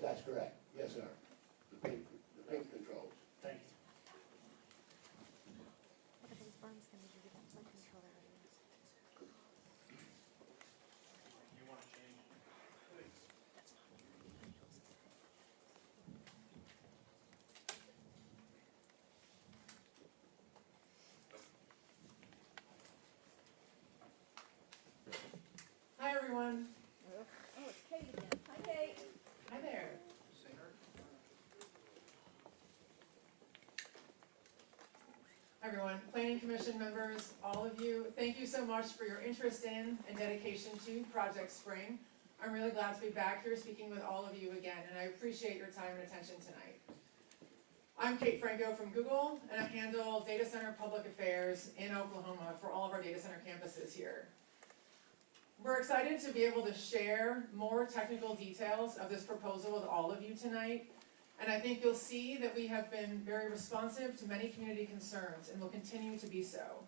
That's correct, yes, sir. The pink controls. Thank you. But these burns can give you that flood control areas. You want to change? Please. Hi, everyone. Oh, it's Kate again. Hi, Kate. Hi there. Hi, everyone. Planning Commission members, all of you, thank you so much for your interest in and dedication to Project Spring. I'm really glad to be back here speaking with all of you again, and I appreciate your time and attention tonight. I'm Kate Franco from Google, and I handle data center public affairs in Oklahoma for all of our data center campuses here. We're excited to be able to share more technical details of this proposal with all of you tonight. And I think you'll see that we have been very responsive to many community concerns and will continue to be so.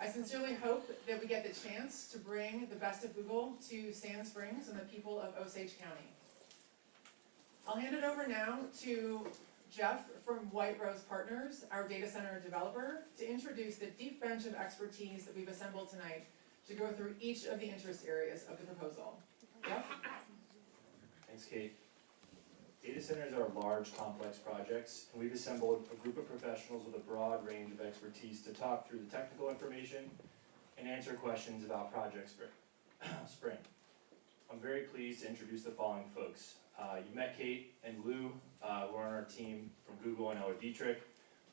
I sincerely hope that we get the chance to bring the best of Google to Sand Springs and the people of Osage County. I'll hand it over now to Jeff from White Rose Partners, our data center developer, to introduce the deep bench of expertise that we've assembled tonight to go through each of the interest areas of the proposal. Jeff? Thanks, Kate. Data centers are large, complex projects, and we've assembled a group of professionals with a broad range of expertise to talk through the technical information and answer questions about Project Spring. I'm very pleased to introduce the following folks. You met Kate and Lou, who are on our team from Google and Ella Dietrich.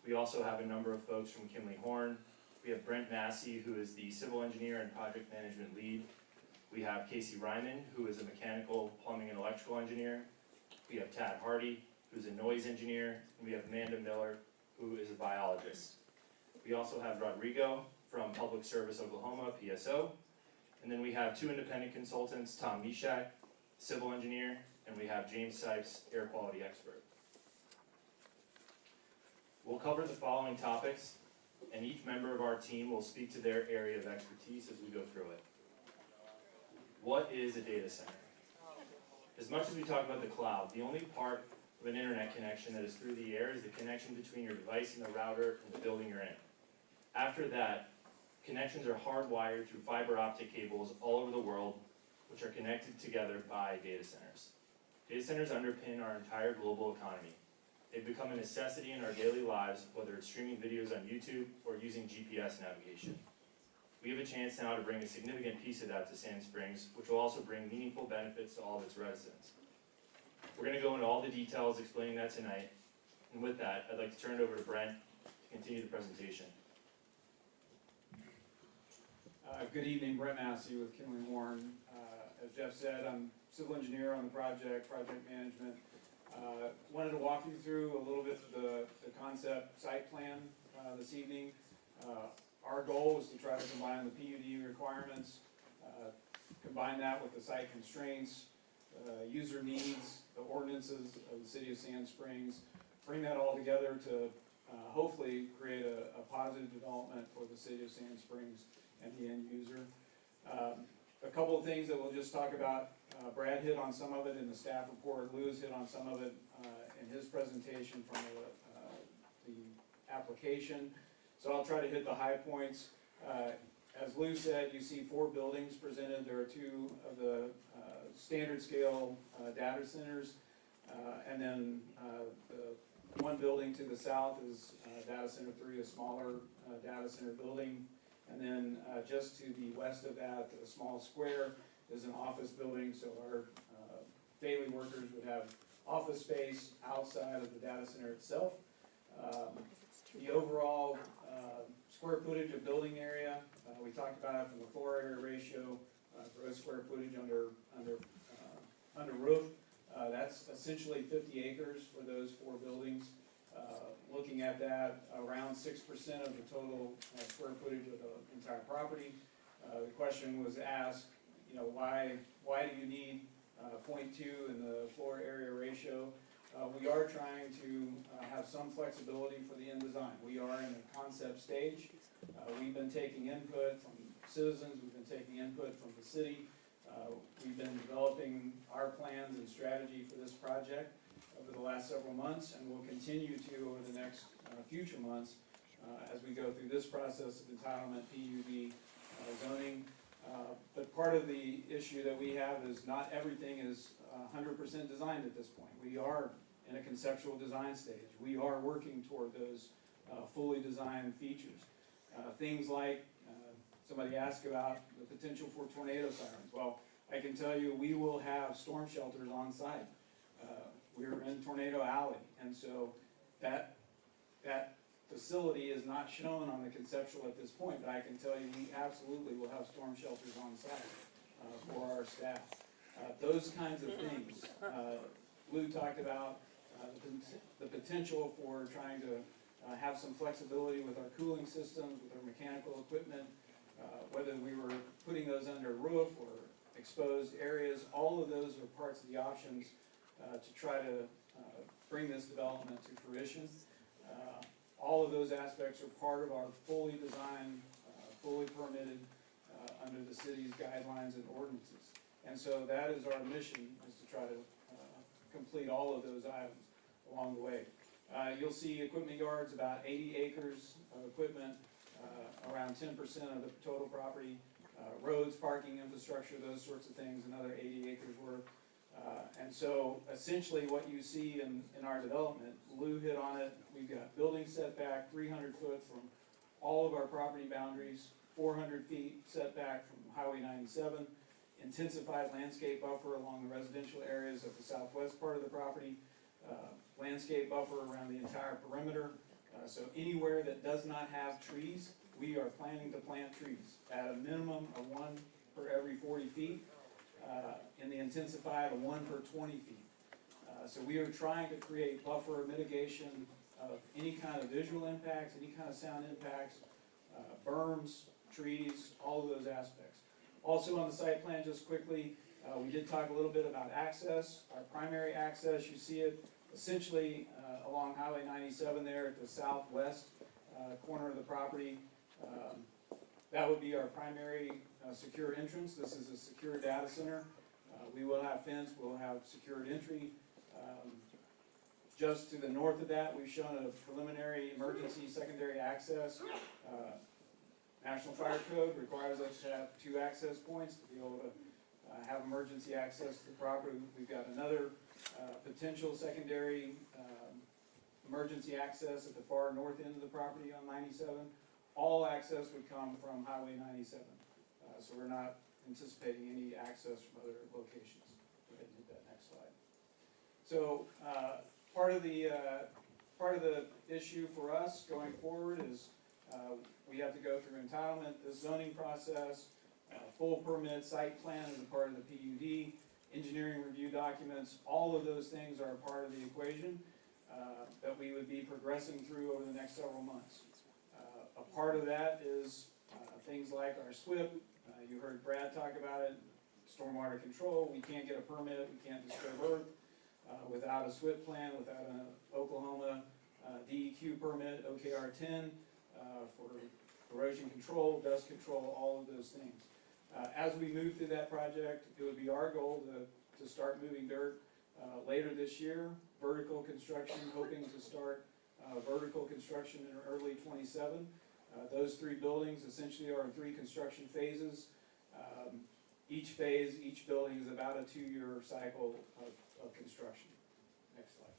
We also have a number of folks from Kinley Horn. We have Brent Massey, who is the civil engineer and project management lead. We have Casey Ryman, who is a mechanical, plumbing, and electrical engineer. We have Tad Hardy, who's a noise engineer. And we have Amanda Miller, who is a biologist. We also have Rodrigo from Public Service Oklahoma, PSO. And then we have two independent consultants, Tom Mishak, civil engineer, and we have James Sipes, air quality expert. We'll cover the following topics, and each member of our team will speak to their area of expertise as we go through it. What is a data center? As much as we talk about the cloud, the only part of an internet connection that is through the air is the connection between your device and the router and the building you're in. After that, connections are hardwired through fiber optic cables all over the world, which are connected together by data centers. Data centers underpin our entire global economy. They've become a necessity in our daily lives, whether it's streaming videos on YouTube or using GPS navigation. We have a chance now to bring a significant piece of that to Sand Springs, which will also bring meaningful benefits to all of its residents. We're going to go into all the details explaining that tonight. And with that, I'd like to turn it over to Brent to continue the presentation. Good evening, Brent Massey with Kinley Horn. As Jeff said, I'm civil engineer on the project management. Wanted to walk you through a little bit of the concept site plan this evening. Our goal was to try to combine the PUD requirements, combine that with the site constraints, user needs, the ordinances of the city of Sand Springs, bring that all together to hopefully create a positive development for the city of Sand Springs and the end user. A couple of things that we'll just talk about. Brad hit on some of it in the staff report. Lou's hit on some of it in his presentation from the application. So I'll try to hit the high points. As Lou said, you see 4 buildings presented. There are 2 of the standard scale data centers. And then the one building to the south is Data Center 3, a smaller data center building. And then just to the west of that, a small square, is an office building. So our daily workers would have office space outside of the data center itself. The overall square footage of building area, we talked about it from the floor area ratio, gross square footage under roof. That's essentially 50 acres for those 4 buildings. Looking at that, around 6% of the total square footage of the entire property. The question was asked, why do you need 0.2 in the floor area ratio? We are trying to have some flexibility for the end design. We are in the concept stage. We've been taking input from citizens, we've been taking input from the city. We've been developing our plans and strategy for this project over the last several months, and will continue to over the next future months as we go through this process of entitlement, PUD, zoning. But part of the issue that we have is not everything is 100% designed at this point. We are in a conceptual design stage. We are working toward those fully designed features. Things like, somebody asked about the potential for tornado sirens. Well, I can tell you we will have storm shelters on site. We're in Tornado Alley, and so that facility is not shown on the conceptual at this point, but I can tell you we absolutely will have storm shelters on site for our staff. Those kinds of things. Lou talked about the potential for trying to have some flexibility with our cooling systems, with our mechanical equipment, whether we were putting those under roof or exposed areas. All of those are parts of the options to try to bring this development to fruition. All of those aspects are part of our fully designed, fully permitted under the city's guidelines and ordinances. And so that is our mission, is to try to complete all of those items along the way. You'll see equipment yards, about 80 acres of equipment, around 10% of the total property. Roads, parking infrastructure, those sorts of things, another 80 acres worth. And so essentially what you see in our development, Lou hit on it, we've got building setback 300 foot from all of our property boundaries, 400 feet setback from Highway 97, intensified landscape buffer along the residential areas of the southwest part of the property, landscape buffer around the entire perimeter. So anywhere that does not have trees, we are planning to plant trees at a minimum of 1 per every 40 feet. In the intensified, a 1 per 20 feet. So we are trying to create buffer mitigation of any kind of visual impacts, any kind of sound impacts, berms, trees, all of those aspects. Also on the site plan, just quickly, we did talk a little bit about access. Our primary access, you see it essentially along Highway 97 there at the southwest corner of the property. That would be our primary secure entrance. This is a secure data center. We will have fence, we'll have secured entry. Just to the north of that, we've shown a preliminary emergency secondary access. National Fire Code requires us to have 2 access points to be able to have emergency access to the property. We've got another potential secondary emergency access at the far north end of the property on 97. All access would come from Highway 97. So we're not anticipating any access from other locations. Go ahead and hit that next slide. So part of the issue for us going forward is we have to go through entitlement, the zoning process, full permit, site plan as a part of the PUD, engineering review documents. All of those things are a part of the equation that we would be progressing through over the next several months. A part of that is things like our SWIP. You heard Brad talk about it, stormwater control. We can't get a permit, we can't disturb earth without a SWIP plan, without an Oklahoma DEQ permit, OKR 10 for erosion control, dust control, all of those things. As we move through that project, it would be our goal to start moving dirt later this year. Vertical construction, hoping to start vertical construction in early 27. Those 3 buildings essentially are in 3 construction phases. Each phase, each building is about a 2-year cycle of construction. Next slide.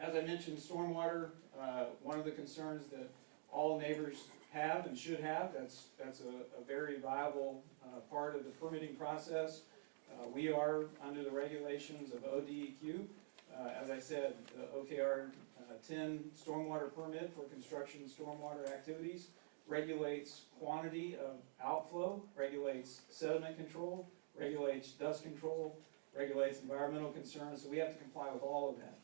As I mentioned, stormwater, one of the concerns that all neighbors have and should have, that's a very viable part of the permitting process. We are under the regulations of ODEQ. As I said, the OKR 10 stormwater permit for construction stormwater activities regulates quantity of outflow, regulates sediment control, regulates dust control, regulates environmental concerns. So we have to comply with all of that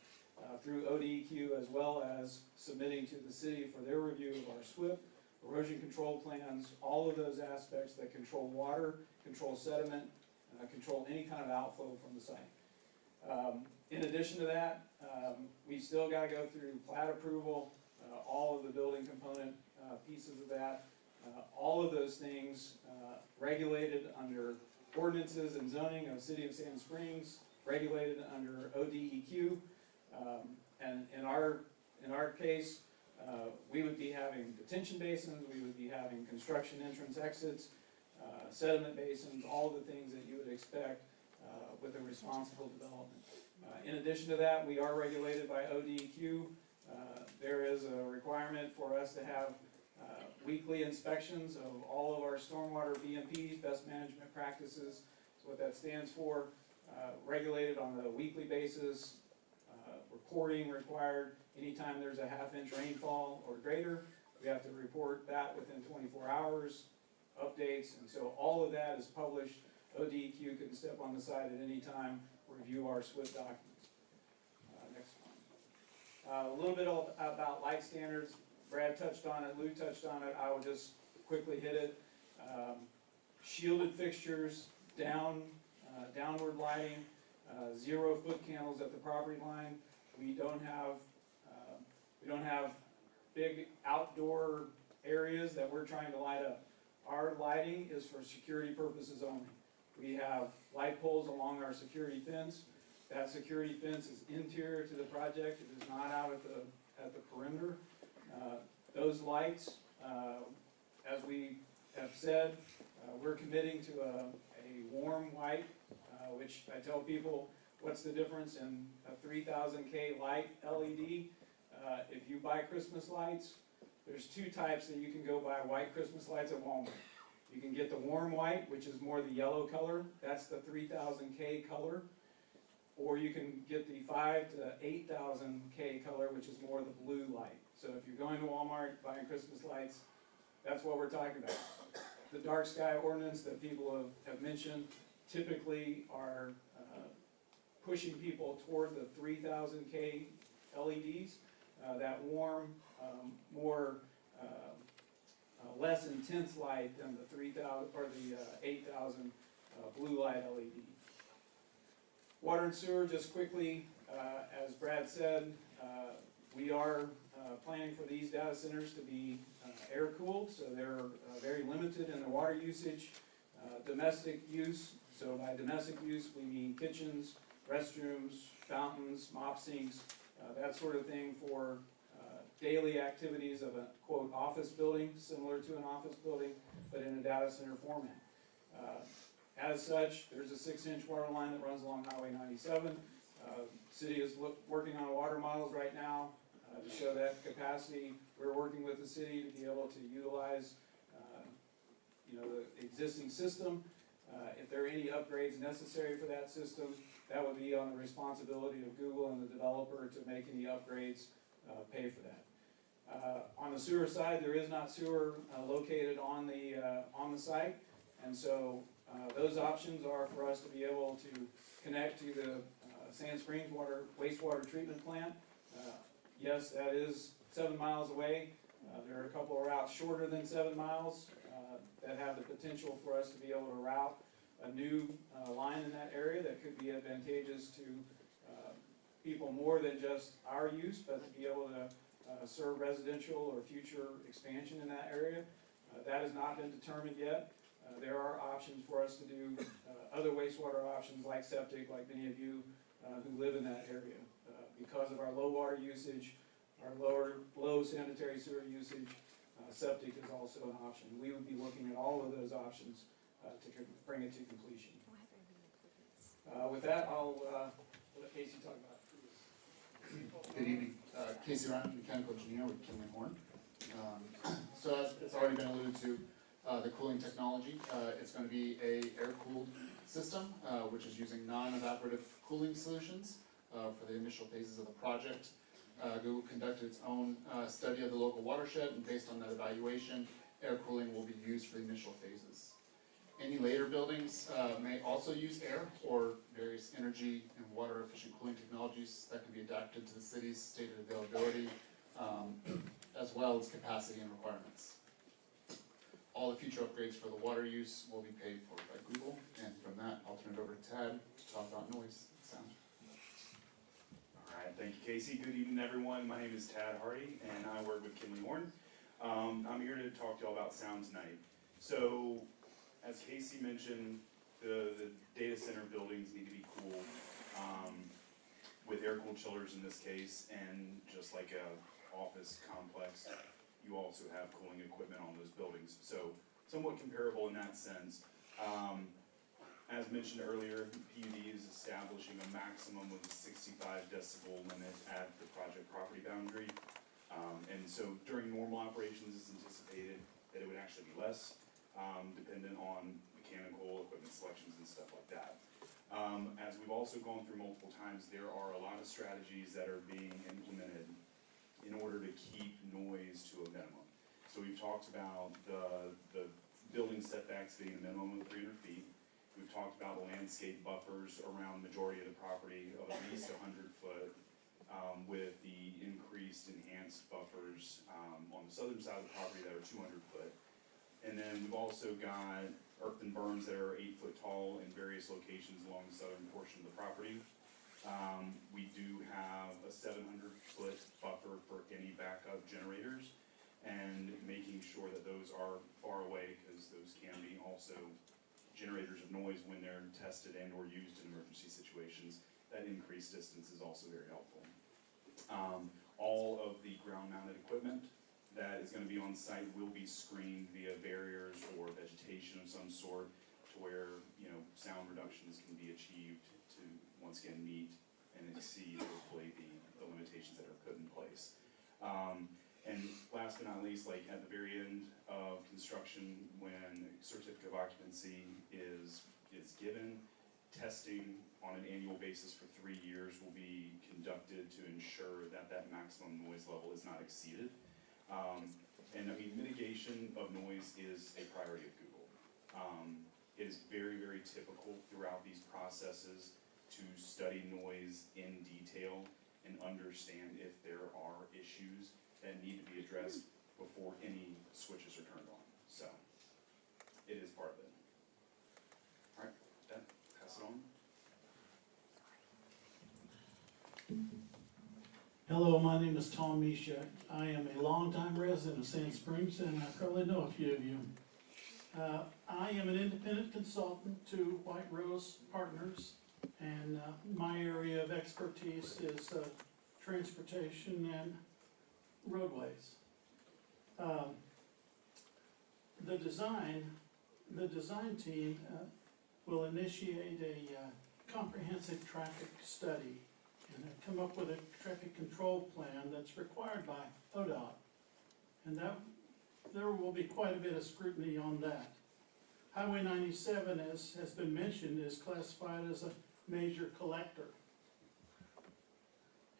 through ODEQ, as well as submitting to the city for their review of our SWIP, erosion control plans, all of those aspects that control water, control sediment, control any kind of outflow from the site. In addition to that, we still got to go through plat approval, all of the building component pieces of that. All of those things regulated under ordinances and zoning of City of Sand Springs, regulated under ODEQ. And in our case, we would be having detention basins, we would be having construction entrance exits, sediment basins, all the things that you would expect with a responsible development. In addition to that, we are regulated by ODEQ. There is a requirement for us to have weekly inspections of all of our stormwater BMPs, best management practices, is what that stands for. Regulated on a weekly basis, reporting required anytime there's a half-inch rainfall or greater. We have to report that within 24 hours, updates, and so all of that is published. ODEQ can step on the side at any time, review our SWIP documents. Next one. A little bit about light standards. Brad touched on it, Lou touched on it, I will just quickly hit it. Shielded fixtures, downward lighting, 0-foot candles at the property line. We don't have big outdoor areas that we're trying to light up. Our lighting is for security purposes only. We have light poles along our security fence. That security fence is interior to the project. It is not out at the perimeter. Those lights, as we have said, we're committing to a warm white, which I tell people, what's the difference in a 3000K light LED? If you buy Christmas lights, there's two types that you can go buy white Christmas lights at Walmart. You can get the warm white, which is more the yellow color. That's the 3000K color. Or you can get the 5,000 to 8,000K color, which is more the blue light. So if you're going to Walmart buying Christmas lights, that's what we're talking about. The dark sky ordinance that people have mentioned typically are pushing people toward the 3000K LEDs. That warm, more less intense light than the 3,000 or the 8,000 blue light LED. Water and sewer, just quickly, as Brad said, we are planning for these data centers to be air-cooled, so they're very limited in their water usage. Domestic use, so by domestic use, we mean kitchens, restrooms, fountains, mop sinks, that sort of thing for daily activities of a, quote, office building, similar to an office building, but in a data center format. As such, there's a 6-inch water line that runs along Highway 97. City is working on water models right now to show that capacity. We're working with the city to be able to utilize the existing system. If there are any upgrades necessary for that system, that would be on the responsibility of Google and the developer to make any upgrades, pay for that. On the sewer side, there is not sewer located on the site, and so those options are for us to be able to connect to the Sand Springs wastewater treatment plant. Yes, that is 7 miles away. There are a couple of routes shorter than 7 miles that have the potential for us to be able to route a new line in that area that could be advantageous to people more than just our use, but to be able to serve residential or future expansion in that area. That has not been determined yet. There are options for us to do other wastewater options like septic, like many of you who live in that area. Because of our low water usage, our low sanitary sewer usage, septic is also an option. We would be looking at all of those options to bring it to completion. With that, I'll let Casey talk about it. Good evening. Casey Ryan, mechanical engineer with Kinley Horn. So as it's already been alluded to, the cooling technology, it's going to be a air-cooled system, which is using non-evaporative cooling solutions for the initial phases of the project. Google conducted its own study of the local watershed, and based on that evaluation, air cooling will be used for the initial phases. Any later buildings may also use air or various energy and water efficient cooling technologies that can be adapted to the city's stated availability, as well as capacity and requirements. All the future upgrades for the water use will be paid for by Google, and from that, I'll turn it over to Tad to talk about noise and sound. All right, thank you, Casey. Good evening, everyone. My name is Tad Hardy, and I work with Kinley Horn. I'm here to talk to y'all about Sound Tonight. So, as Casey mentioned, the data center buildings need to be cooled, with air-cooled chillers in this case, and just like a office complex, you also have cooling equipment on those buildings. So, somewhat comparable in that sense. As mentioned earlier, PUD is establishing a maximum of 65 decibel limit at the project property boundary. And so during normal operations, it's anticipated that it would actually be less, dependent on mechanical equipment selections and stuff like that. As we've also gone through multiple times, there are a lot of strategies that are being implemented in order to keep noise to a minimum. So we've talked about the building setbacks being a minimum of 300 feet. We've talked about landscape buffers around the majority of the property of at least 100 foot, with the increased enhanced buffers on the southern side of the property that are 200 foot. And then we've also got earthen berms that are 8 foot tall in various locations along the southern portion of the property. We do have a 700 foot buffer for any backup generators, and making sure that those are far away, because those can be also generators of noise when they're tested and or used in emergency situations. That increased distance is also very helpful. All of the ground mounted equipment that is gonna be on site will be screened via barriers or vegetation of some sort, to where, you know, sound reductions can be achieved to, once again, meet and exceed hopefully the limitations that are put in place. And last but not least, like at the very end of construction, when certificate of occupancy is given, testing on an annual basis for 3 years will be conducted to ensure that that maximum noise level is not exceeded. And I mean, mitigation of noise is a priority of Google. It is very, very typical throughout these processes to study noise in detail and understand if there are issues that need to be addressed before any switches are turned on. So, it is part of it. All right, then, pass it on. Hello, my name is Tom Mishak. I am a longtime resident of Sand Springs, and I probably know a few of you. I am an independent consultant to White Rose Partners, and my area of expertise is transportation and roadways. The design team will initiate a comprehensive traffic study and come up with a traffic control plan that's required by ODOT. And that, there will be quite a bit of scrutiny on that. Highway 97, as has been mentioned, is classified as a major collector.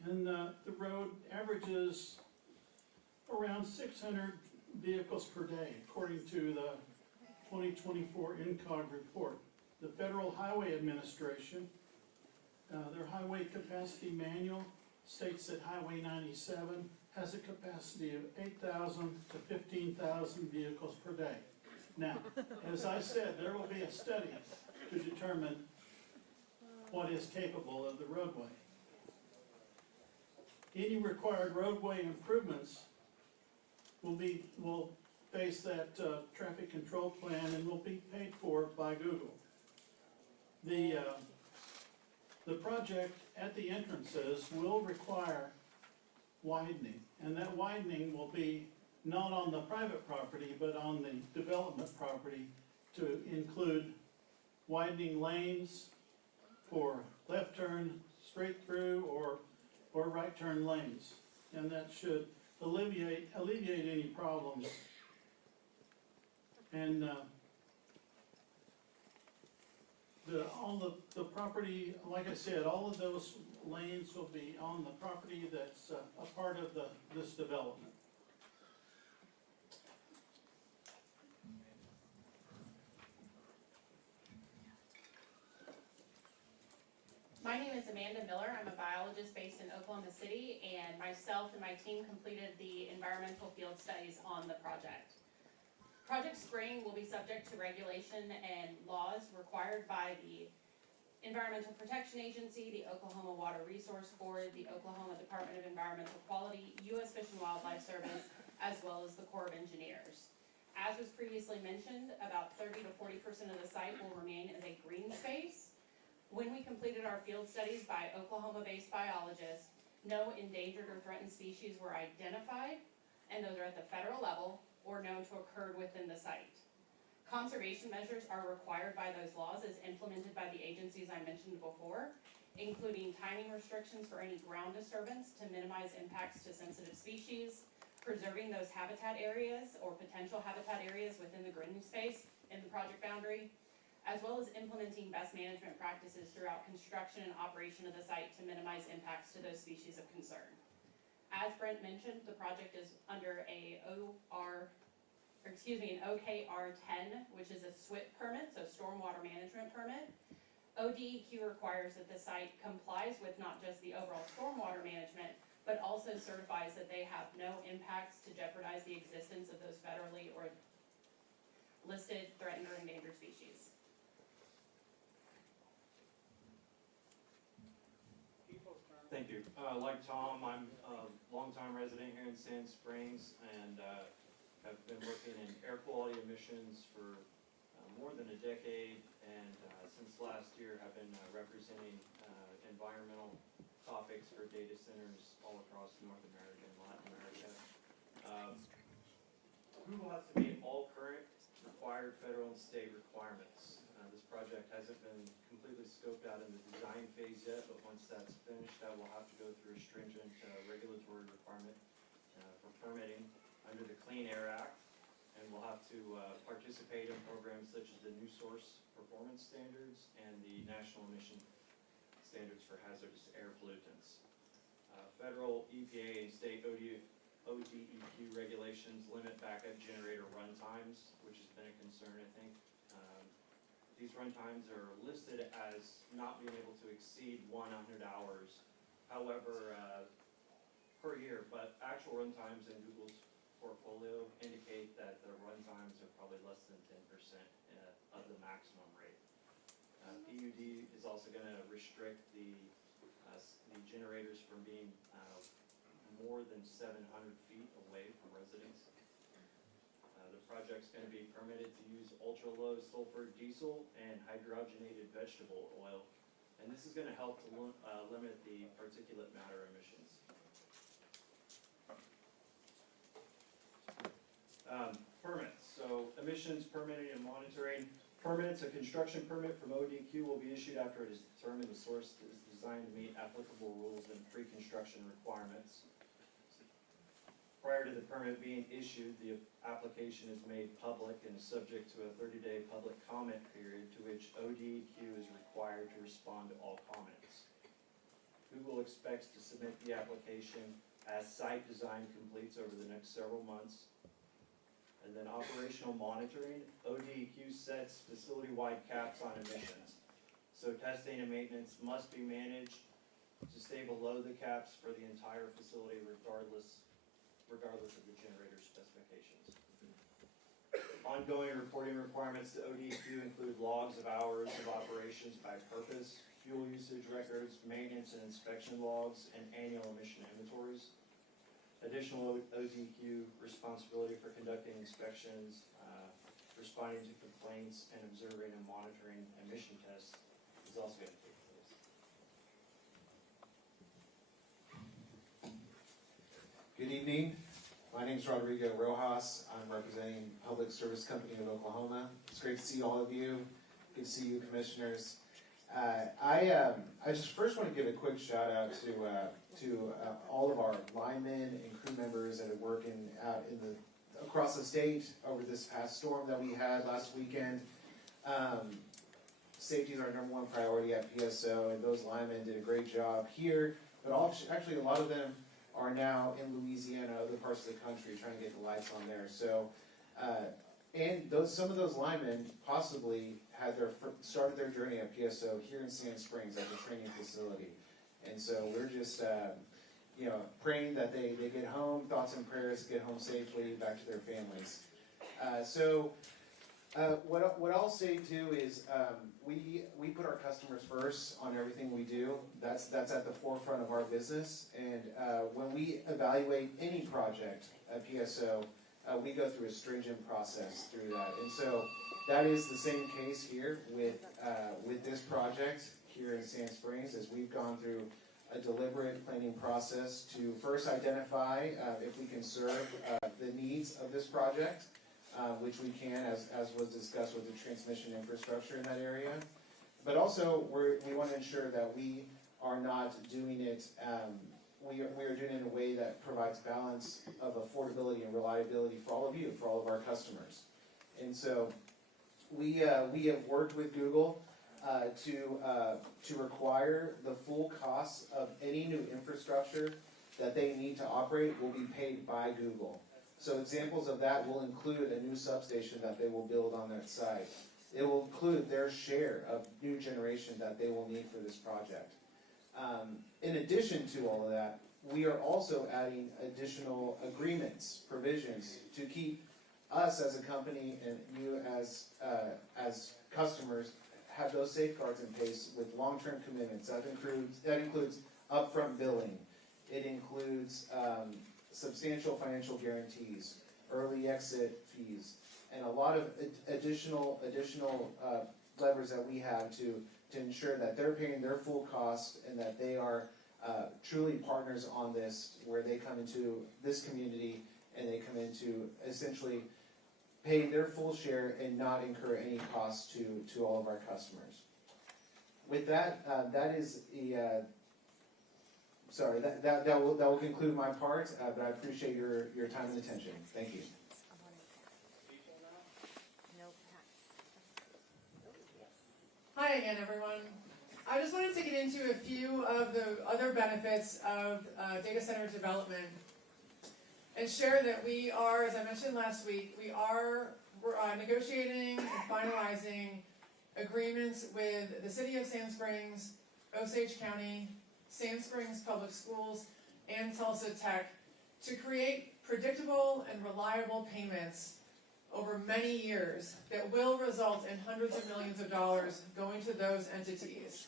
And the road averages around 600 vehicles per day, according to the 2024 INCOG report. The Federal Highway Administration, their highway capacity manual states that Highway 97 has a capacity of 8,000 to 15,000 vehicles per day. Now, as I said, there will be a study to determine what is capable of the roadway. Any required roadway improvements will face that traffic control plan and will be paid for by Google. The project at the entrances will require widening, and that widening will be not on the private property, but on the development property, to include widening lanes for left turn, straight through, or right turn lanes. And that should alleviate any problems. And the property, like I said, all of those lanes will be on the property that's a part of this development. My name is Amanda Miller. I'm a biologist based in Oklahoma City, and myself and my team completed the environmental field studies on the project. Project Spring will be subject to regulation and laws required by the Environmental Protection Agency, the Oklahoma Water Resource Board, the Oklahoma Department of Environmental Quality, U.S. Fish and Wildlife Service, as well as the Corps of Engineers. As was previously mentioned, about 30 to 40% of the site will remain as a green space. When we completed our field studies by Oklahoma-based biologists, no endangered or threatened species were identified, and those are at the federal level or known to occur within the site. Conservation measures are required by those laws as implemented by the agencies I mentioned before, including timing restrictions for any ground disturbance to minimize impacts to sensitive species, preserving those habitat areas or potential habitat areas within the green space in the project boundary, as well as implementing best management practices throughout construction and operation of the site to minimize impacts to those species of concern. As Brent mentioned, the project is under an OKR 10, which is a SWIP permit, so stormwater management permit. ODEQ requires that the site complies with not just the overall stormwater management, but also certifies that they have no impacts to jeopardize the existence of those federally or listed threatened or endangered species. Thank you. Like Tom, I'm a longtime resident here in Sand Springs and have been working in air quality emissions for more than a decade, and since last year have been representing environmental topics for data centers all across North America and Latin America. Google has to meet all current required federal and state requirements. This project hasn't been completely scoped out in the design phase yet, but once that's finished, that will have to go through a stringent regulatory requirement for permitting under the Clean Air Act, and we'll have to participate in programs such as the New Source Performance Standards and the National Emission Standards for Hazardous Air Pollutants. Federal EPA and state ODEQ regulations limit backup generator run times, which has been a concern, I think. These run times are listed as not being able to exceed 100 hours, however, per year, but actual run times in Google's portfolio indicate that the run times are probably less than 10% of the maximum rate. PUD is also going to restrict the generators from being more than 700 feet away from residents. The project's going to be permitted to use ultra-low sulfur diesel and hydrogenated vegetable oil, and this is going to help to limit the particulate matter emissions. Permits. So emissions permitting and monitoring. Permits, a construction permit from ODEQ will be issued after it is determined the source is designed to meet applicable rules and pre-construction requirements. Prior to the permit being issued, the application is made public and is subject to a 30-day public comment period to which ODEQ is required to respond to all comments. Google expects to submit the application as site design completes over the next several months. And then operational monitoring, ODEQ sets facility-wide caps on emissions. So testing and maintenance must be managed to stay below the caps for the entire facility regardless of the generator specifications. Ongoing reporting requirements to ODEQ include logs of hours of operations by purpose, fuel usage records, maintenance and inspection logs, and annual emission inventories. Additional ODEQ responsibility for conducting inspections, responding to complaints, and observing and monitoring emission tests is also going to take place. Good evening. My name is Rodrigo Rojas. I'm representing Public Service Company of Oklahoma. It's great to see all of you. Good to see you, commissioners. I just first want to give a quick shout out to all of our linemen and crew members that are working out across the state over this past storm that we had last weekend. Safety is our #1 priority at PSO, and those linemen did a great job here. But actually, a lot of them are now in Louisiana, other parts of the country, trying to get the lights on there. So, and some of those linemen possibly had started their journey at PSO here in Sand Springs at the training facility. And so we're just, praying that they get home, thoughts and prayers, get home safely, back to their families. So What I'll say too is, we put our customers first on everything we do. That's at the forefront of our business. And, when we evaluate any project at PSO, we go through a stringent process through that. And so that is the same case here with this project here in Sand Springs, as we've gone through a deliberate planning process to first identify if we can serve the needs of this project, which we can, as was discussed with the transmission infrastructure in that area. But also, we want to ensure that we are not doing it, we are doing it in a way that provides balance of affordability and reliability for all of you, for all of our customers. And so we have worked with Google to require the full costs of any new infrastructure that they need to operate will be paid by Google. So examples of that will include a new substation that they will build on that site. It will include their share of new generation that they will need for this project. In addition to all of that, we are also adding additional agreements, provisions, to keep us as a company and you as customers have those safeguards in place with long-term commitments. That includes upfront billing. It includes substantial financial guarantees, early exit fees, and a lot of additional levers that we have to ensure that they're paying their full cost and that they are truly partners on this, where they come into this community and they come into essentially paying their full share and not incur any cost to all of our customers. With that, that is the sorry, that will conclude my part, but I appreciate your time and attention. Thank you. Hi again, everyone. I just wanted to get into a few of the other benefits of data center development and share that we are, as I mentioned last week, we're negotiating and finalizing agreements with the City of Sand Springs, Osage County, Sand Springs Public Schools, and Tulsa Tech to create predictable and reliable payments over many years that will result in hundreds of millions of dollars going to those entities.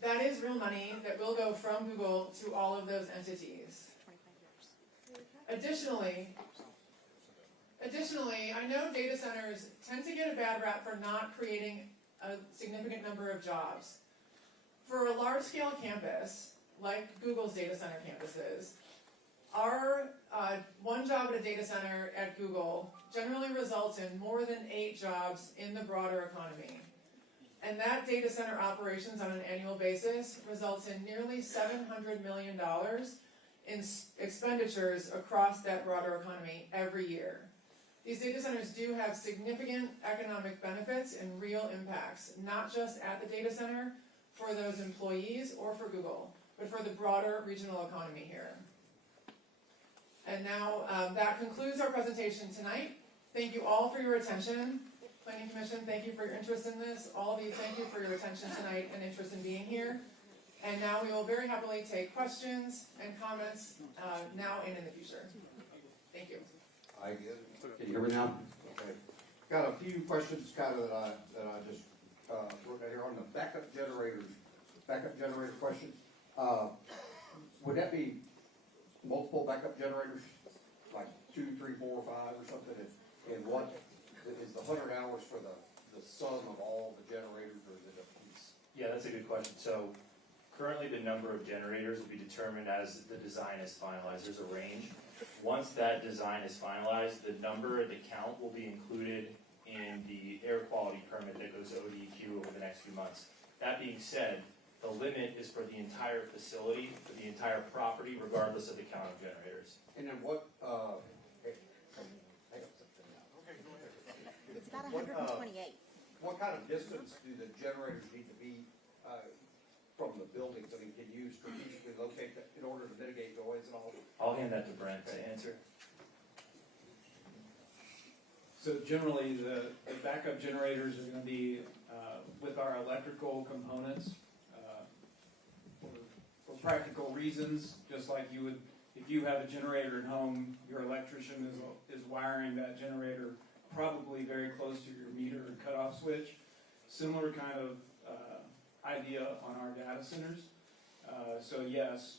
That is real money that will go from Google to all of those entities. Additionally, I know data centers tend to get a bad rap for not creating a significant number of jobs. For a large-scale campus, like Google's data center campuses, our one job at a data center at Google generally results in more than 8 jobs in the broader economy. And that data center operations on an annual basis results in nearly $700 million in expenditures across that broader economy every year. These data centers do have significant economic benefits and real impacts, not just at the data center for those employees or for Google, but for the broader regional economy here. And now that concludes our presentation tonight. Thank you all for your attention. Planning Commission, thank you for your interest in this. All of you, thank you for your attention tonight and interest in being here. And now we will very happily take questions and comments now and in the future. Thank you. Can you hear me now? Okay. Got a few questions kind of that I just wrote down here on the backup generator question. Would that be multiple backup generators, like 2, 3, 4, 5 or something? And what is the 100 hours for the sum of all the generators, or is it a piece? Yeah, that's a good question. So currently the number of generators will be determined as the design is finalized. There's a range. Once that design is finalized, the number and the count will be included in the air quality permit that goes to ODEQ over the next few months. That being said, the limit is for the entire facility, for the entire property, regardless of the count of generators. And then what, It's about 128. what kind of distance do the generators need to be from the buildings? I mean, can you strategically locate that in order to mitigate noise and all? I'll hand that to Brent to answer. So generally, the backup generators are going to be with our electrical components for practical reasons, just like you would, if you have a generator at home, your electrician is wiring that generator probably very close to your meter cutoff switch. Similar kind of idea on our data centers. So yes,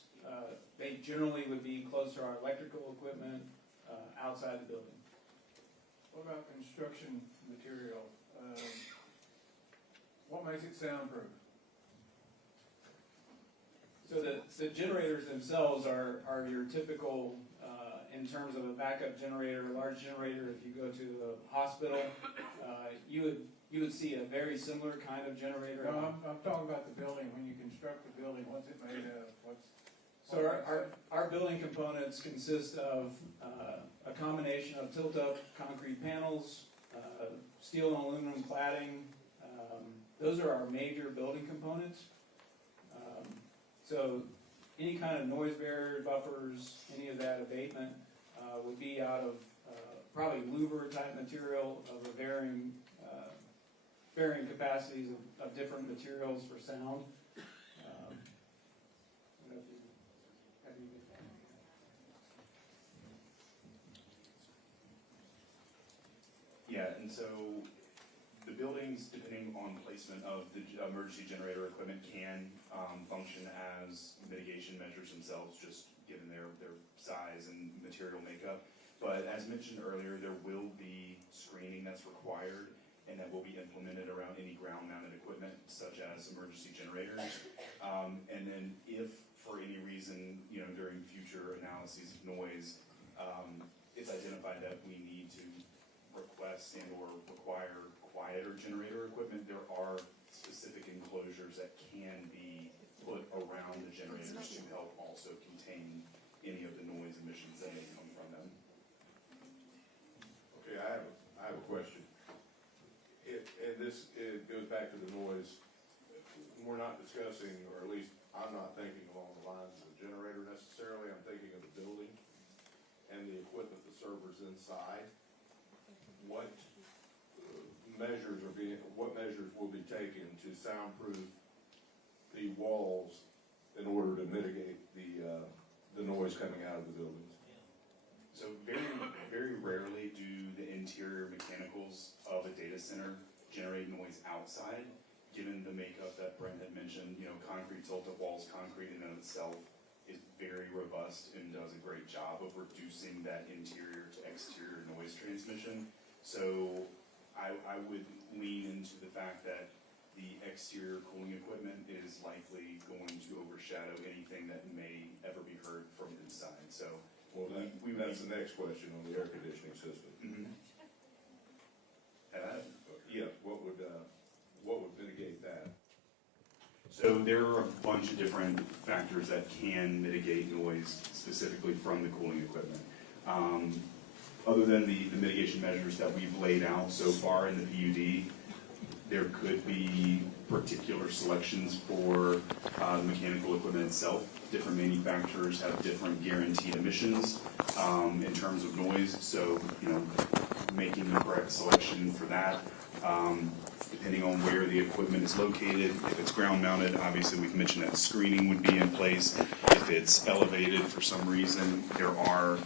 they generally would be close to our electrical equipment outside the building. What about construction material? What makes it soundproof? So the generators themselves are your typical, in terms of a backup generator, a large generator. If you go to a hospital, you would see a very similar kind of generator. No, I'm talking about the building. When you construct the building, what's it made of? So our building components consist of a combination of tilt-up concrete panels, steel and aluminum cladding. Those are our major building components. So any kind of noise barrier, buffers, any of that abatement would be out of probably louver type material of a varying capacities of different materials for sound. Yeah, and so the buildings, depending on placement of the emergency generator equipment, can function as mitigation measures themselves, just given their size and material makeup. But as mentioned earlier, there will be screening that's required and that will be implemented around any ground-mounted equipment, such as emergency generators. And then if, for any reason, during future analyses of noise, it's identified that we need to request and or require quieter generator equipment, there are specific enclosures that can be put around the generators to help also contain any of the noise emissions that may come from them. Okay, I have a question. It goes back to the noise. We're not discussing, or at least I'm not thinking along the lines of the generator necessarily. I'm thinking of the building and the equipment, the servers inside. What measures will be taken to soundproof the walls in order to mitigate the noise coming out of the buildings? So very rarely do the interior mechanicals of a data center generate noise outside, given the makeup that Brent had mentioned. Concrete tilt-up walls, concrete in and of itself is very robust and does a great job of reducing that interior to exterior noise transmission. So I would lean into the fact that the exterior cooling equipment is likely going to overshadow anything that may ever be heard from inside. So that's the next question on the air conditioning system. Mm-hmm. Yeah, what would mitigate that? So there are a bunch of different factors that can mitigate noise specifically from the cooling equipment. Other than the mitigation measures that we've laid out so far in the PUD, there could be particular selections for the mechanical equipment itself. Different manufacturers have different guaranteed emissions in terms of noise, so making the correct selection for that. Depending on where the equipment is located, if it's ground mounted, obviously we've mentioned that screening would be in place. If it's elevated for some reason, there are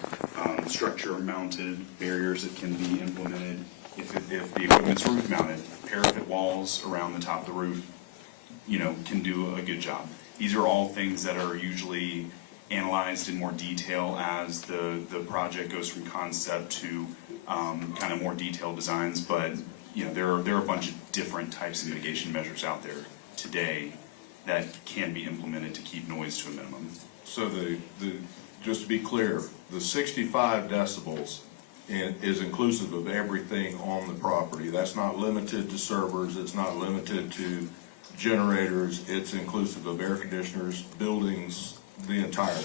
structure mounted barriers that can be implemented. If the equipment's roof mounted, parapet walls around the top of the roof, can do a good job. These are all things that are usually analyzed in more detail as the project goes from concept to kind of more detailed designs, but there are a bunch of different types of mitigation measures out there today that can be implemented to keep noise to a minimum. So just to be clear, the 65 decibels is inclusive of everything on the property. That's not limited to servers, it's not limited to generators, it's inclusive of air conditioners, buildings, the entirety.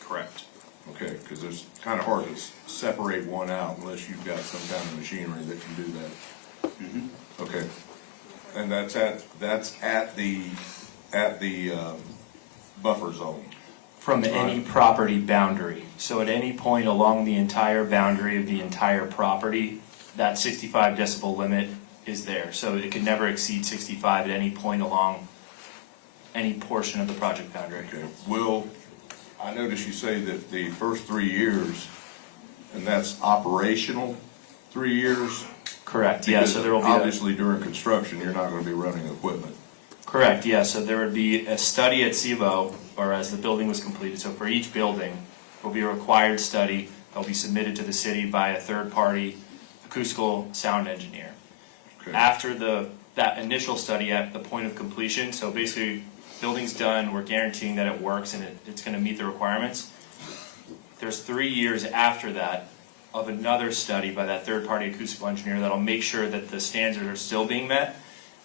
Correct. Okay, because it's kind of hard to separate one out unless you've got some kind of machinery that can do that. Mm-hmm. Okay, and that's at the buffer zone. From any property boundary. So at any point along the entire boundary of the entire property, that 65 decibel limit is there. So it could never exceed 65 at any point along any portion of the project boundary. Okay. I notice you say that the first 3 years, and that's operational 3 years, Correct, yeah, so there will be a. Obviously during construction, you're not gonna be running equipment. Correct, yeah, so there would be a study at SIBO, or as the building was completed, so for each building, will be a required study that'll be submitted to the city by a third-party acoustical sound engineer. Okay. After that initial study at the point of completion, so basically, building's done, we're guaranteeing that it works and it's gonna meet the requirements. There's 3 years after that of another study by that third-party acoustical engineer that'll make sure that the standards are still being met.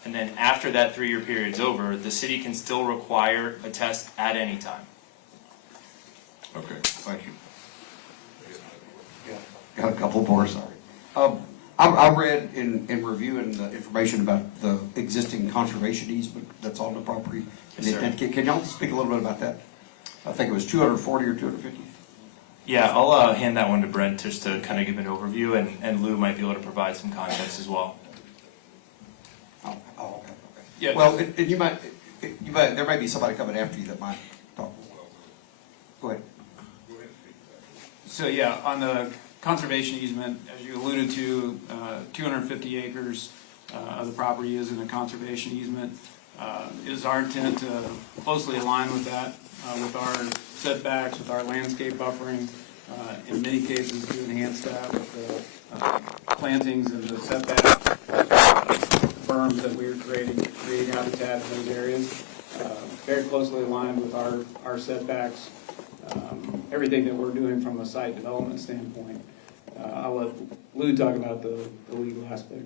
And then after that 3-year period's over, the city can still require a test at any time. Okay, thank you. Got a couple more, sorry. I read in reviewing the information about the existing conservation easement that's on the property. Yes, sir. And can y'all speak a little bit about that? I think it was 240 or 250? Yeah, I'll hand that one to Brent just to kind of give an overview, and Lou might be able to provide some context as well. Oh, okay. Yeah. Well, there might be somebody coming after you that might talk. Go ahead. So yeah, on the conservation easement, as you alluded to, 250 acres of the property is in a conservation easement. It is our intent to closely align with that, with our setbacks, with our landscape buffering, in many cases to enhance that with the plantings and the setback berms that we're creating habitat in those areas. Very closely aligned with our setbacks, everything that we're doing from a site development standpoint. I'll let Lou talk about the legal aspect.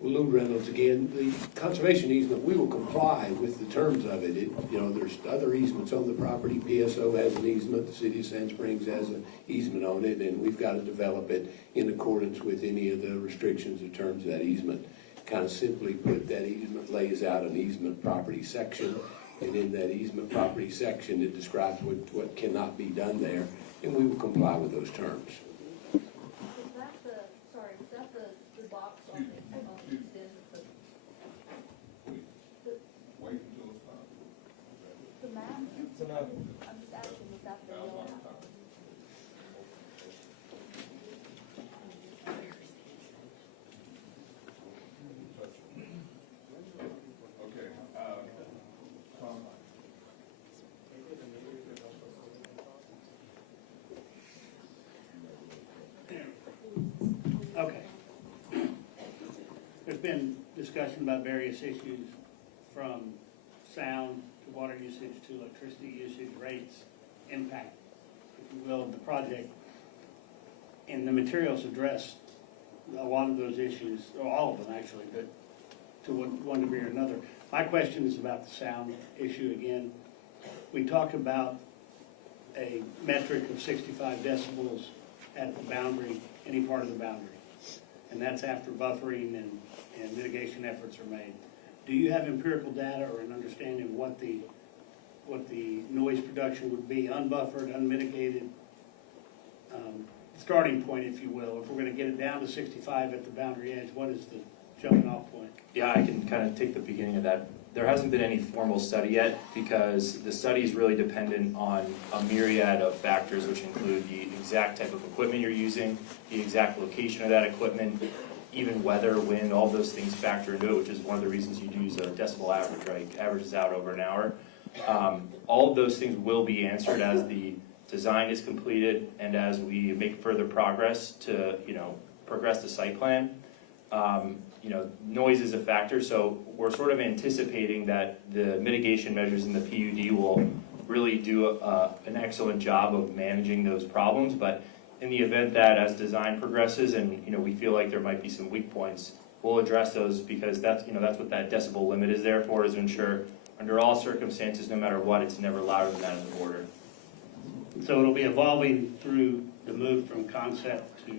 Well, Lou Reynolds again, the conservation easement, we will comply with the terms of it. There's other easements on the property. PSO has an easement, the city of Sand Springs has an easement on it, and we've got to develop it in accordance with any of the restrictions or terms of that easement. Kind of simply put, that easement lays out an easement property section, and in that easement property section, it describes what cannot be done there, and we will comply with those terms. Is that the box on the, Wait until it's time. the map? I'm just asking, is that the yellow? Okay, Tom. Okay. There's been discussion about various issues from sound to water usage to electricity usage rates, impact, if you will, of the project. And the materials address a lot of those issues, or all of them actually, but to one degree or another. My question is about the sound issue again. We talked about a metric of 65 decibels at the boundary, any part of the boundary. And that's after buffering and mitigation efforts are made. Do you have empirical data or an understanding of what the noise production would be, unbuffered, unmitigated, starting point, if you will? If we're gonna get it down to 65 at the boundary edge, what is the jumping off point? Yeah, I can kind of take the beginning of that. There hasn't been any formal study yet because the study is really dependent on a myriad of factors, which include the exact type of equipment you're using, the exact location of that equipment, even weather, wind, all those things factor into it, which is one of the reasons you use a decibel average, right? Averages out over an hour. All of those things will be answered as the design is completed and as we make further progress to, progress the site plan. Noise is a factor, so we're sort of anticipating that the mitigation measures in the PUD will really do an excellent job of managing those problems, but in the event that as design progresses and, we feel like there might be some weak points, we'll address those because that's what that decibel limit is there for, is to ensure under all circumstances, no matter what, it's never louder than that in the border. So it'll be evolving through the move from concept to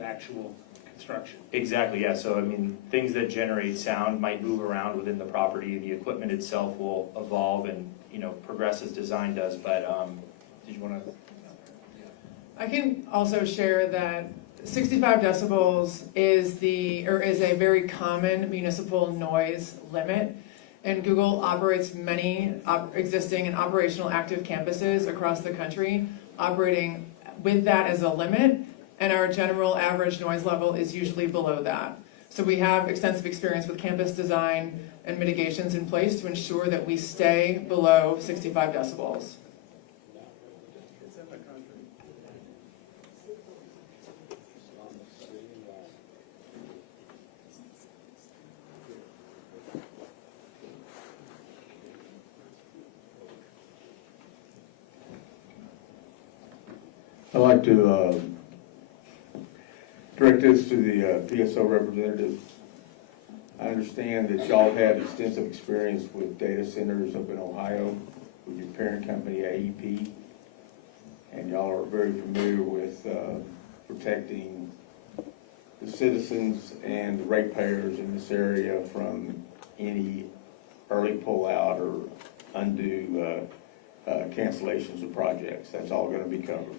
actual construction. Exactly, yeah, so things that generate sound might move around within the property, the equipment itself will evolve and, progress as design does, but, did you wanna? I can also share that 65 decibels is a very common municipal noise limit. And Google operates many existing and operational active campuses across the country, operating with that as a limit and our general average noise level is usually below that. So we have extensive experience with campus design and mitigations in place to ensure that we stay below 65 decibels. I'd like to direct this to the PSO representative. I understand that y'all have extensive experience with data centers up in Ohio with your parent company AEP, and y'all are very familiar with protecting the citizens and the ratepayers in this area from any early pullout or undue cancellations of projects. That's all going to be covered.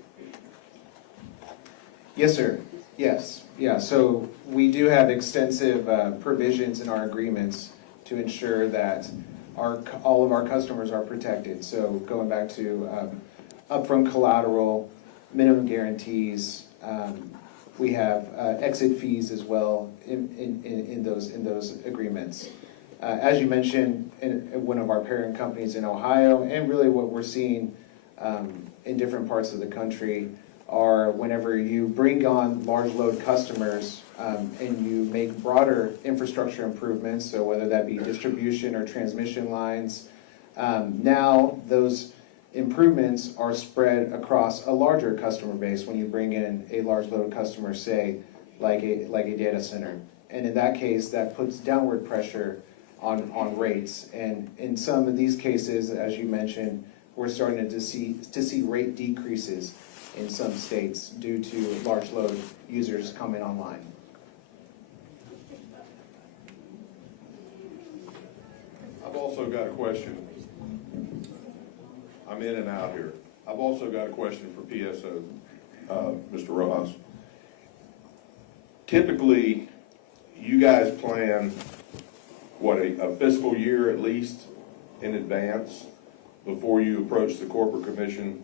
Yes, sir. Yes, yeah, so we do have extensive provisions in our agreements to ensure that all of our customers are protected. So going back to upfront collateral, minimum guarantees, we have exit fees as well in those agreements. As you mentioned, in one of our parent companies in Ohio, and really what we're seeing in different parts of the country, are whenever you bring on large load customers and you make broader infrastructure improvements, so whether that be distribution or transmission lines, now those improvements are spread across a larger customer base when you bring in a large load customer, say, like a data center. And in that case, that puts downward pressure on rates. And in some of these cases, as you mentioned, we're starting to see rate decreases in some states due to large load users coming online. I've also got a question. I'm in and out here. I've also got a question for PSO, Mr. Rojas. Typically, you guys plan, what, a fiscal year at least in advance before you approach the corporate commission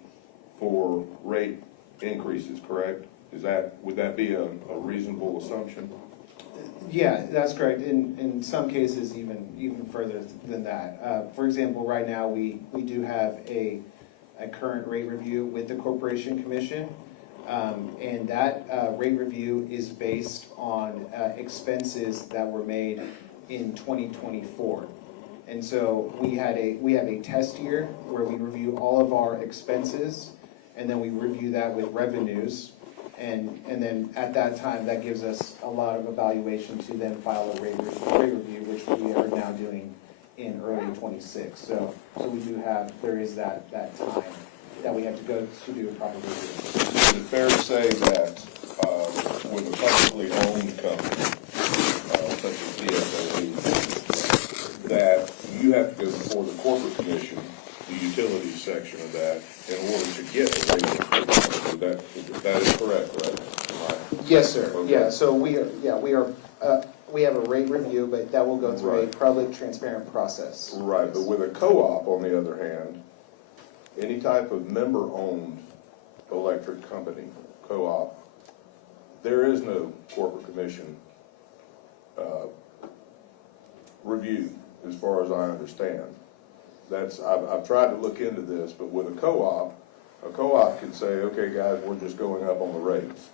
for rate increases, correct? Would that be a reasonable assumption? Yeah, that's correct. In some cases, even further than that. For example, right now we do have a current rate review with the Corporation Commission, and that rate review is based on expenses that were made in 2024. And so we have a test year where we review all of our expenses, and then we review that with revenues, and then at that time, that gives us a lot of evaluation to then file a rate review, which we are now doing in early 26. So we do have, there is that time that we have to go to do a proper review. Is it fair to say that with a publicly owned company, such as PSO, that you have to go before the corporate commission, the utilities section of that, in order to get a rate increase? That is correct, right? Yes, sir. Okay. Yeah, so we have a rate review, but that will go through a public, transparent process. Right, but with a co-op, on the other hand, any type of member-owned electric company, co-op, there is no corporate commission review, as far as I understand. I've tried to look into this, but with a co-op can say, okay, guys, we're just going up on the rates.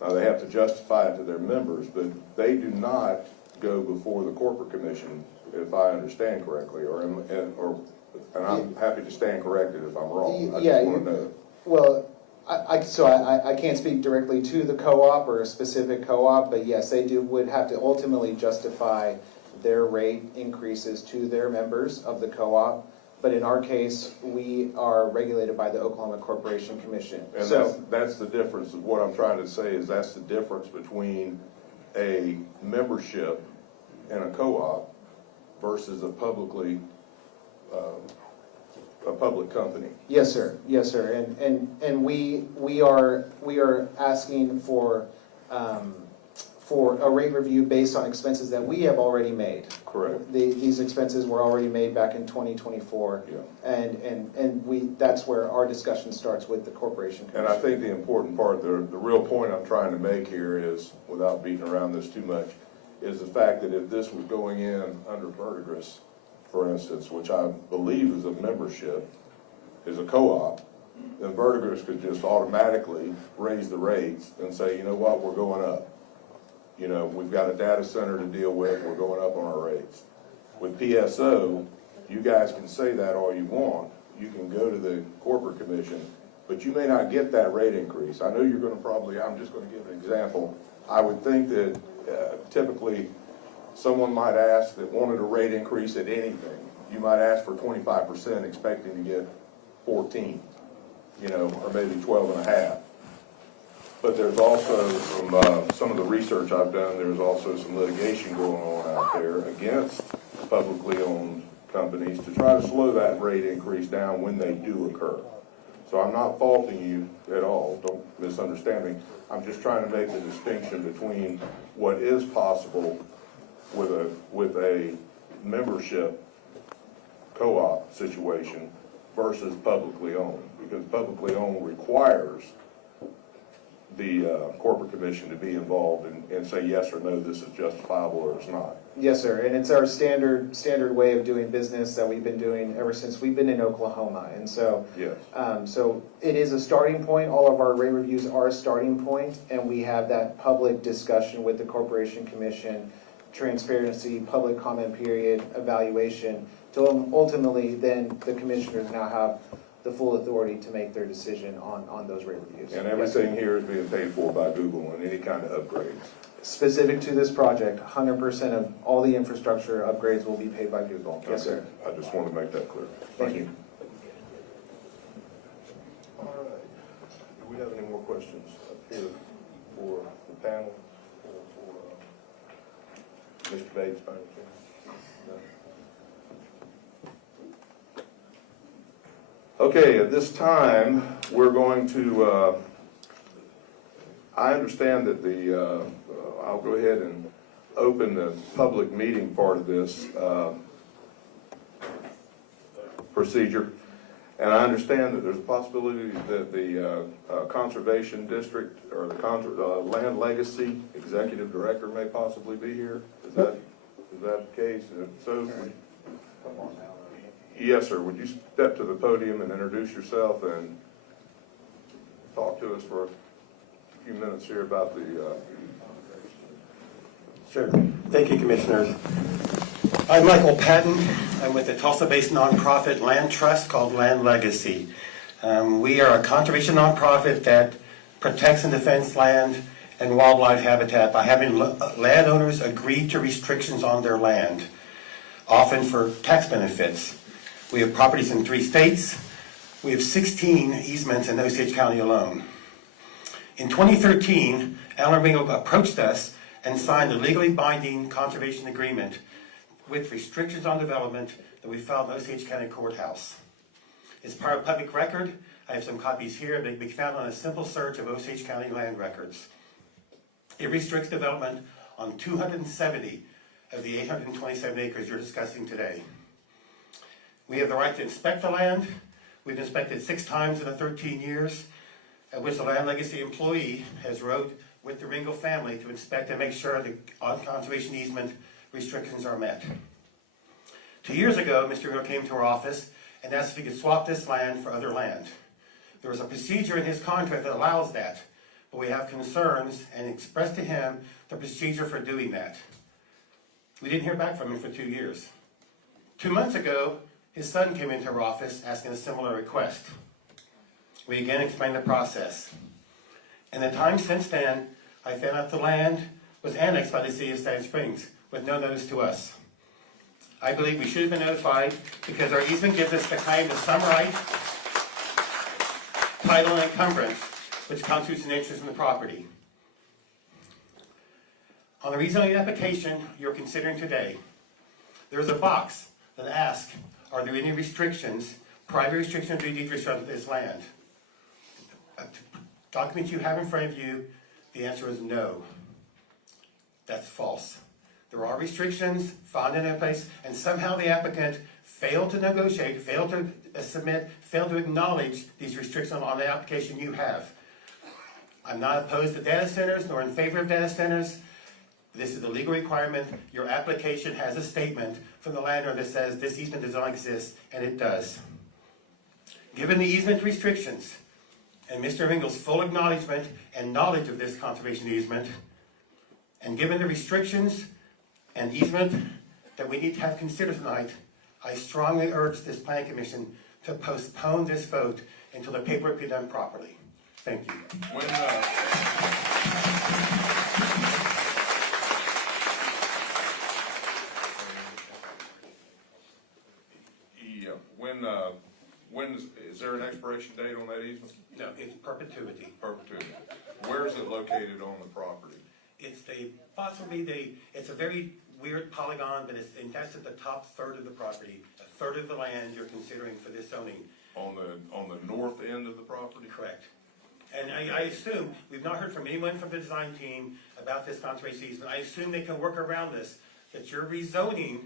Now, they have to justify it to their members, but they do not go before the corporate commission, if I understand correctly, and I'm happy to stand corrected if I'm wrong. I just want to know. Well, I can't speak directly to the co-op or a specific co-op, but yes, they would have to ultimately justify their rate increases to their members of the co-op. But in our case, we are regulated by the Oklahoma Corporation Commission. And that's the difference. What I'm trying to say is that's the difference between a membership in a co-op versus a public company. Yes, sir. Yes, sir. And we are asking for for a rate review based on expenses that we have already made. Correct. These expenses were already made back in 2024. Yeah. And that's where our discussion starts with the Corporation And Commission. I think the important part, the real point I'm trying to make here is, without beating around this too much, is the fact that if this was going in under Verdigris, for instance, which I believe is a membership, is a co-op, then Verdigris could just automatically raise the rates and say, you know what, we're going up. You know, we've got a data center to deal with, we're going up on our rates. With PSO, you guys can say that all you want. You can go to the corporate commission, but you may not get that rate increase. I know you're gonna probably, I'm just gonna give an example. I would think that typically someone might ask that wanted a rate increase at anything. You might ask for 25% expecting to get 14, you know, or maybe 12.5. But there's also some of the research I've done, there's also some litigation going on out there against publicly owned companies to try to slow that rate increase down when they do occur. So I'm not faulting you at all, don't misunderstand me. I'm just trying to make the distinction between what is possible with a membership co-op situation versus publicly owned. Because publicly owned requires the corporate commission to be involved and say yes or no, this is justifiable or it's not. Yes, sir, and it's our standard way of doing business that we've been doing ever since we've been in Oklahoma, and so yes. So it is a starting point. All of our rate reviews are a starting point, and we have that public discussion with the Corporation Commission, transparency, public comment period, evaluation, to ultimately then the commissioners now have the full authority to make their decision on those rate reviews. And everything here is being paid for by Google and any kind of upgrades. Specific to this project, 100% of all the infrastructure upgrades will be paid by Google. Yes, sir. I just want to make that clear. Thank you. All right. Do we have any more questions up here for the panel or for Mr. Bates? by any chance? No? Okay, at this time, we're going to, I understand that I'll go ahead and open the public meeting part of this procedure. And I understand that there's a possibility that the Conservation District or the Land Legacy Executive Director may possibly be here. Is that the case? If so, yes, sir. Would you step to the podium and introduce yourself and talk to us for a few minutes here about the... Sure. Thank you, Commissioners. I'm Michael Patton. I'm with a Tulsa-based nonprofit land trust called Land Legacy. We are a conservation nonprofit that protects and defends land and wildlife habitat by having landowners agree to restrictions on their land, often for tax benefits. We have properties in 3 states. We have 16 easements in Osage County alone. In 2013, Alan Ringo approached us and signed a legally binding conservation agreement with restrictions on development that we filed in Osage County Courthouse. It's part of public record. I have some copies here. They can be found on a simple search of Osage County land records. It restricts development on 270 of the 827 acres you're discussing today. We have the right to inspect the land. We've inspected 6 times in the 13 years, at which the Land Legacy employee has rode with the Ringo family to inspect and make sure the conservation easement restrictions are met. 2 years ago, Mr. Ringo came to our office and asked if he could swap this land for other land. There was a procedure in his contract that allows that, but we have concerns and expressed to him the procedure for doing that. We didn't hear back from him for 2 years. 2 months ago, his son came into our office asking a similar request. We again explained the process. In the time since then, I found out the land was annexed by the city of Sand Springs with no notice to us. I believe we should have been notified because our easement gives us the kind of some right, title, and encumbrance which constitutes an interest in the property. On the rezoning application you're considering today, there is a box that asks, are there any restrictions, private restrictions or deed restrictions of this land? Document you have in front of you, the answer is no. That's false. There are restrictions found in place, and somehow the applicant failed to negotiate, failed to submit, failed to acknowledge these restrictions on the application you have. I'm not opposed to data centers, nor in favor of data centers. This is a legal requirement. Your application has a statement from the landowner that says this easement does not exist, and it does. Given the easement restrictions, and Mr. Ringel's full acknowledgement and knowledge of this conservation easement, and given the restrictions and easement that we need to have considered tonight, I strongly urge this planning commission to postpone this vote until the paperwork be done properly. Thank you. Is there an expiration date on that easement? No, it's perpetuity. Perpetuity. Where is it located on the property? It's it's a very weird polygon, but that's at the top third of the property, a third of the land you're considering for this zoning. On the north end of the property? Correct. And I assume, we've not heard from anyone from the design team about this conservation easement. I assume they can work around this, that you're rezoning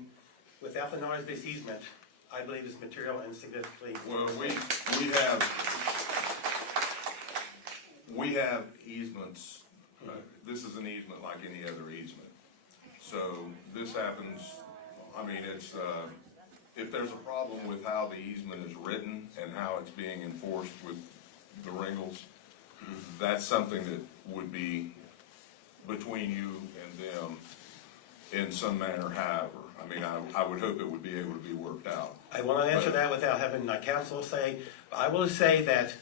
without the knowledge of this easement, I believe is material and significantly. Well, we have easements. This is an easement like any other easement. So this happens, I mean, it's, if there's a problem with how the easement is written and how it's being enforced with the Ringels, that's something that would be between you and them in some manner, however. I mean, I would hope it would be able to be worked out. I will not answer that without having my counsel say. I will say that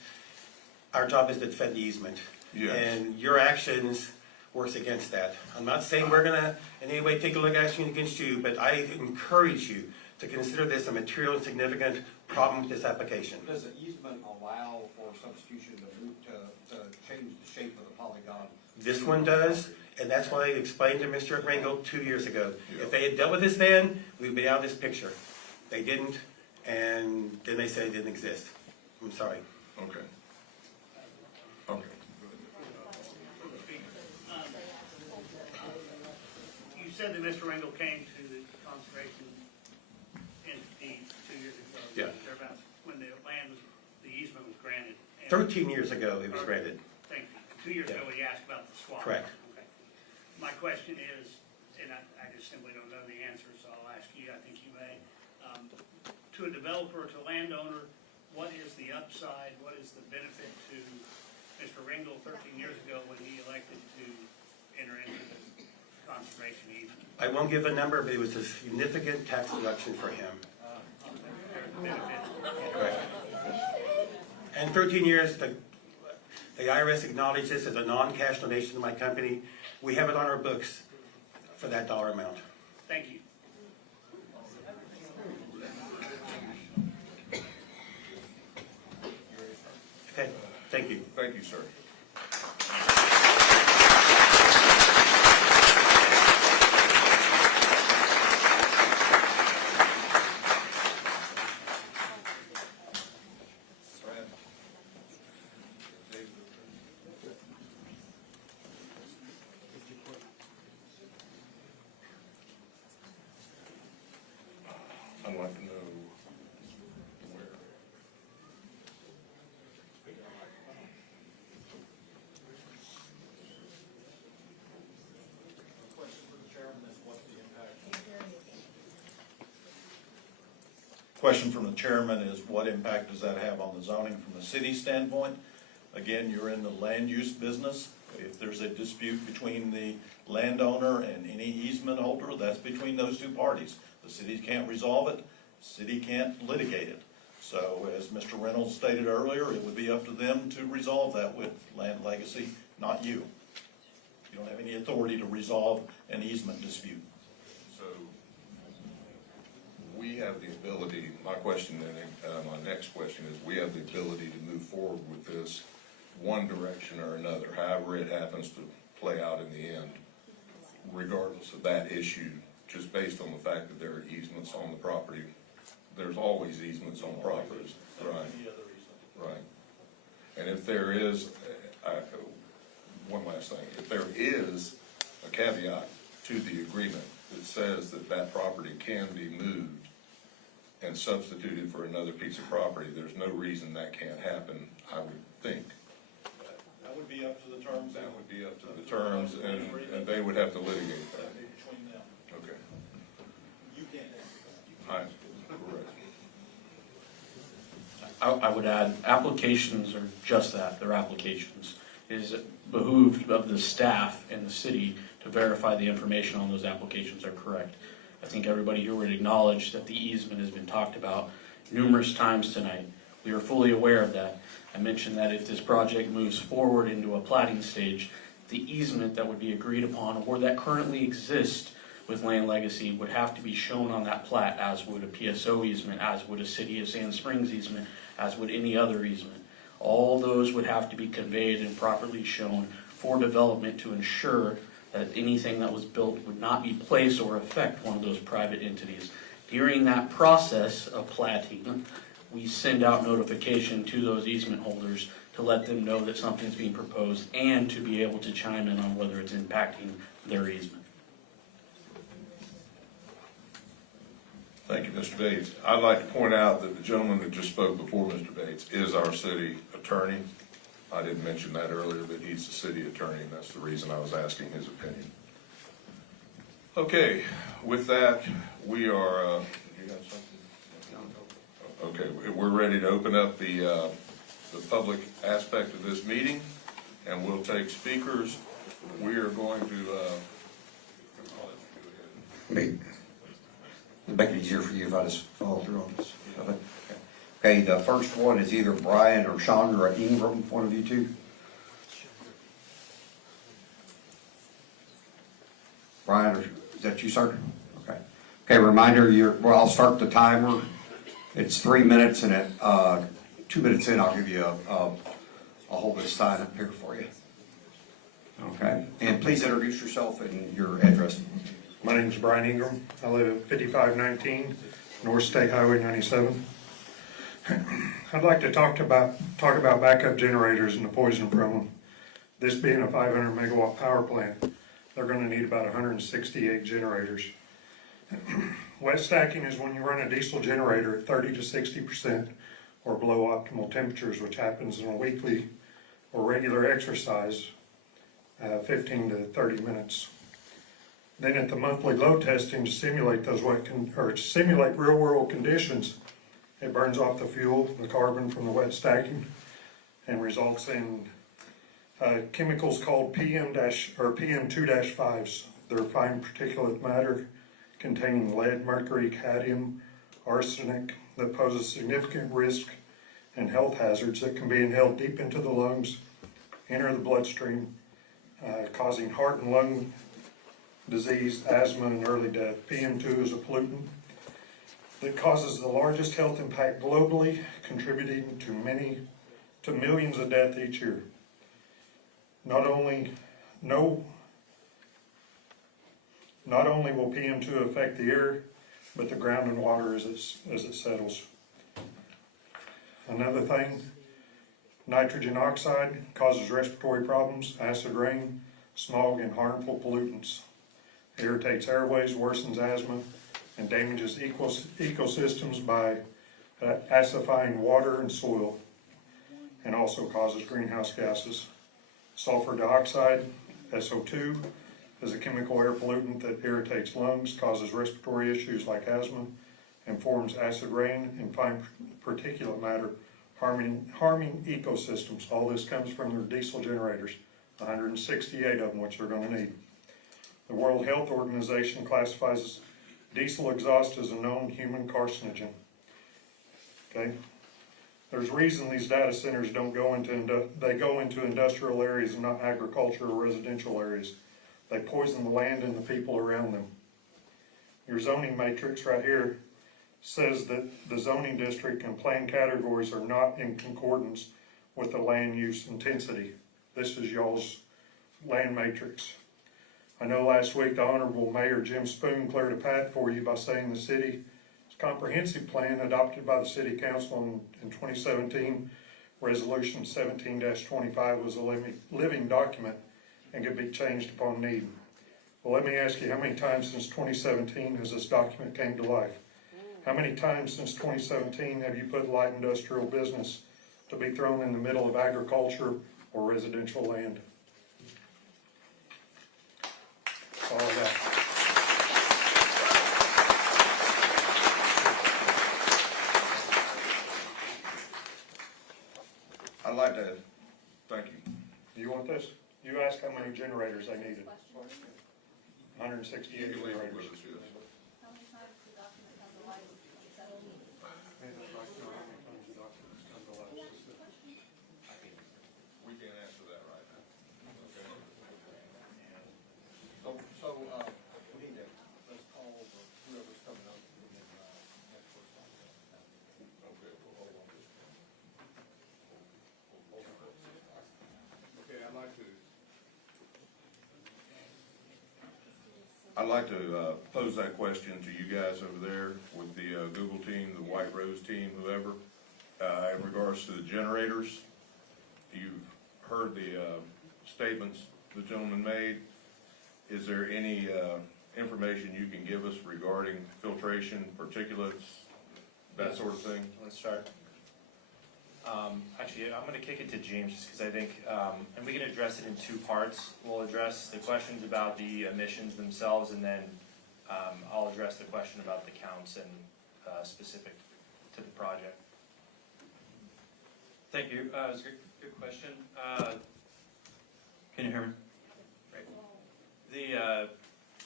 our job is to defend the easement. Yes. And your actions works against that. I'm not saying we're gonna in any way take a look at action against you, but I encourage you to consider this a material and significant problem with this application. Does the easement allow for substitution to change the shape of the polygon? This one does, and that's why I explained to Mr. Ringel 2 years ago. If they had dealt with this then, we'd be out of this picture. They didn't, and then they said it didn't exist. I'm sorry. Okay. Okay. You said that Mr. Ringel came to the conservation entity 2 years ago. Yeah. Thereabouts, when the easement was granted. 13 years ago it was granted. Thank you. 2 years ago he asked about the swap. Correct. Okay. My question is, and I just simply don't know the answer, so I'll ask you, I think you may. To a developer, to a landowner, what is the upside, what is the benefit to Mr. Ringel 13 years ago when he elected to enter into the conservation easement? I won't give a number, but it was a significant tax deduction for him. Correct. And 13 years, the IRS acknowledged this as a non-cash donation to my company. We have it on our books for that dollar amount. Thank you. Okay, thank you. Thank you, sir. I'd like to know where. Question from the chairman is, what impact does that have on the zoning from the city standpoint? Again, you're in the land use business. If there's a dispute between the landowner and any easement holder, that's between those two parties. The city can't resolve it, the city can't litigate it. So as Mr. Reynolds stated earlier, it would be up to them to resolve that with Land Legacy, not you. You don't have any authority to resolve an easement dispute. So we have the ability, my question and my next question is, we have the ability to move forward with this one direction or another, however it happens to play out in the end, regardless of that issue, just based on the fact that there are easements on the property. There's always easements on properties, right? Right. And if there is, one last thing, if there is a caveat to the agreement that says that that property can be moved and substituted for another piece of property, there's no reason that can't happen, I would think. That would be up to the terms. That would be up to the terms, and they would have to litigate that. Between them. Okay. You can't. Correct. I would add, applications are just that, they're applications. It is behooved of the staff and the city to verify the information on those applications are correct. I think everybody here would acknowledge that the easement has been talked about numerous times tonight. We are fully aware of that. I mentioned that if this project moves forward into a platting stage, the easement that would be agreed upon or that currently exists with Land Legacy would have to be shown on that plat, as would a PSO easement, as would a City of Sand Springs easement, as would any other easement. All those would have to be conveyed and properly shown for development to ensure that anything that was built would not be placed or affect one of those private entities. During that process of platting, we send out notification to those easement holders to let them know that something's being proposed and to be able to chime in on whether it's impacting their easement. Thank you, Mr. Bates. I'd like to point out that the gentleman that just spoke before Mr. Bates is our city attorney. I didn't mention that earlier, but he's the city attorney, and that's the reason I was asking his opinion. Okay, with that, we are, you got something? Okay, we're ready to open up the public aspect of this meeting, and we'll take speakers. We are going to, Make it easier for you if I just follow through on this. Okay, the first one is either Brian or Chandra Ingram, one of you two. Brian, is that you, sir? Okay. Okay, reminder, well, I'll start the timer. It's 3 minutes, and at 2 minutes in, I'll give you I'll hold this sign up here for you. Okay, and please introduce yourself and your address. My name is Brian Ingram. I live at 5519 North State Highway 97. I'd like to talk about backup generators and the poison from them. This being a 500 megawatt power plant, they're going to need about 168 generators. Wet stacking is when you run a diesel generator at 30 to 60% or below optimal temperatures, which happens in a weekly or regular exercise, 15 to 30 minutes. Then at the monthly load testing to simulate those simulate real world conditions, it burns off the fuel, the carbon from the wet stacking, and results in chemicals called PM2-5s. They're fine particulate matter containing lead, mercury, cadmium, arsenic that poses significant risk and health hazards that can be inhaled deep into the lungs, enter the bloodstream, causing heart and lung disease, asthma, and early death. PM2 is a pollutant that causes the largest health impact globally, contributing to millions of deaths each year. Not only will PM2 affect the air, but the ground and water as it settles. Another thing, nitrogen oxide causes respiratory problems, acid rain, smog, and harmful pollutants. Irritates airways, worsens asthma, and damages ecosystems by acidifying water and soil, and also causes greenhouse gases. Sulfur dioxide, SO2, is a chemical air pollutant that irritates lungs, causes respiratory issues like asthma, and forms acid rain and fine particulate matter, harming ecosystems. All this comes from their diesel generators, 168 of them, which they're going to need. The World Health Organization classifies diesel exhaust as a known human carcinogen. Okay? There's a reason these data centers go into industrial areas and not agricultural or residential areas. They poison the land and the people around them. Your zoning matrix right here says that the zoning district and plan categories are not in concordance with the land use intensity. This is y'all's land matrix. I know last week the Honorable Mayor Jim Spoon cleared a path for you by saying the city's comprehensive plan adopted by the City Council in 2017, Resolution 17-25, was a living document and could be changed upon need. Well, let me ask you, how many times since 2017 has this document came to life? How many times since 2017 have you put light industrial business to be thrown in the middle of agriculture or residential land? That's all I got. I'd like to, thank you. Do you want this? You asked how many generators they needed. 168 You can leave it generators. with us, yes. How many times the document comes to life? We can't answer that right now. Okay. So, we need to, let's call whoever's coming up. Okay, well, hold on just a minute. Okay, I'd like to pose that question to you guys over there with the Google team, the White Rose team, whoever, in regards to the generators. You've heard the statements the gentleman made. Is there any information you can give us regarding filtration, particulates, that sort of thing? Let's start. Actually, I'm gonna kick it to James, just because I think, and we can address it in two parts. We'll address the questions about the emissions themselves, and then I'll address the question about the counts and specific to the project. Thank you. It was a good question. Can you hear me? Great.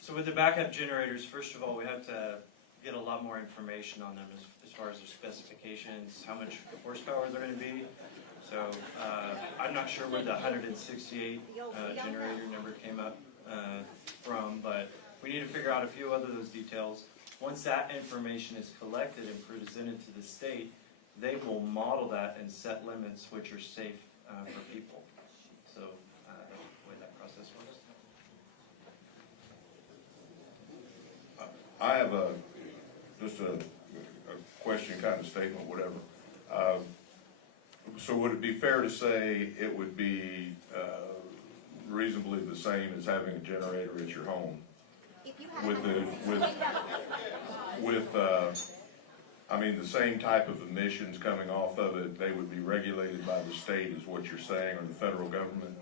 So with the backup generators, first of all, we have to get a lot more information on them as far as their specifications, how much horsepower they're going to be. So I'm not sure where the 168 generator number came up from, but we need to figure out a few other those details. Once that information is collected and presented to the state, they will model that and set limits which are safe for people. So that's the way that process works. I have just a question, kind of statement, whatever. So would it be fair to say it would be reasonably the same as having a generator at your home? I mean, the same type of emissions coming off of it, they would be regulated by the state, is what you're saying, or the federal government?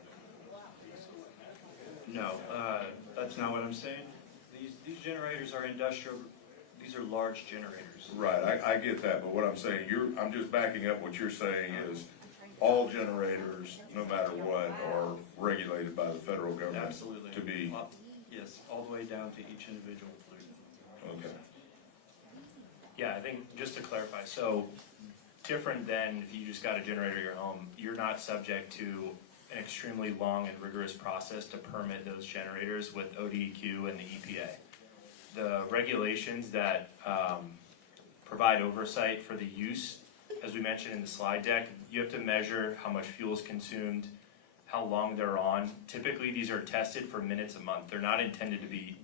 No, that's not what I'm saying. These generators are industrial. These are large generators. Right, I get that, but what I'm saying, I'm just backing up what you're saying is all generators, no matter what, are regulated by the federal government. Absolutely. To be, Yes, all the way down to each individual pollutant. okay. Yeah, I think, just to clarify, so different than if you just got a generator at your home, you're not subject to an extremely long and rigorous process to permit those generators with ODEQ and the EPA. The regulations that provide oversight for the use, as we mentioned in the slide deck, you have to measure how much fuel is consumed, how long they're on. Typically, these are tested for minutes a month. They're not intended to be,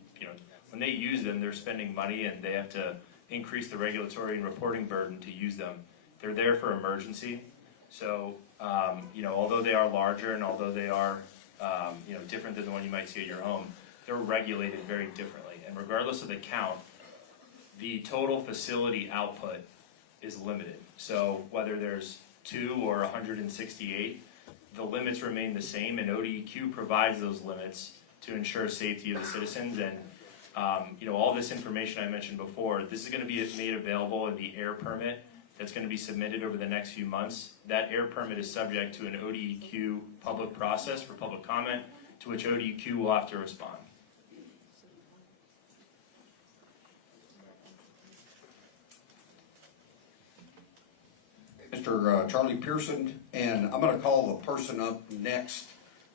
when they use them, they're spending money and they have to increase the regulatory and reporting burden to use them. They're there for emergency. So, although they are larger and although they are, different than the one you might see at your home, they're regulated very differently. And regardless of the count, the total facility output is limited. So whether there's 2 or 168, the limits remain the same, and ODEQ provides those limits to ensure safety of the citizens. And all this information I mentioned before, this is going to be made available in the air permit that's going to be submitted over the next few months. That air permit is subject to an ODEQ public process for public comment, to which ODEQ will have to respond. Mr. Charlie Pearson, and I'm gonna call the person up next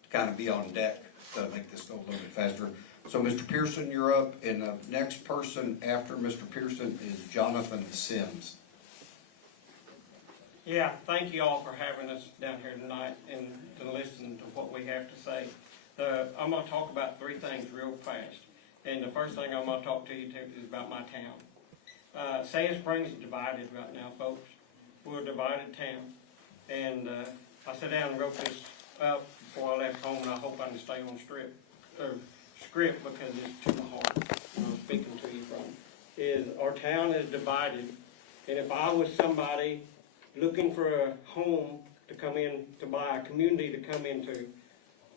to kind of be on deck to make this go a little bit faster. So Mr. Pearson, you're up, and the next person after Mr. Pearson is Jonathan Sims. Yeah, thank you all for having us down here tonight and to listen to what we have to say. I'm gonna talk about 3 things real fast. And the first thing I'm gonna talk to you is about my town. Sand Springs is divided right now, folks. We're a divided town. And I sat down and wrote this up before I left home, and I hope I can stay on script because it's to the heart, I'm speaking to you from, is our town is divided. And if I was somebody looking for a home to come in, to buy, a community to come into,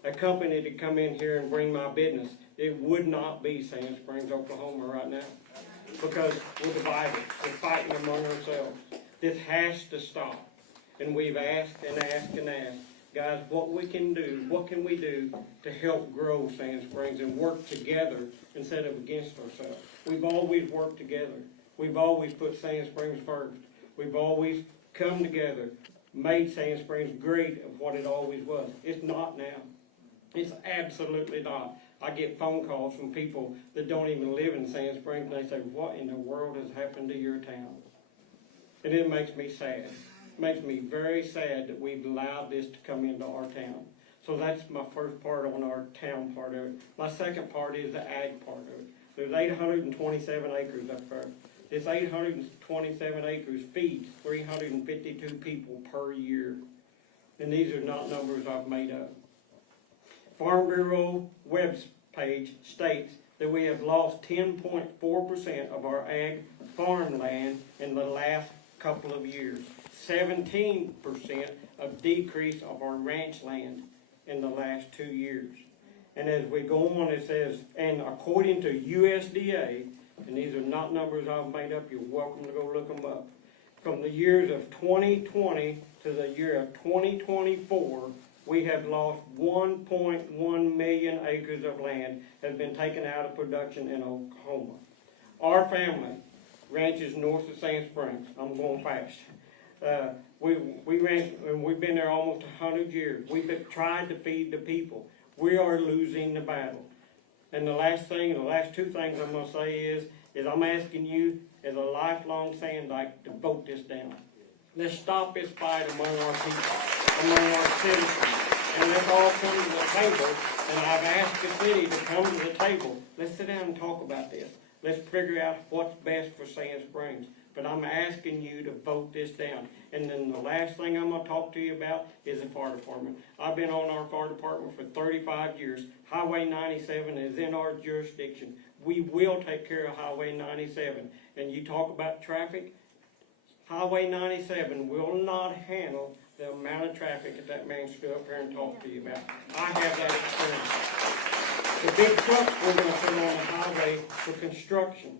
a company to come in here and bring my business, it would not be Sand Springs, Oklahoma right now. Because we're divided, we're fighting among ourselves. This has to stop. And we've asked and asked and asked, guys, what we can do, what can we do to help grow Sand Springs and work together instead of against ourselves? We've always worked together. We've always put Sand Springs first. We've always come together, made Sand Springs great of what it always was. It's not now. It's absolutely not. I get phone calls from people that don't even live in Sand Springs, and they say, what in the world has happened to your town? And it makes me sad. It makes me very sad that we've allowed this to come into our town. So that's my first part on our town part of it. My second part is the ag part of it. There's 827 acres up there. This 827 acres feeds 352 people per year. And these are not numbers I've made up. Farm Bureau web page states that we have lost 10.4% of our ag farmland in the last couple of years. 17% of decrease of our ranch land in the last 2 years. And as we go on, it says, and according to USDA, and these are not numbers I've made up, you're welcome to go look them up. From the years of 2020 to the year of 2024, we have lost 1.1 million acres of land has been taken out of production in Oklahoma. Our family ranches north of Sand Springs. I'm going fast. We ranch, and we've been there almost 100 years. We've tried to feed the people. We are losing the battle. And the last two things I'm going to say is I'm asking you as a lifelong Sandike to vote this down. Let's stop this fight among our people, among our citizens, and let's all come to the table. And I've asked the city to come to the table. Let's sit down and talk about this. Let's figure out what's best for Sand Springs. But I'm asking you to vote this down. And then the last thing I'm going to talk to you about is the fire department. I've been on our fire department for 35 years. Highway 97 is in our jurisdiction. We will take care of Highway 97. And you talk about traffic, Highway 97 will not handle the amount of traffic that man stood up here and talked to you about. I have that experience. The big trucks we're going to put on the highway for construction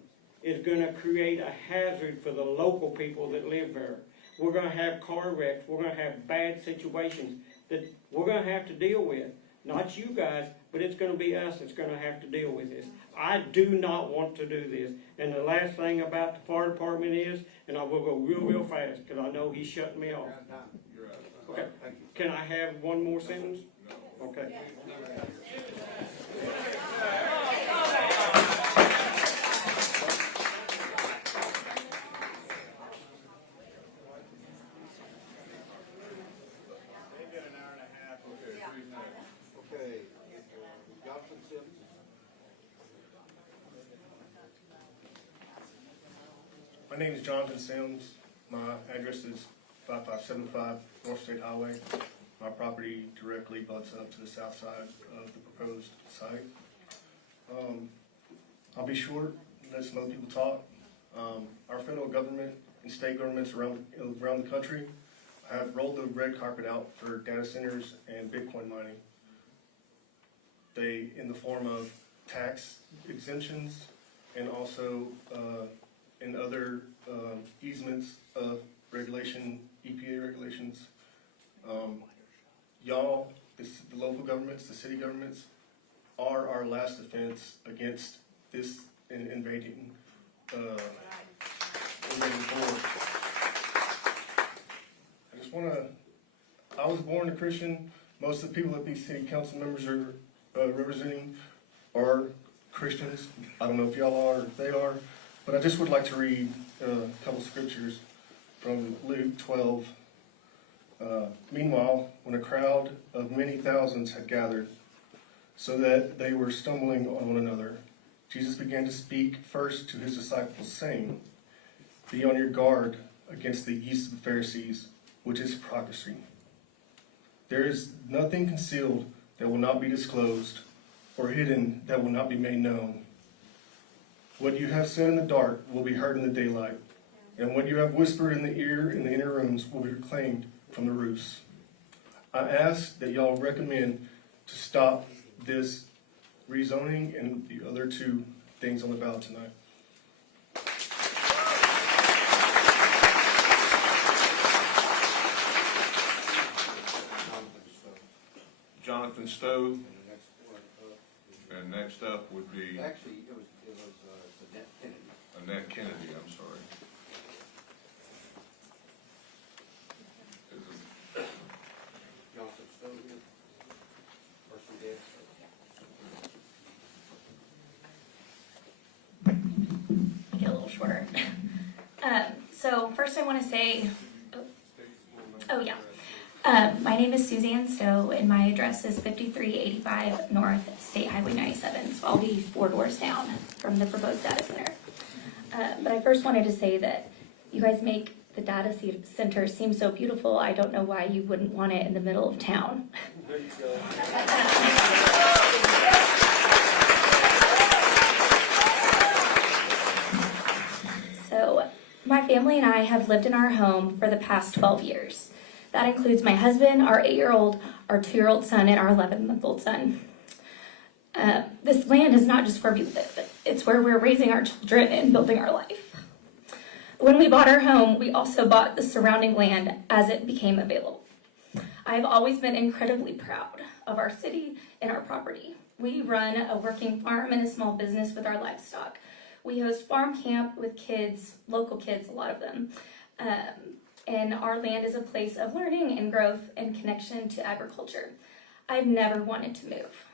is going to create a hazard for the local people that live there. We're going to have car wrecks. We're going to have bad situations that we're going to have to deal with. Not you guys, but it's going to be us that's going to have to deal with this. I do not want to do this. And the last thing about the fire department is, and I will go real fast because I know he's shutting me off. Okay. Can I have one more sentence? Okay. My name is Jonathan Sims. My address is 5575 North State Highway. My property directly butts up to the south side of the proposed site. I'll be short, let some other people talk. Our federal government and state governments around the country have rolled the red carpet out for data centers and Bitcoin mining. They, in the form of tax exemptions and also and other easements of regulation, EPA regulations. Y'all, the local governments, the city governments, are our last defense against this invading force. I just want to, I was born a Christian. Most of the people that these city council members are representing are Christians. I don't know if y'all are or if they are. But I just would like to read a couple scriptures from Luke 12. Meanwhile, when a crowd of many thousands had gathered, so that they were stumbling on one another, Jesus began to speak first to his disciples, saying, "Be on your guard against the yeast of the Pharisees, which is hypocrisy. There is nothing concealed that will not be disclosed, or hidden that will not be made known. What you have said in the dark will be heard in the daylight, and what you have whispered in the ear in the inner rooms will be proclaimed from the roofs. I ask that y'all recommend to stop this rezoning and the other two things on the ballot tonight. Jonathan Stowe, and next up would be Actually, it was Annette Kennedy. Annette Kennedy, I'm sorry. Jonathan Stowe here. Person dead. Get a little shorter. So first I want to say, my name is Suzanne Stowe, and my address is 5385 North State Highway 97. So I'll be 4 doors down from the proposed data center. But I first wanted to say that you guys make the data center seem so beautiful. I don't know why you wouldn't want it in the middle of town. There you go. So my family and I have lived in our home for the past 12 years. That includes my husband, our 8-year-old, our 2-year-old son, and our 11-month-old son. This land is not just where we live, it's where we're raising our children and building our life. When we bought our home, we also bought the surrounding land as it became available. I've always been incredibly proud of our city and our property. We run a working farm and a small business with our livestock. We host farm camp with kids, local kids, a lot of them. And our land is a place of learning and growth and connection to agriculture. I've never wanted to move.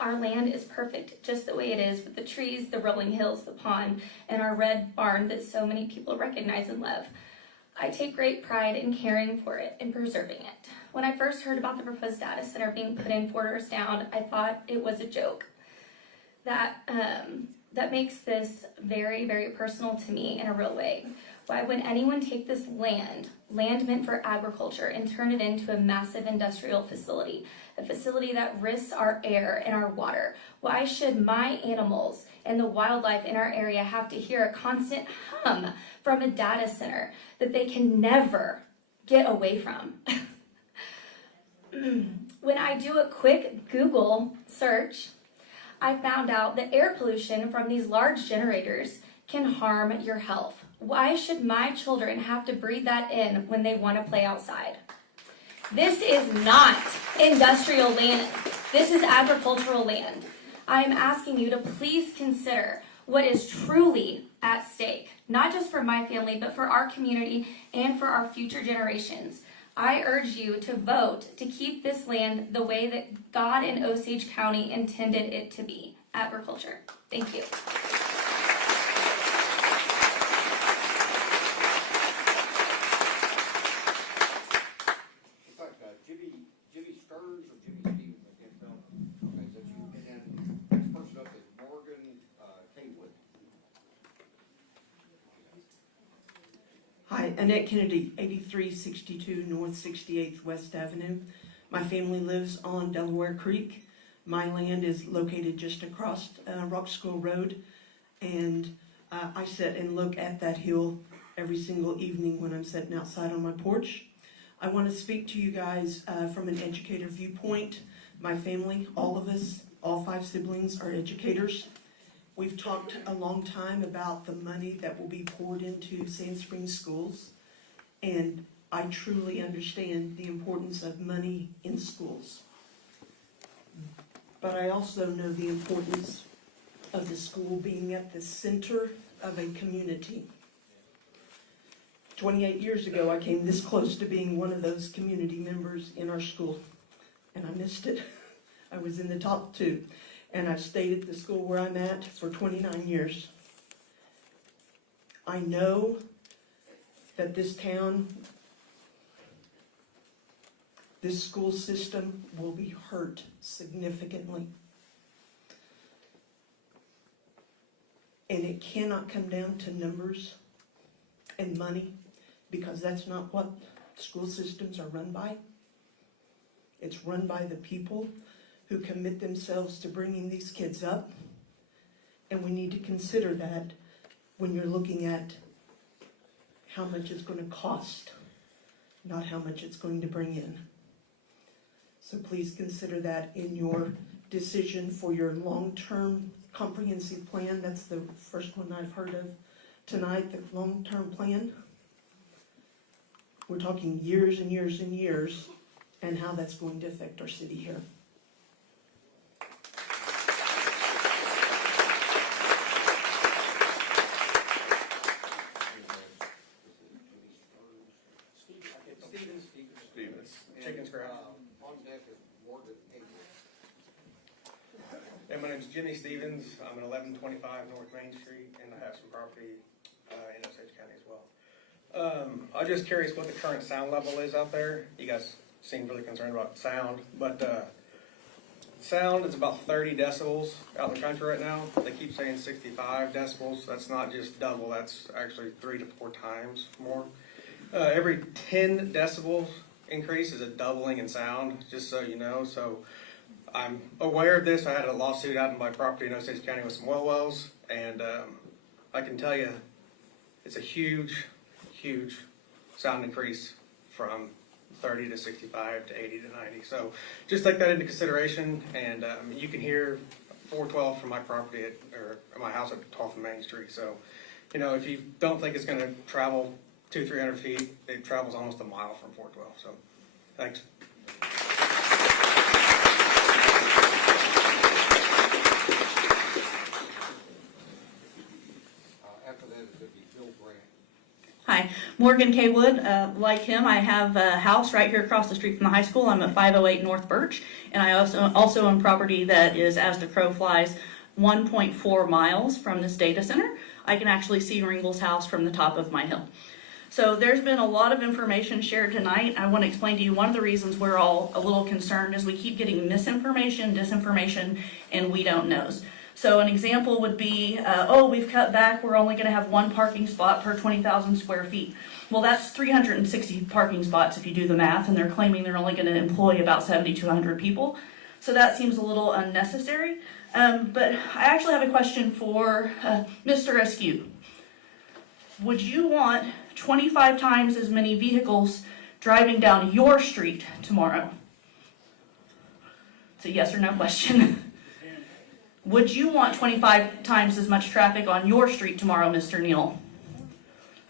Our land is perfect just the way it is, with the trees, the rolling hills, the pond, and our red barn that so many people recognize and love. I take great pride in caring for it and preserving it. When I first heard about the proposed data center being put in 4 doors down, I thought it was a joke. That makes this very, very personal to me in a real way. Why would anyone take this land meant for agriculture, and turn it into a massive industrial facility, a facility that risks our air and our water? Why should my animals and the wildlife in our area have to hear a constant hum from a data center that they can never get away from? When I do a quick Google search, I found out that air pollution from these large generators can harm your health. Why should my children have to breathe that in when they want to play outside? This is not industrial land. This is agricultural land. I am asking you to please consider what is truly at stake, not just for my family, but for our community and for our future generations. I urge you to vote to keep this land the way that God and Osage County intended it to be, agriculture. Thank you. Jimmy Stearns or Jimmy Stevens, I can't tell. Okay, so you, and then next person up is Morgan Kaywood. Hi, Annette Kennedy, 8362 North 68th West Avenue. My family lives on Delaware Creek. My land is located just across Rock School Road, and I sit and look at that hill every single evening when I'm sitting outside on my porch. I want to speak to you guys from an educator viewpoint. My family, all of us, all 5 siblings are educators. We've talked a long time about the money that will be poured into Sand Springs schools, and I truly understand the importance of money in schools. But I also know the importance of the school being at the center of a community. 28 years ago, I came this close to being one of those community members in our school, and I missed it. I was in the top 2, and I've stayed at the school where I'm at for 29 years. I know that this town, this school system will be hurt significantly. And it cannot come down to numbers and money, because that's not what school systems are run by. It's run by the people who commit themselves to bringing these kids up. And we need to consider that when you're looking at how much it's going to cost, not how much it's going to bring in. So please consider that in your decision for your long-term comprehensive plan. That's the first one I've heard of tonight, the long-term plan. We're talking years and years and years, and how that's going to affect our city here. Chicken scratch. On deck is Morgan Haywood. And my name's Jimmy Stevens. I'm at 1125 North Main Street, and I have some property in Osage County as well. I'm just curious what the current sound level is out there. You guys seem really concerned about sound, but sound is about 30 decibels out in the country right now. They keep saying 65 decibels. That's not just double, that's actually 3 to 4 times more. Every 10 decibels increase is a doubling in sound, just so you know. So I'm aware of this. I had a lawsuit out in my property in Osage County with some oil wells, and I can tell you it's a huge sound increase from 30 to 65 to 80 to 90. So just take that into consideration, and you can hear 412 from my property or my house at 12th and Main Street. So, you know, if you don't think it's going to travel 200-300 feet, it travels almost a mile from 412. So, thanks. After that, it's going to be Bill Grant. Hi, Morgan K. Wood. Like him, I have a house right here across the street from the high school. I'm at 508 North Birch, and I also own property that is, as the crow flies, 1.4 miles from this data center. I can actually see Ringle's house from the top of my hill. So there's been a lot of information shared tonight. I want to explain to you one of the reasons we're all a little concerned is we keep getting misinformation, disinformation, and we don't knows. So an example would be, oh, we've cut back, we're only going to have 1 parking spot per 20,000 square feet. Well, that's 360 parking spots if you do the math, and they're claiming they're only going to employ about 70 to 100 people. So that seems a little unnecessary. But I actually have a question for Mr. Askew. Would you want 25 times as many vehicles driving down your street tomorrow? It's a yes or no question. Would you want 25 times as much traffic on your street tomorrow, Mr. Neal?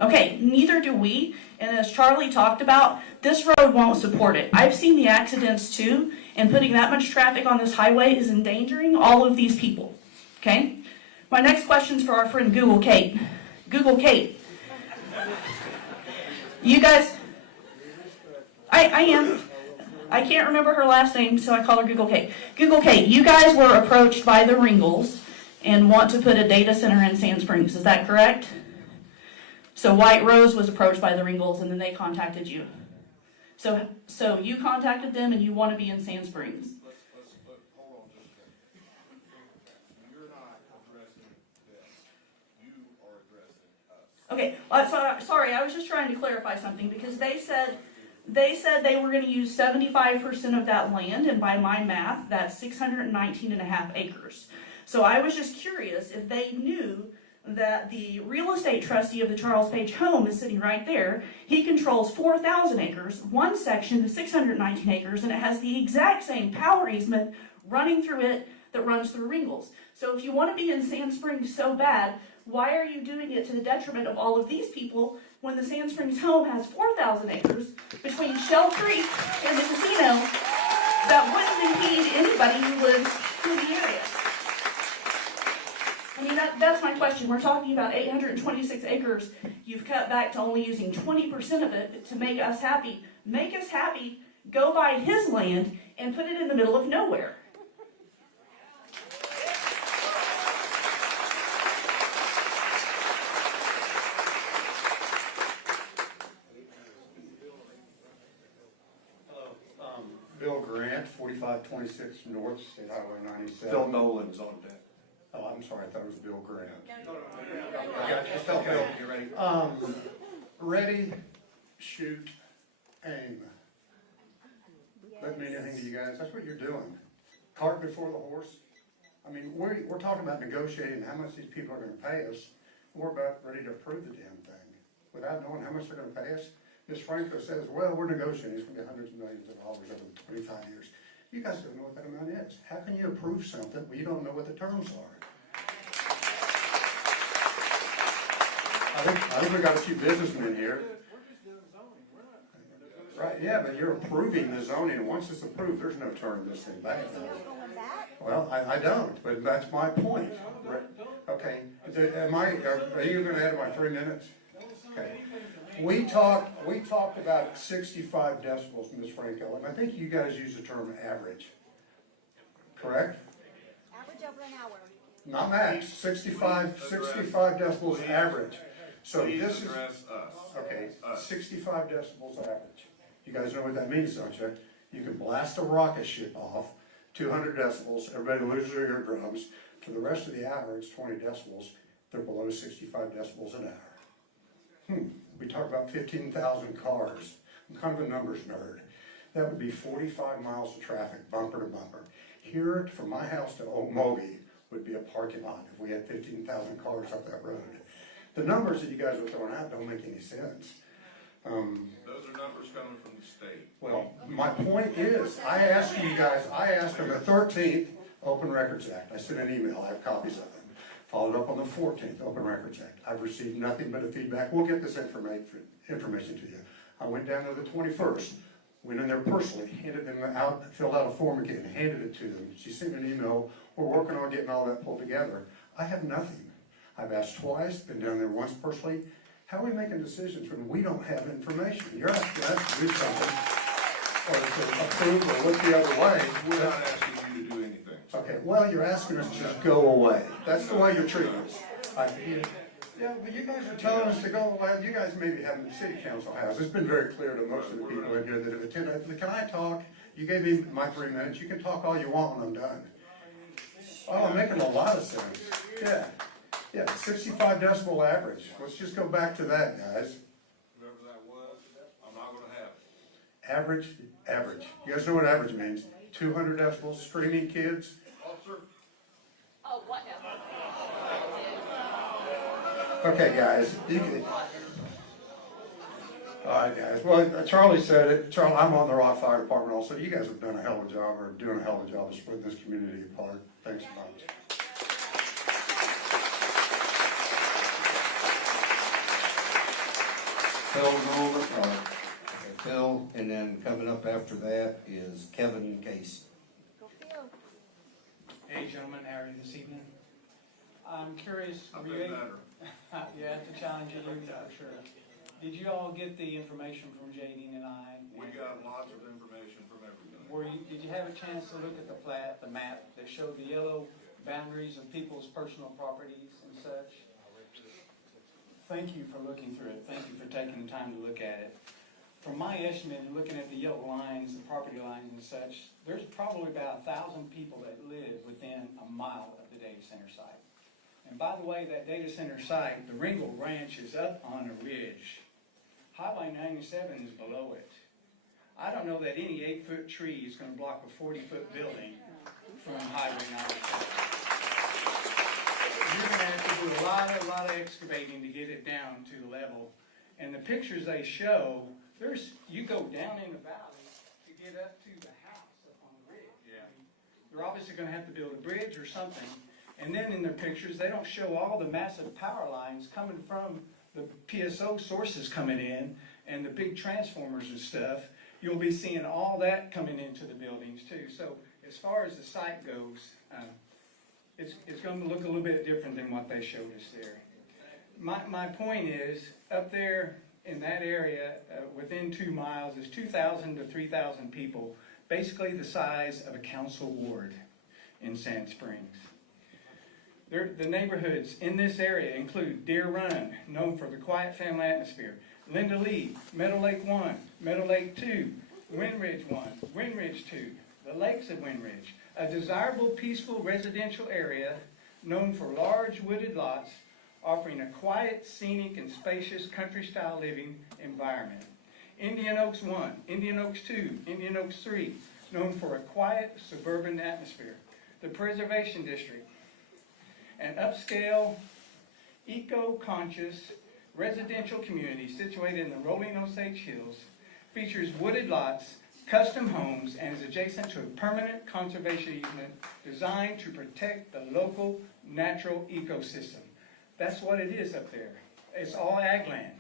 Okay, neither do we. And as Charlie talked about, this road won't support it. I've seen the accidents too, and putting that much traffic on this highway is endangering all of these people. Okay? My next question is for our friend Google Kate. Google Kate. You guys, I am. I can't remember her last name, so I call her Google Kate. Google Kate, you guys were approached by the Ringles and want to put a data center in Sand Springs, is that correct? So White Rose was approached by the Ringles and then they contacted you. So you contacted them and you want to be in Sand Springs. Hold on just a second. You're not addressing this. You are addressing us. Okay, sorry, I was just trying to clarify something because they said they were going to use 75% of that land, and by my math, that's 619.5 acres. So I was just curious if they knew that the real estate trustee of the Charles Page home is sitting right there. He controls 4,000 acres. One section is 619 acres, and it has the exact same power easement running through it that runs through Ringles. So if you want to be in Sand Springs so bad, why are you doing it to the detriment of all of these people when the Sand Springs home has 4,000 acres between Shell Creek and the casino that wouldn't impede anybody who lives in the area? I mean, that's my question. We're talking about 826 acres. You've cut back to only using 20% of it to make us happy. Make us happy, go buy his land and put it in the middle of nowhere. Bill Grant, 4526 North State Highway 97. Phil Nolan's on deck. Oh, I'm sorry, I thought it was Bill Grant. I got you. Tell Bill. You ready? Ready, shoot, aim. Doesn't mean anything to you guys. That's what you're doing. cart before the horse. I mean, we're talking about negotiating how much these people are gonna pay us. We're about ready to approve the damn thing without knowing how much they're gonna pay us. Ms. Franco says, well, we're negotiating, it's gonna be hundreds of millions of dollars over the 25 years. You guys don't know what that amount is. How can you approve something when you don't know what the terms are? I think we got a few businessmen here. Right, yeah, but you're approving the zoning, and once it's approved, there's no turning this thing back. Well, I don't, but that's my point. Okay, are you gonna add my 3 minutes? Okay. We talked about 65 decibels, Ms. Franco, and I think you guys use the term average, correct? Average over an hour. Not max, 65 decibels average. So this is, okay, 65 decibels average. You guys know what that means, don't you? You can blast a rocket ship off, 200 decibels, everybody loses their eardrums. For the rest of the hour, it's 20 decibels. They're below 65 decibels an hour. We talk about 15,000 cars. I'm kind of a numbers nerd. That would be 45 miles of traffic, bumper to bumper. Here, from my house to Okmulgee, would be a parking lot if we had 15,000 cars up that road. The numbers that you guys are throwing out don't make any sense. Those are numbers coming from the state. Well, my point is, I asked on the 13th, Open Records Act. I sent an email, I have copies of them. Followed up on the 14th, Open Records Act. I've received nothing but a feedback. We'll get this information to you. I went down to the 21st, went in there personally, handed them out, filled out a form again, handed it to them. She sent me an email. We're working on getting all that pulled together. I have nothing. I've asked twice, been down there once personally. How are we making decisions when we don't have information? You're asking us to do something, or to approve or look the other way. We're not asking you to do anything. Okay, well, you're asking us to just go away. That's the way you're treating us. Yeah, but you guys are telling us to go away. You guys maybe haven't, the city council has. It's been very clear to most of the people in here that have attended. Can I talk? You gave me my 3 minutes. You can talk all you want when I'm done. Oh, I'm making a lot of sense. Yeah, 65 decibel average. Let's just go back to that, guys. Whoever that was, I'm not gonna have it. Average. You guys know what average means? 200 decibels, screaming kids. Officer? Oh, what now? Okay, guys. All right, guys. Well, Charlie said it. Charlie, I'm on the Rock Fire Department also. You guys have done a hell of a job, or doing a hell of a job of splitting this community apart. Thanks so much. Phil, and then coming up after that is Kevin Casey. Hey gentlemen, how are you this evening? I'm curious, I've were been you better. yeah, to challenge you, for sure. Did you all get the information from Jadine and I? We got lots of information from everybody. Did you have a chance to look at the map that showed the yellow boundaries of people's personal properties and such? Thank you for looking through it. Thank you for taking the time to look at it. From my estimate, looking at the yellow lines, the property lines and such, there's probably about 1,000 people that live within a mile of the data center site. And by the way, that data center site, the Ringgold Ranch, is up on a ridge. Highway 97 is below it. I don't know that any 8-foot tree is going to block a 40-foot building from Highway 97. You're going to have to do a lot of excavating to get it down to the level. And the pictures they show, you go down in the valley to get up to the house up on the ridge. Yeah. They're obviously going to have to build a bridge or something. And then in their pictures, they don't show all the massive power lines coming from the PSO sources coming in and the big transformers and stuff. You'll be seeing all that coming into the buildings too. So as far as the site goes, it's going to look a little bit different than what they showed us there. My point is, up there in that area, within 2 miles, is 2,000 to 3,000 people, basically the size of a council ward in Sand Springs. The neighborhoods in this area include Deer Run, known for the quiet family atmosphere, Linda Lee, Meadow Lake 1, Meadow Lake 2, Windridge 1, Windridge 2, the Lakes of Windridge, a desirable, peaceful residential area known for large wooded lots, offering a quiet, scenic, and spacious country-style living environment. Indian Oaks 1, Indian Oaks 2, Indian Oaks 3, known for a quiet suburban atmosphere. The Preservation District, an upscale, eco-conscious residential community situated in the rolling Osage Hills, features wooded lots, custom homes, and is adjacent to a permanent conservation easement designed to protect the local natural ecosystem. That's what it is up there. It's all ag land.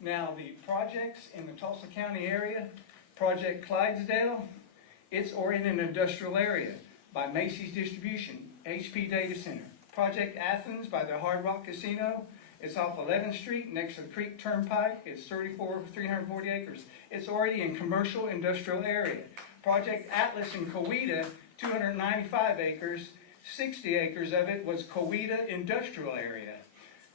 Now, the projects in the Tulsa County area, Project Clydesdale, it's already in an industrial area by Macy's Distribution, HP Data Center. Project Athens by the Hard Rock Casino, it's off 11th Street next to the Creek Turnpike. It's 340 acres. It's already in commercial industrial area. Project Atlas in Coweta, 295 acres. 60 acres of it was Coweta industrial area.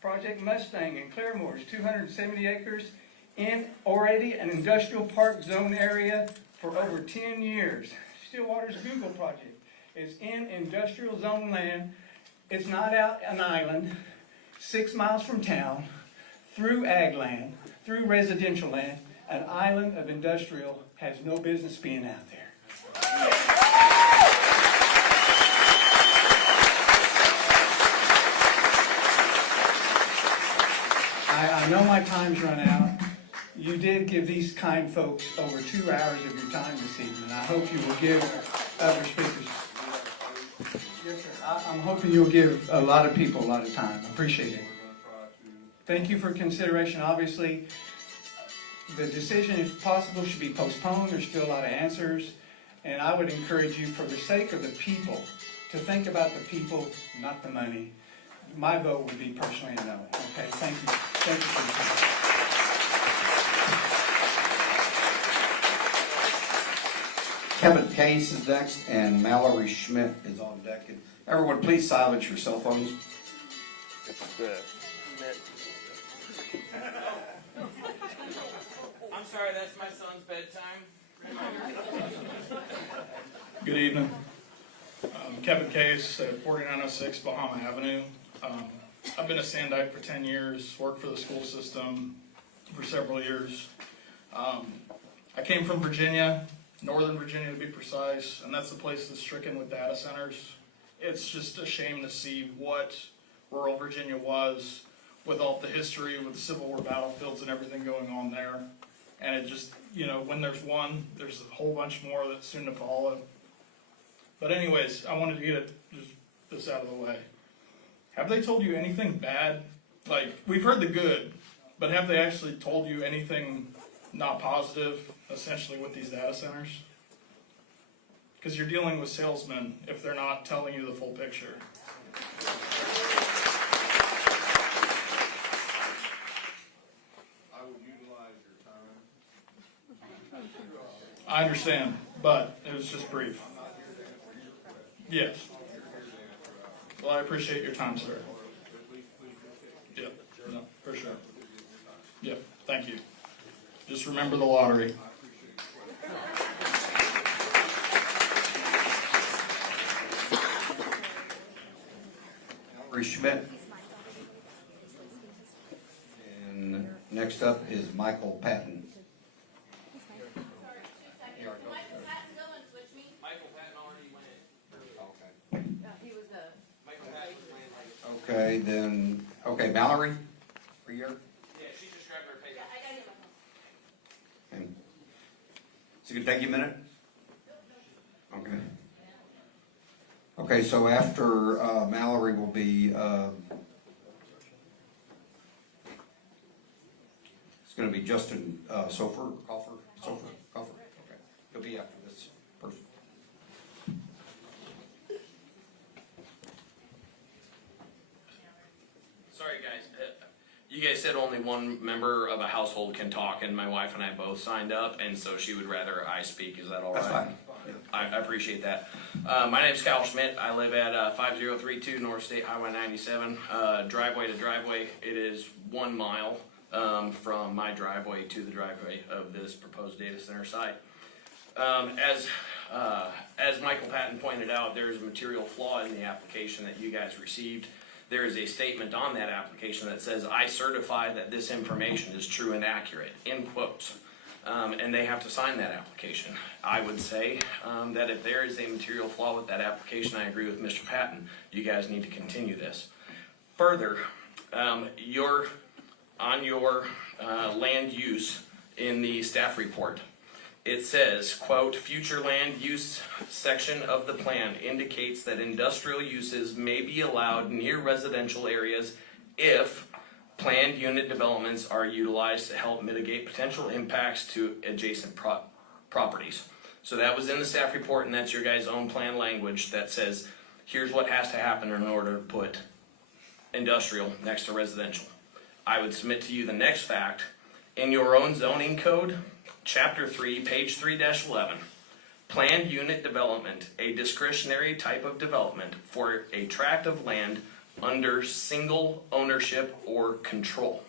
Project Mustang in Claremore is 270 acres in already an industrial park zone area for over 10 years. Stillwater's Google project is in industrial zone land. It's not out an island, 6 miles from town, through ag land, through residential land. An island of industrial has no business being out there. I know my time's run out. You did give these kind folks over 2 hours of your time this evening. I hope you will give other speakers. Yes, sir. I'm hoping you'll give a lot of people a lot of time. I appreciate it. Thank you for consideration. Obviously, the decision, if possible, should be postponed. There's still a lot of answers. And I would encourage you, for the sake of the people, to think about the people, not the money. My vote would be personally a no. Okay, thank you. Thank you for your time. Kevin Case is next, and Mallory Schmidt is on deck. And everyone, please silence your cell phones. I'm sorry, that's my son's bedtime. Good evening. Kevin Case at 4906 Bahama Avenue. I've been a Sandike for 10 years, worked for the school system for several years. I came from Virginia, Northern Virginia to be precise, and that's the place that's stricken with data centers. It's just a shame to see what rural Virginia was with all the history, with the Civil War battlefields and everything going on there. And it just, when there's one, there's a whole bunch more that's soon to follow. But anyways, I wanted to get just this out of the way. Have they told you anything bad? Like, we've heard the good, but have they actually told you anything not positive, essentially, with these data centers? Because you're dealing with salesmen if they're not telling you the full picture. I would utilize your time. I understand, but it was just brief. Yes. Well, I appreciate your time, sir. Yeah, no, for sure. Yeah, thank you. Just remember the lottery. Mallory Schmidt. And next up is Michael Patton. Okay, then, Mallory, for your? Yeah, she just grabbed her paper. I gotta get my phone. Okay. Is it gonna take you a minute? Okay. Okay, so after Mallory will be, it's gonna be Justin Coffer. Okay. He'll be after this person. Sorry, guys. You guys said only one member of a household can talk, and my wife and I both signed up, and so she would rather I speak. Is that all right? That's fine. I appreciate that. My name's Kyle Schmidt. I live at 5032 North State Highway 97. Driveway to driveway, it is 1 mile from my driveway to the driveway of this proposed data center site. As Michael Patton pointed out, there is a material flaw in the application that you guys received. There is a statement on that application that says, "I certify that this information is true and accurate," in quotes. and they have to sign that application. I would say that if there is a material flaw with that application, I agree with Mr. Patton, you guys need to continue this. Further, on your land use in the staff report, it says, quote, future land use section of the plan indicates that industrial uses may be allowed near residential areas if planned unit developments are utilized to help mitigate potential impacts to adjacent properties. So that was in the staff report, and that's your guys' own plan language that says, here's what has to happen in order to put industrial next to residential. I would submit to you the next fact. In your own zoning code, chapter 3, page 3-11, planned unit development, a discretionary type of development for a tract of land under single ownership or control,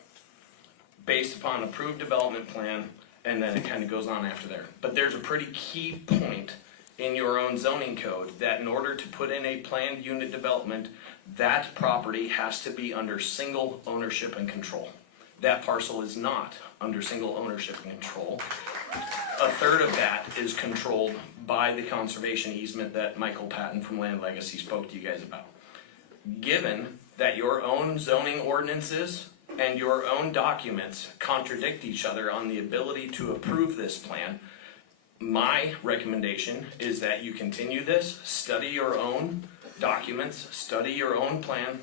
based upon approved development plan, and then it kind of goes on after there. But there's a pretty key point in your own zoning code that in order to put in a planned unit development, that property has to be under single ownership and control. That parcel is not under single ownership and control. A third of that is controlled by the conservation easement that Michael Patton from Land Legacy spoke to you guys about. Given that your own zoning ordinances and your own documents contradict each other on the ability to approve this plan, my recommendation is that you continue this, study your own documents, study your own plan,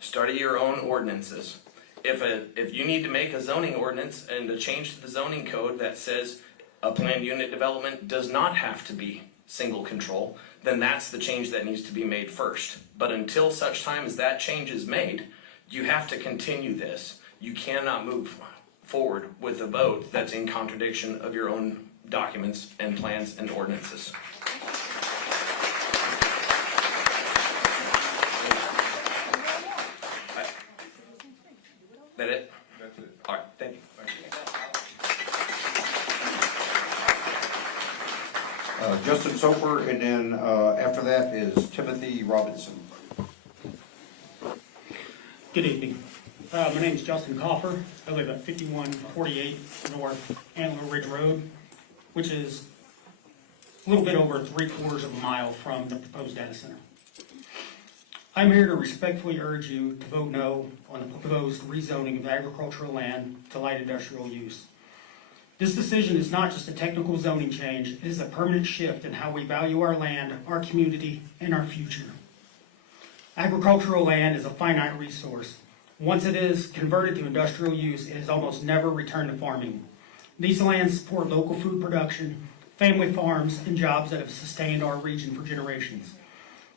study your own ordinances. If you need to make a zoning ordinance and a change to the zoning code that says a planned unit development does not have to be single control, then that's the change that needs to be made first. But until such time as that change is made, you have to continue this. You cannot move forward with a vote that's in contradiction of your own documents and plans and ordinances. That it? That's it. All right, thank you. Justin Soper, and then after that is Timothy Robinson. Good evening. My name is Justin Coffer. I live at 5148 North Antler Ridge Road, which is a little bit over 3/4 of a mile from the proposed data center. I'm here to respectfully urge you to vote no on the proposed rezoning of agricultural land to light industrial use. This decision is not just a technical zoning change, it is a permanent shift in how we value our land, our community, and our future. Agricultural land is a finite resource. Once it is converted to industrial use, it is almost never returned to farming. These lands support local food production, family farms, and jobs that have sustained our region for generations.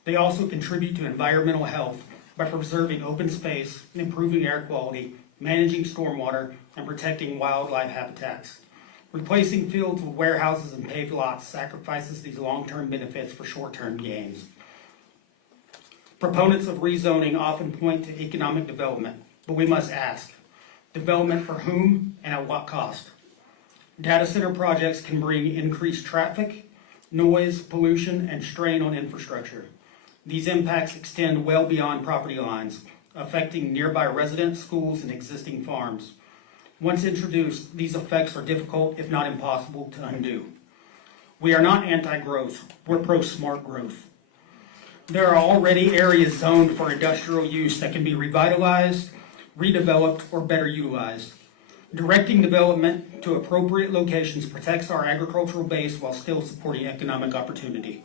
They also contribute to environmental health by preserving open space, improving air quality, managing stormwater, and protecting wildlife habitats. Replacing fields with warehouses and paved lots sacrifices these long-term benefits for short-term gains. Proponents of rezoning often point to economic development, but we must ask, development for whom and at what cost? Data center projects can bring increased traffic, noise, pollution, and strain on infrastructure. These impacts extend well beyond property lines, affecting nearby residents, schools, and existing farms. Once introduced, these effects are difficult, if not impossible, to undo. We are not anti-growth, we're pro-smart growth. There are already areas zoned for industrial use that can be revitalized, redeveloped, or better utilized. Directing development to appropriate locations protects our agricultural base while still supporting economic opportunity.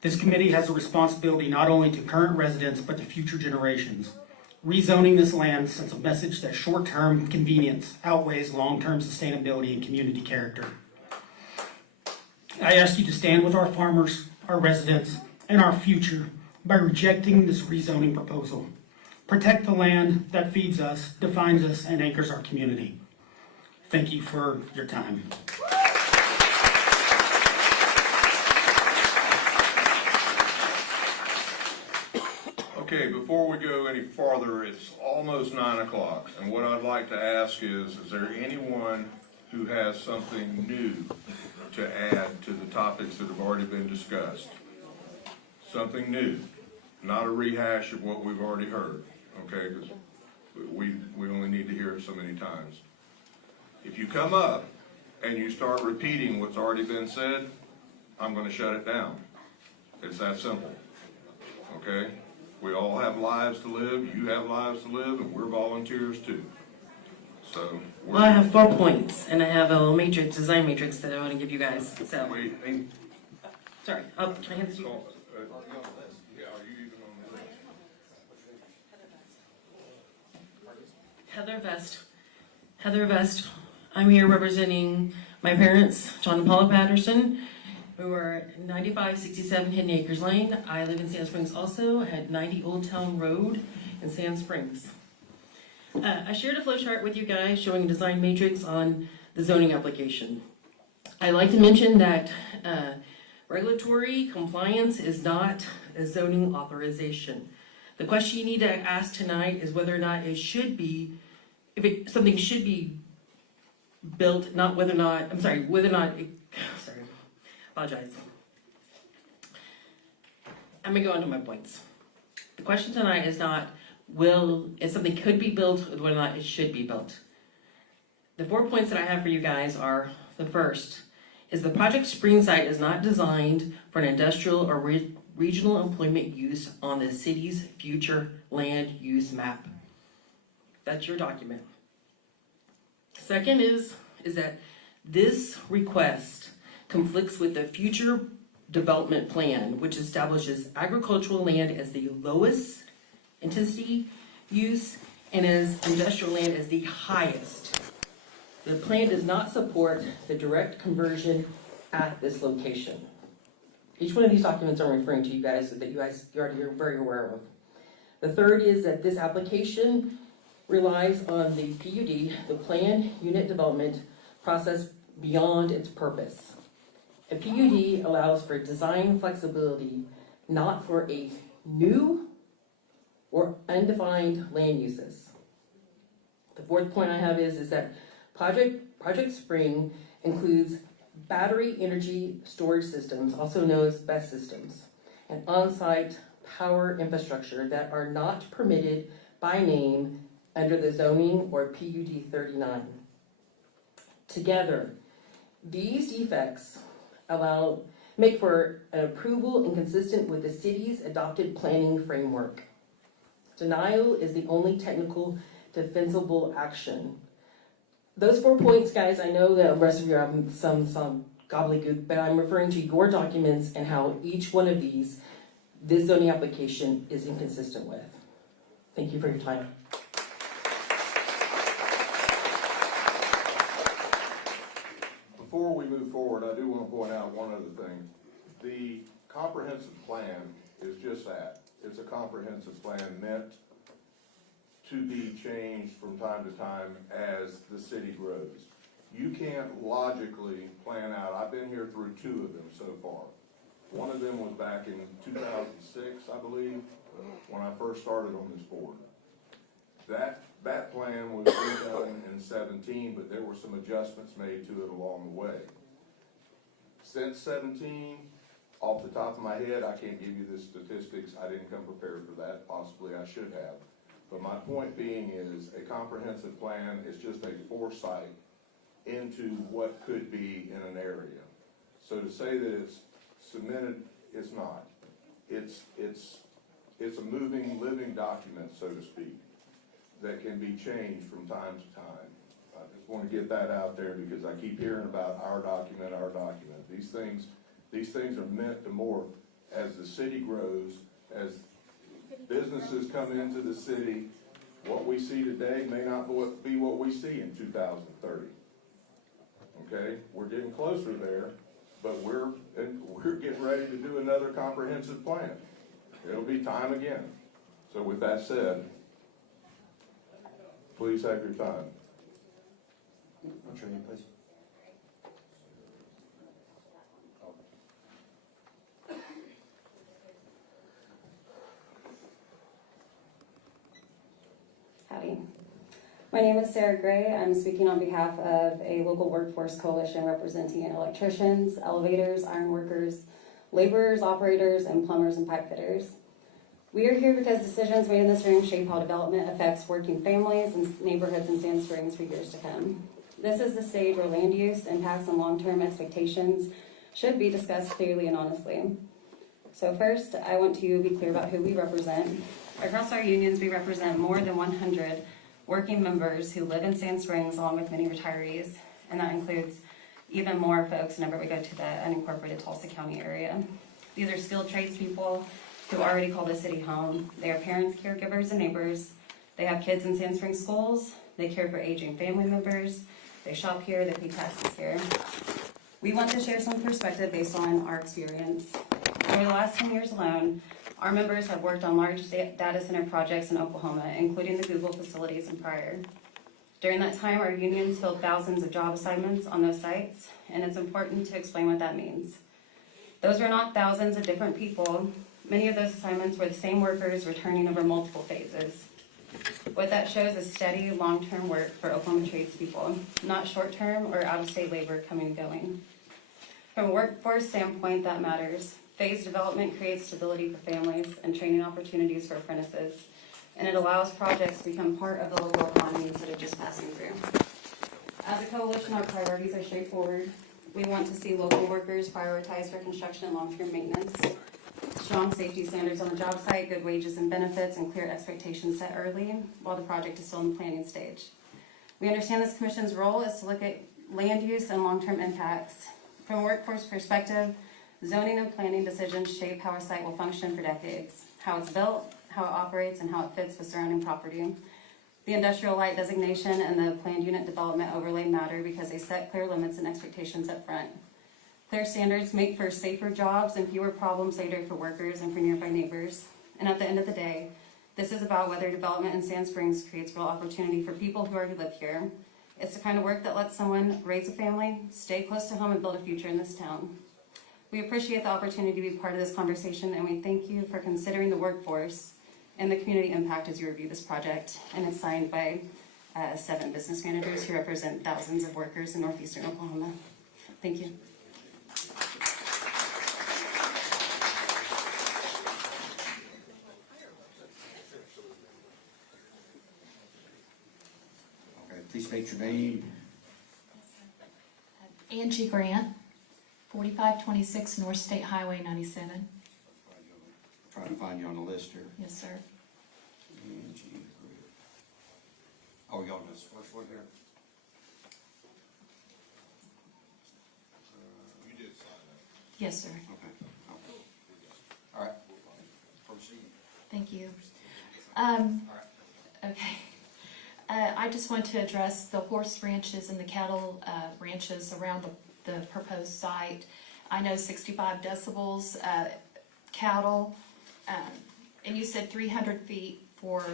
This committee has a responsibility not only to current residents, but to future generations. Rezoning this land sends a message that short-term convenience outweighs long-term sustainability and community character. I ask you to stand with our farmers, our residents, and our future by rejecting this rezoning proposal. Protect the land that feeds us, defines us, and anchors our community. Thank you for your time. Okay, before we go any farther, it's almost 9 o'clock, and what I'd like to ask is there anyone who has something new to add to the topics that have already been discussed? Something new, not a rehash of what we've already heard, okay, because we only need to hear it so many times. If you come up and you start repeating what's already been said, I'm gonna shut it down. It's that simple, okay? We all have lives to live, you have lives to live, and we're volunteers too. So. Well, I have 4 points, and I have a little matrix, design matrix that I want to give you guys, so. Wait, Sorry, can I hand this to you? yeah, are you even on the list? Heather Vest. I'm here representing my parents, John and Paula Patterson, who are 9567 Hidden Acres Lane. I live in Sand Springs also, at 90 Old Town Road in Sand Springs. I shared a flow chart with you guys showing a design matrix on the zoning application. I'd like to mention that regulatory compliance is not a zoning authorization. The question you need to ask tonight is whether or not it should be, something should be built, not whether or not, apologize. I'm gonna go on to my points. The question tonight is not if something could be built, or whether or not it should be built. The 4 points that I have for you guys are, the first is the project spring site is not designed for an industrial or regional employment use on the city's future land use map. That's your document. Second is that this request conflicts with the future development plan, which establishes agricultural land as the lowest intensity use and as industrial land as the highest. The plan does not support the direct conversion at this location. Each one of these documents I'm referring to you guys that you're already very aware of. The third is that this application relies on the PUD, the planned unit development process, beyond its purpose. A PUD allows for design flexibility, not for a new or undefined land uses. The fourth point I have is that Project Spring includes battery energy storage systems, also known as BESS systems, and on-site power infrastructure that are not permitted by name under the zoning or PUD 39. Together, these defects make for an approval inconsistent with the city's adopted planning framework. Denial is the only technical defensible action. Those 4 points, guys, I know that the rest of you are having some gobbledygook, but I'm referring to your documents and how each one of these, this zoning application is inconsistent with. Thank you for your time. Before we move forward, I do want to point out one other thing. The comprehensive plan is just that. It's a comprehensive plan meant to be changed from time to time as the city grows. You can't logically plan out, I've been here through 2 of them so far. One of them was back in 2006, I believe, when I first started on this board. That plan was 2017, but there were some adjustments made to it along the way. Since 17, off the top of my head, I can't give you the statistics. I didn't come prepared for that. Possibly I should have. But my point being is a comprehensive plan is just a foresight into what could be in an area. So to say that it's submitted, it's not. It's a moving, living document, so to speak, that can be changed from time to time. I just want to get that out there because I keep hearing about our document, our document. These things are meant to morph as the city grows, as businesses come into the city. What we see today may not be what we see in 2030. Okay, we're getting closer there, but we're getting ready to do another comprehensive plan. It'll be time again. So with that said, please have your time. What's your name, please? Howdy. My name is Sarah Gray. I'm speaking on behalf of a local workforce coalition representing electricians, elevators, ironworkers, laborers, operators, and plumbers and pipe fitters. We are here because decisions made in this room shape how development affects working families and neighborhoods in Sand Springs for years to come. This is the stage where land use, impacts, and long-term expectations should be discussed clearly and honestly. So first, I want to be clear about who we represent. Across our unions, we represent more than 100 working members who live in Sand Springs, along with many retirees, and that includes even more folks whenever we go to the unincorporated Tulsa County area. These are skilled tradespeople who already call the city home. They are parents, caregivers, and neighbors. They have kids in Sand Springs schools. They care for aging family members. They shop here. They pay taxes here. We want to share some perspective based on our experience. Over the last 10 years alone, our members have worked on large data center projects in Oklahoma, including the Google facilities and prior. During that time, our unions filled thousands of job assignments on those sites, and it's important to explain what that means. Those were not thousands of different people. Many of those assignments were the same workers returning over multiple phases. What that shows is steady, long-term work for Oklahoma tradespeople, not short-term or out-of-state labor coming and going. From a workforce standpoint, that matters. Phased development creates stability for families and training opportunities for apprentices, and it allows projects to become part of the local economy instead of just passing through. As a coalition, our priorities are straightforward. We want to see local workers prioritized for construction and long-term maintenance, strong safety standards on the job site, good wages and benefits, and clear expectations set early while the project is still in the planning stage. We understand this commission's role is to look at land use and long-term impacts. From a workforce perspective, zoning and planning decisions shape how a site will function for decades, how it's built, how it operates, and how it fits with surrounding property. The industrial light designation and the planned unit development overlay matter because they set clear limits and expectations up front. Clear standards make for safer jobs and fewer problems later for workers and for nearby neighbors. And at the end of the day, this is about whether development in Sand Springs creates real opportunity for people who already live here. It's the kind of work that lets someone raise a family, stay close to home, and build a future in this town. We appreciate the opportunity to be part of this conversation, and we thank you for considering the workforce and the community impact as you review this project. And it's signed by 7 business managers who represent thousands of workers in northeastern Oklahoma. Thank you. Okay, please state your name. Angie Grant, 4526 North State Highway 97. Trying to find you on the list here. Yes, sir. Oh, you on this first one here? You did sign that. Yes, sir. Okay. All right. Proceed. Thank you. Okay. I just want to address the horse ranches and the cattle ranches around the proposed site. I know 65 decibels, cattle, and you said 300 feet for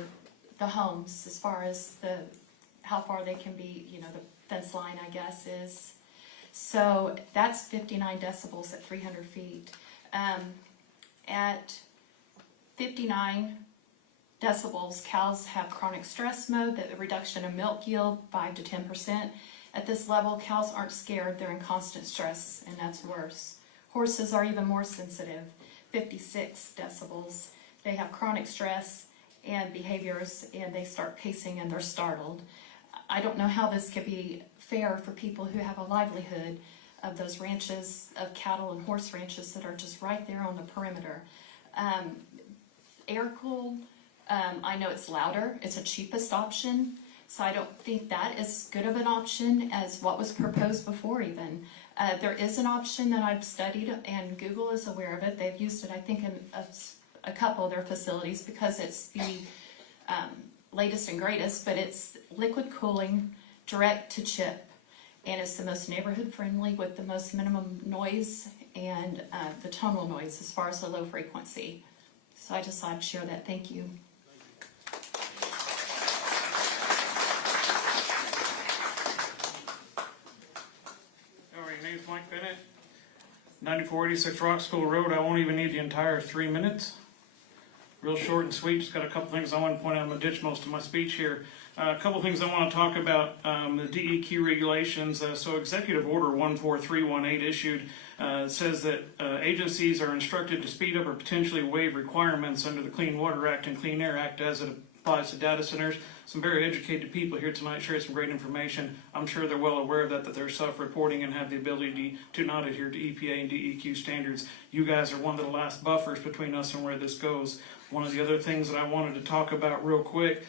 the homes as far as how far they can be, the fence line, I guess, is. So that's 59 decibels at 300 feet. At 59 decibels, cows have chronic stress mode, the reduction in milk yield 5 to 10%. At this level, cows aren't scared, they're in constant stress, and that's worse. Horses are even more sensitive, 56 decibels. They have chronic stress and behaviors, and they start pacing and they're startled. I don't know how this could be fair for people who have a livelihood of those ranches of cattle and horse ranches that are just right there on the perimeter. Air-cooled, I know it's louder, it's a cheapest option, so I don't think that is good of an option as what was proposed before even. There is an option that I've studied, and Google is aware of it. They've used it, I think, in a couple of their facilities because it's the latest and greatest, but it's liquid cooling, direct to chip, and it's the most neighborhood friendly with the most minimum noise and the tonal noise as far as the low frequency. So I just thought I'd share that. Thank you. All right, name's Mike Bennett, 9486 Rock School Road. I won't even need the entire 3 minutes. Real short and sweet. Just got a couple things I want to point out. I'm going to ditch most of my speech here. A couple things I want to talk about. The DEQ regulations. So Executive Order 14318 issued says that agencies are instructed to speed up or potentially waive requirements under the Clean Water Act and Clean Air Act as it applies to data centers. Some very educated people here tonight shared some great information. I'm sure they're well aware of that they're self-reporting and have the ability to not adhere to EPA and DEQ standards. You guys are one of the last buffers between us and where this goes. One of the other things that I wanted to talk about real quick,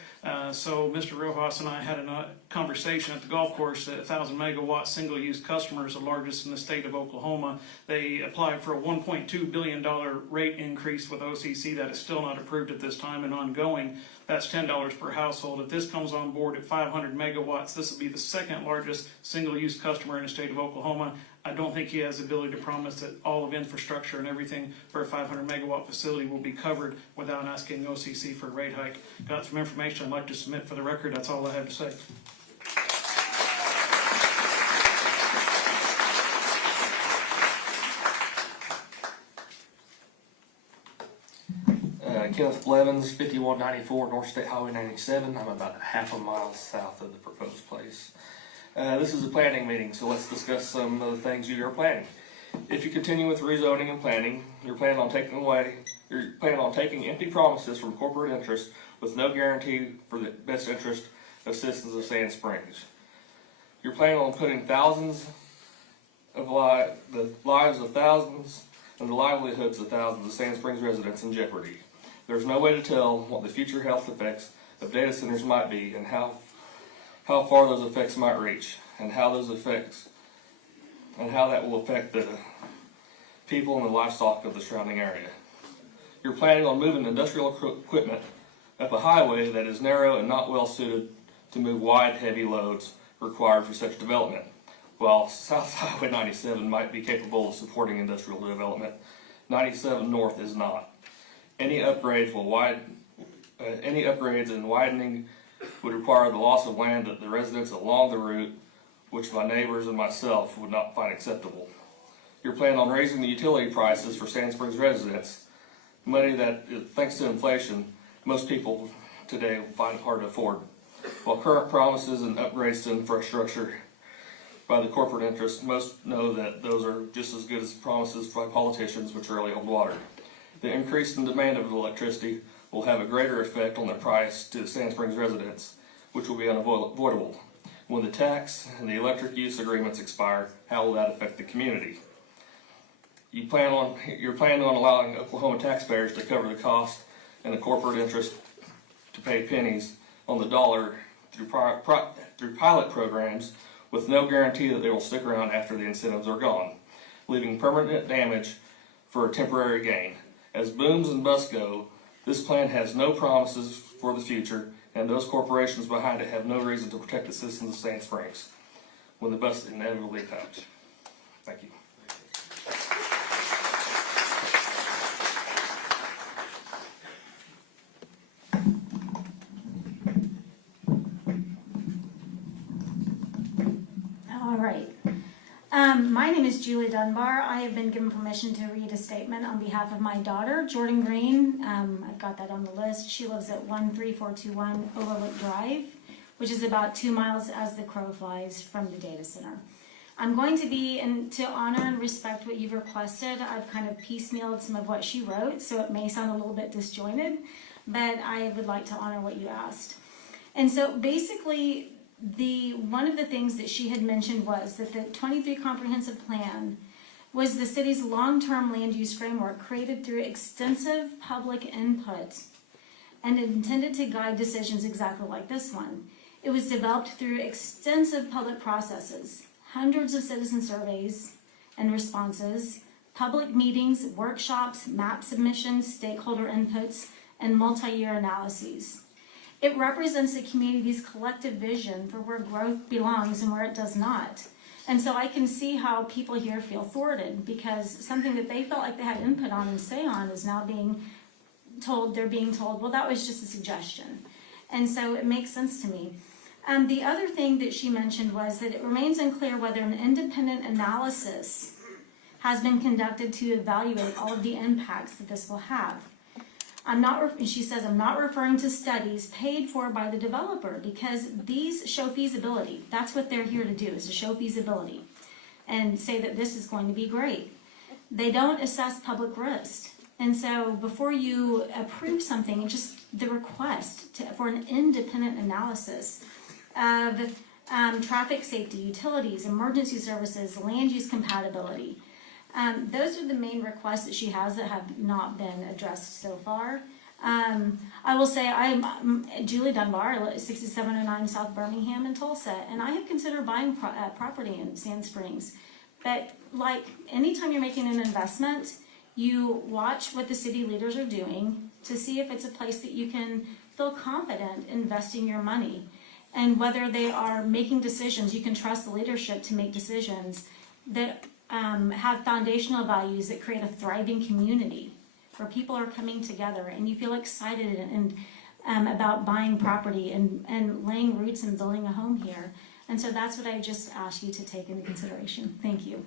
so Mr. Rojas and I had a conversation at the golf course that 1,000 megawatt single-use customer is the largest in the state of Oklahoma. They applied for a $1.2 billion rate increase with OCC that is still not approved at this time and ongoing. That's $10 per household. If this comes on board at 500 megawatts, this will be the second largest single-use customer in the state of Oklahoma. I don't think he has the ability to promise that all of infrastructure and everything for a 500 megawatt facility will be covered without asking OCC for a rate hike. Got some information I'd like to submit for the record. That's all I have to say. Kenneth Blevins, 5194 North State Highway 97. I'm about half a mile south of the proposed place. This is a planning meeting, so let's discuss some of the things you are planning. If you continue with rezoning and planning, you're planning on taking empty promises from corporate interests with no guarantee for the best interest of citizens of Sand Springs. You're planning on putting the lives of thousands and the livelihoods of thousands of Sand Springs residents in jeopardy. There's no way to tell what the future health effects of data centers might be and how far those effects might reach, and how that will affect the people and the livestock of the surrounding area. You're planning on moving industrial equipment up a highway that is narrow and not well suited to move wide, heavy loads required for such development. While South Highway 97 might be capable of supporting industrial development, 97 North is not. Any upgrades and widening would require the loss of land that the residents along the route, which my neighbors and myself would not find acceptable. You're planning on raising the utility prices for Sand Springs residents, money that, thanks to inflation, most people today find hard to afford. While current promises and upgrades to infrastructure by the corporate interests, most know that those are just as good as promises by politicians which rarely hold water. The increase in demand of electricity will have a greater effect on the price to Sand Springs residents, which will be unavoidable. When the tax and the electric use agreements expire, how will that affect the community? You're planning on allowing Oklahoma taxpayers to cover the cost and the corporate interest to pay pennies on the dollar through pilot programs with no guarantee that they will stick around after the incentives are gone, leaving permanent damage for a temporary gain. As booms and busts go, this plan has no promises for the future, and those corporations behind it have no reason to protect the citizens of Sand Springs when the bust inevitably comes. Thank you. All right. My name is Julie Dunbar. I have been given permission to read a statement on behalf of my daughter, Jordan Green. I've got that on the list. She lives at 13421 Overlook Drive, which is about 2 miles as the crow flies from the data center. I'm going to be, and to honor and respect what you've requested, I've kind of piecemealed some of what she wrote, so it may sound a little bit disjointed, but I would like to honor what you asked. And so basically, one of the things that she had mentioned was that the 23 Comprehensive Plan was the city's long-term land use framework created through extensive public input and intended to guide decisions exactly like this one. It was developed through extensive public processes, hundreds of citizen surveys and responses, public meetings, workshops, map submissions, stakeholder inputs, and multi-year analyses. It represents the community's collective vision for where growth belongs and where it does not. And so I can see how people here feel thwarted because something that they felt like they had input on and say on is now being told, well, that was just a suggestion. And so it makes sense to me. The other thing that she mentioned was that it remains unclear whether an independent analysis has been conducted to evaluate all of the impacts that this will have. She says, I'm not referring to studies paid for by the developer because these show feasibility. That's what they're here to do, is to show feasibility and say that this is going to be great. They don't assess public risk. And so before you approve something, just the request for an independent analysis of traffic safety, utilities, emergency services, land use compatibility. Those are the main requests that she has that have not been addressed so far. I will say I'm Julie Dunbar, 6709 South Birmingham in Tulsa, and I have considered buying property in Sand Springs. But like anytime you're making an investment, you watch what the city leaders are doing to see if it's a place that you can feel confident investing your money. And whether they are making decisions, you can trust the leadership to make decisions that have foundational values that create a thriving community where people are coming together and you feel excited and about buying property and laying roots and building a home here. And so that's what I just asked you to take into consideration. Thank you.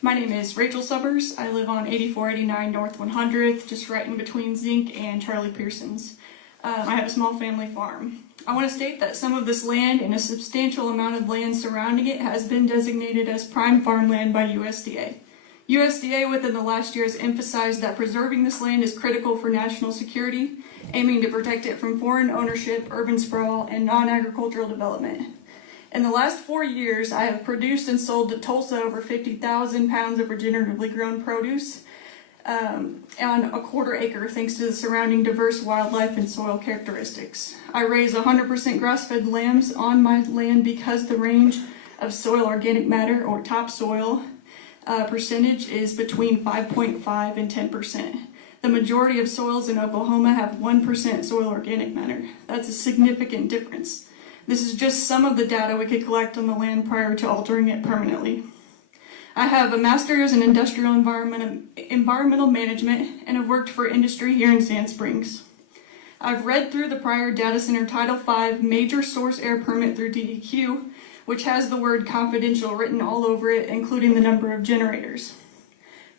My name is Rachel Subbers. I live on 8489 North 100th, just right in between Zinc and Charlie Pearson's. I have a small family farm. I want to state that some of this land and a substantial amount of land surrounding it has been designated as prime farmland by USDA. USDA within the last year has emphasized that preserving this land is critical for national security, aiming to protect it from foreign ownership, urban sprawl, and non-agricultural development. In the last 4 years, I have produced and sold to Tulsa over 50,000 pounds of regeneratively grown produce on a quarter acre thanks to the surrounding diverse wildlife and soil characteristics. I raise 100% grass-fed lambs on my land because the range of soil organic matter or topsoil percentage is between 5.5 and 10%. The majority of soils in Oklahoma have 1% soil organic matter. That's a significant difference. This is just some of the data we could collect on the land prior to altering it permanently. I have a master's in industrial environmental management and have worked for industry here in Sand Springs. I've read through the prior data center Title V major source air permit through DEQ, which has the word confidential written all over it, including the number of generators.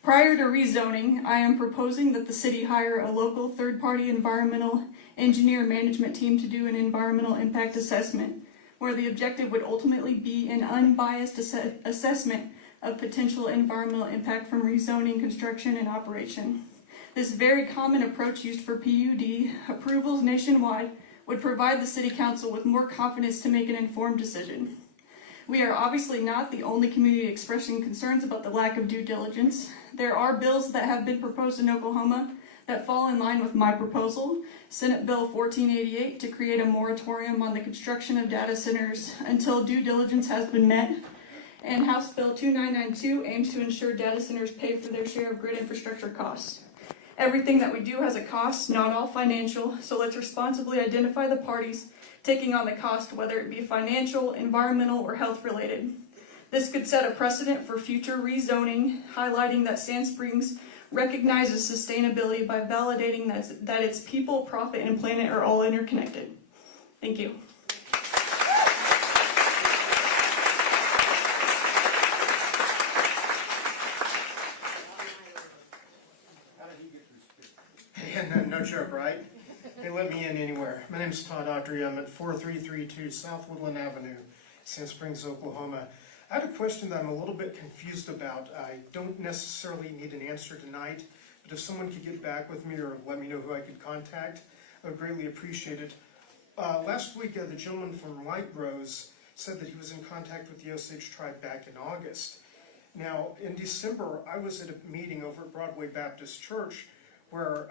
Prior to rezoning, I am proposing that the city hire a local third-party environmental engineer management team to do an environmental impact assessment, where the objective would ultimately be an unbiased assessment of potential environmental impact from rezoning, construction, and operation. This very common approach used for PUD approvals nationwide would provide the City Council with more confidence to make an informed decision. We are obviously not the only community expressing concerns about the lack of due diligence. There are bills that have been proposed in Oklahoma that fall in line with my proposal, Senate Bill 1488, to create a moratorium on the construction of data centers until due diligence has been met, and House Bill 2992 aims to ensure data centers pay for their share of grid infrastructure costs. Everything that we do has a cost, not all financial, so let's responsibly identify the parties taking on the cost, whether it be financial, environmental, or health related. This could set a precedent for future rezoning, highlighting that Sand Springs recognizes sustainability by validating that its people, profit, and planet are all interconnected. Thank you. No joke, right? They let me in anywhere. My name is Todd Autry. I'm at 4332 South Woodland Avenue, Sand Springs, Oklahoma. I had a question that I'm a little bit confused about. I don't necessarily need an answer tonight, but if someone could get back with me or let me know who I could contact, I would greatly appreciate it. Last week, the gentleman from White Rose said that he was in contact with the Osage tribe back in August. Now, in December, I was at a meeting over at Broadway Baptist Church where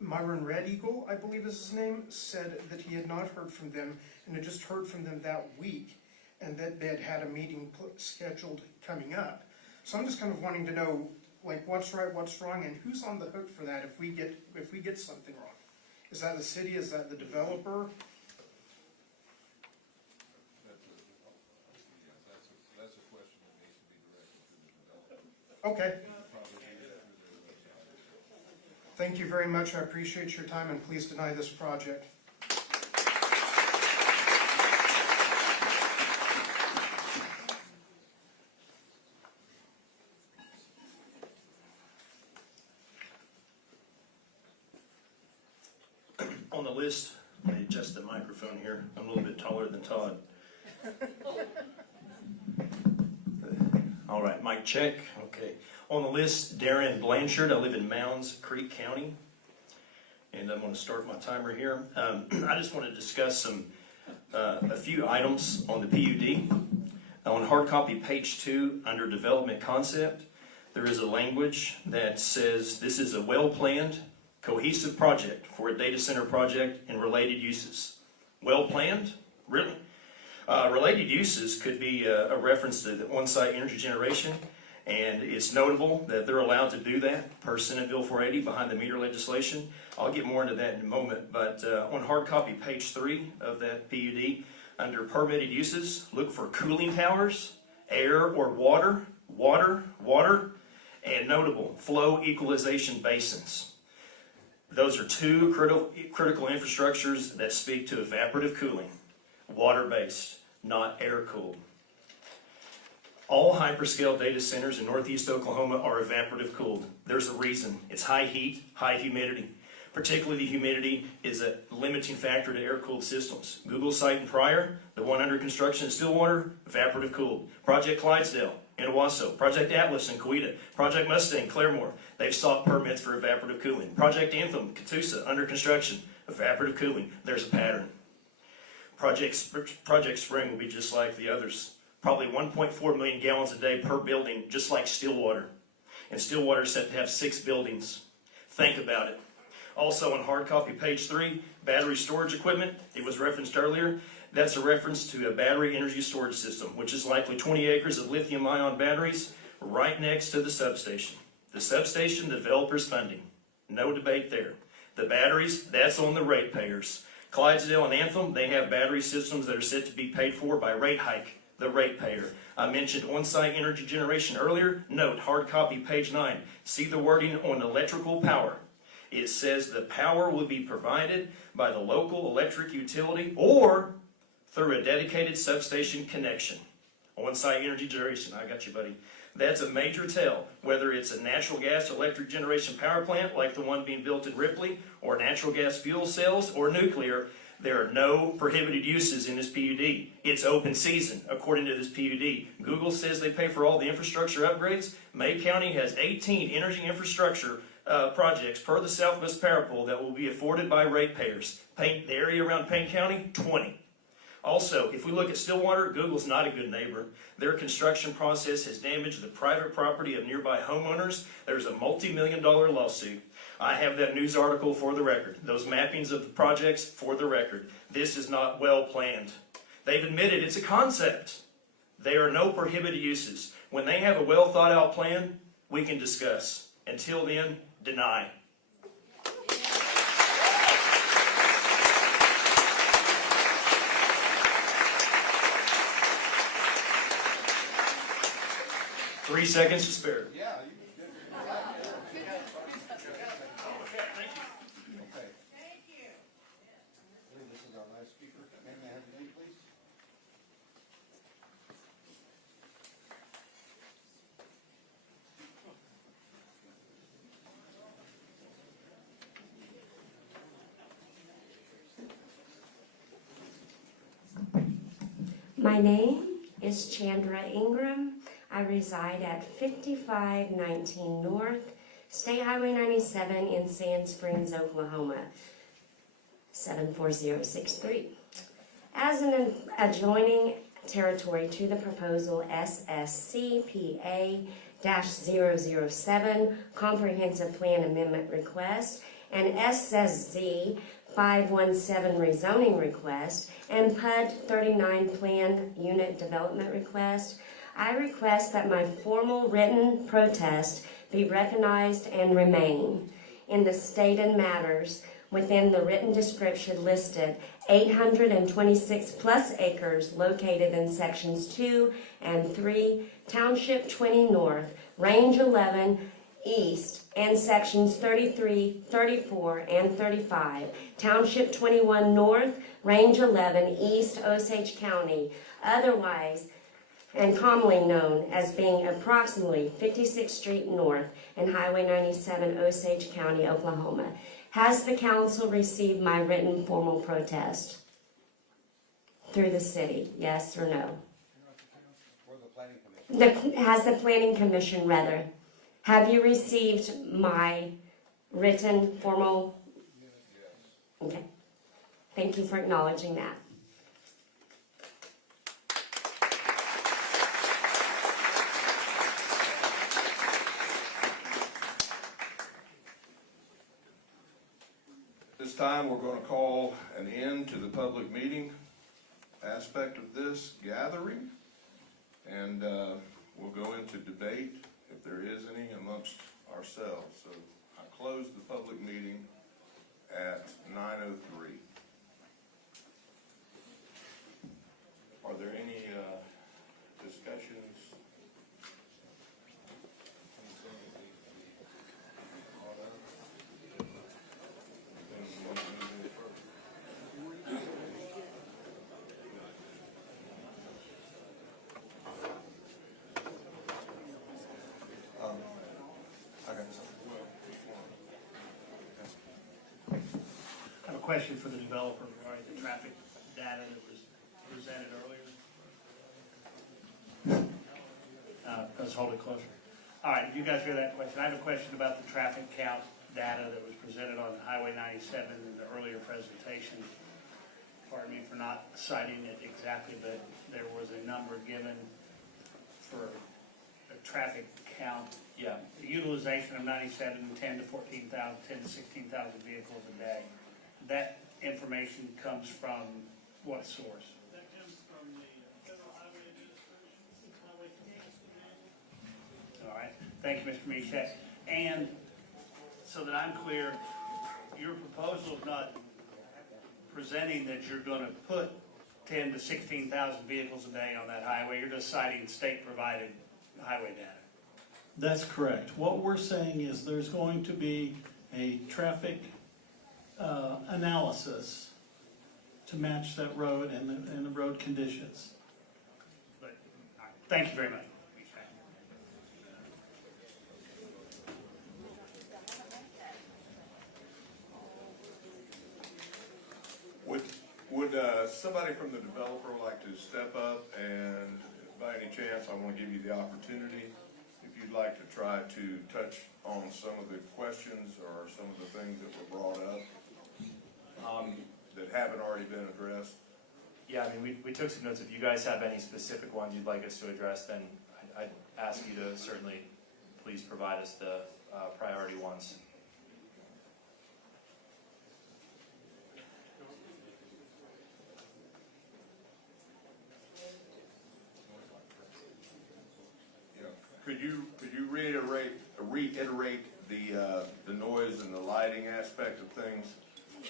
Myron Red Eagle, I believe is his name, said that he had not heard from them and had just heard from them that week and that they had had a meeting scheduled coming up. So I'm just kind of wanting to know, like, what's right, what's wrong, and who's on the hook for that if we get something wrong? Is that the city? Is that the developer? That's a question that needs to be directed to the developer. Okay. Thank you very much. I appreciate your time, and please deny this project. On the list, let me adjust the microphone here. I'm a little bit taller than Todd. All right, mic check. Okay. On the list, Darren Blanchard. I live in Mounds Creek County. And I'm going to start my timer here. I just want to discuss a few items on the PUD. On hard copy page 2, under development concept, there is a language that says this is a well-planned, cohesive project for a data center project and related uses. Well-planned? Really? Related uses could be a reference to the on-site energy generation, and it's notable that they're allowed to do that per Senate Bill 480 behind the meter legislation. I'll get more into that in a moment, but on hard copy page 3 of that PUD, under permitted uses, look for cooling towers, air or water, and notable, flow equalization basins. Those are two critical infrastructures that speak to evaporative cooling, water-based, not air-cooled. All hyperscale data centers in Northeast Oklahoma are evaporative cooled. There's a reason. It's high heat, high humidity. Particularly the humidity is a limiting factor to air-cooled systems. Google site and Pryor, the one under construction in Stillwater, evaporative cooled. Project Clydesdale in Owasso, Project Atlas in Coweta, Project Mustang, Claremore, they've sought permits for evaporative cooling. Project Anthem, Catoosa, under construction, evaporative cooling. There's a pattern. Project Spring will be just like the others. Probably 1.4 million gallons a day per building, just like Stillwater. And Stillwater is set to have 6 buildings. Think about it. Also on hard copy page 3, battery storage equipment, it was referenced earlier. That's a reference to a battery energy storage system, which is likely 20 acres of lithium-ion batteries right next to the substation. The substation, the developer's funding. No debate there. The batteries, that's on the ratepayers. Clydesdale and Anthem, they have battery systems that are set to be paid for by rate hike, the ratepayer. I mentioned on-site energy generation earlier. Note, hard copy page 9. See the wording on electrical power. It says the power will be provided by the local electric utility or through a dedicated substation connection. On-site energy generation, I got you, buddy. That's a major tell, whether it's a natural gas electric generation power plant like the one being built in Ripley, or natural gas fuel cells, or nuclear. There are no prohibited uses in this PUD. It's open season, according to this PUD. Google says they pay for all the infrastructure upgrades. May County has 18 energy infrastructure projects per the Southwest Power Pool that will be afforded by ratepayers. The area around Payne County, 20. Also, if we look at Stillwater, Google's not a good neighbor. Their construction process has damaged the private property of nearby homeowners. There's a multi-million-dollar lawsuit. I have that news article for the record. Those mappings of the projects for the record. This is not well planned. They've admitted it's a concept. There are no prohibited uses. When they have a well thought out plan, we can discuss. Until then, deny. Three seconds to spare. Yeah. This is our last speaker. May I have your name, please? My name is Chandra Ingram. I reside at 5519 North, State Highway 97 in Sand Springs, Oklahoma, 74063. As an adjoining territory to the proposal SSCPA-007 Comprehensive Plan Amendment Request and SSZ 517 rezoning request and PUD 39 plan unit development request, I request that my formal written protest be recognized and remain in the stated matters within the written description listed 826 plus acres located in sections 2 and 3, Township 20 North, Range 11 East, and sections 33, 34, and 35, Township 21 North, Range 11 East, Osage County, otherwise and commonly known as being approximately 56th Street North and Highway 97, Osage County, Oklahoma. Has the council received my written formal protest? through the city, yes or no? For the planning commission. Has the planning commission, rather, have you received my written formal? Okay. Thank you for acknowledging that. This time, we're going to call an end to the public meeting aspect of this gathering, and we'll go into debate if there is any amongst ourselves. So I close the public meeting at 9:03. Are there any discussions? I have a question for the developer regarding the traffic data that was presented earlier. Let's hold it closer. All right, you guys hear that question? I have a question about the traffic count data that was presented on Highway 97 in the earlier presentation. Pardon me for not citing it exactly, but there was a number given for the traffic count. Yeah, the utilization of 97, 10 to 14,000, 10 to 16,000 vehicles a day. That information comes from what source? That comes from the Federal Highway Administration, Highway Command. All right, thank you, Mr. Mishek. And so that I'm clear, your proposal is not presenting that you're going to put 10 to 16,000 vehicles a day on that highway. You're just citing state-provided highway data. That's correct. What we're saying is there's going to be a traffic analysis to match that road and the road conditions. But, all right, thank you very much. Would somebody from the developer like to step up, and by any chance, I want to give you the opportunity, if you'd like to try to touch on some of the questions or some of the things that were brought up that haven't already been addressed. Yeah, I mean, we took some notes. If you guys have any specific ones you'd like us to address, then I'd ask you to certainly please provide us the priority ones. Could you reiterate the noise and the lighting aspect of things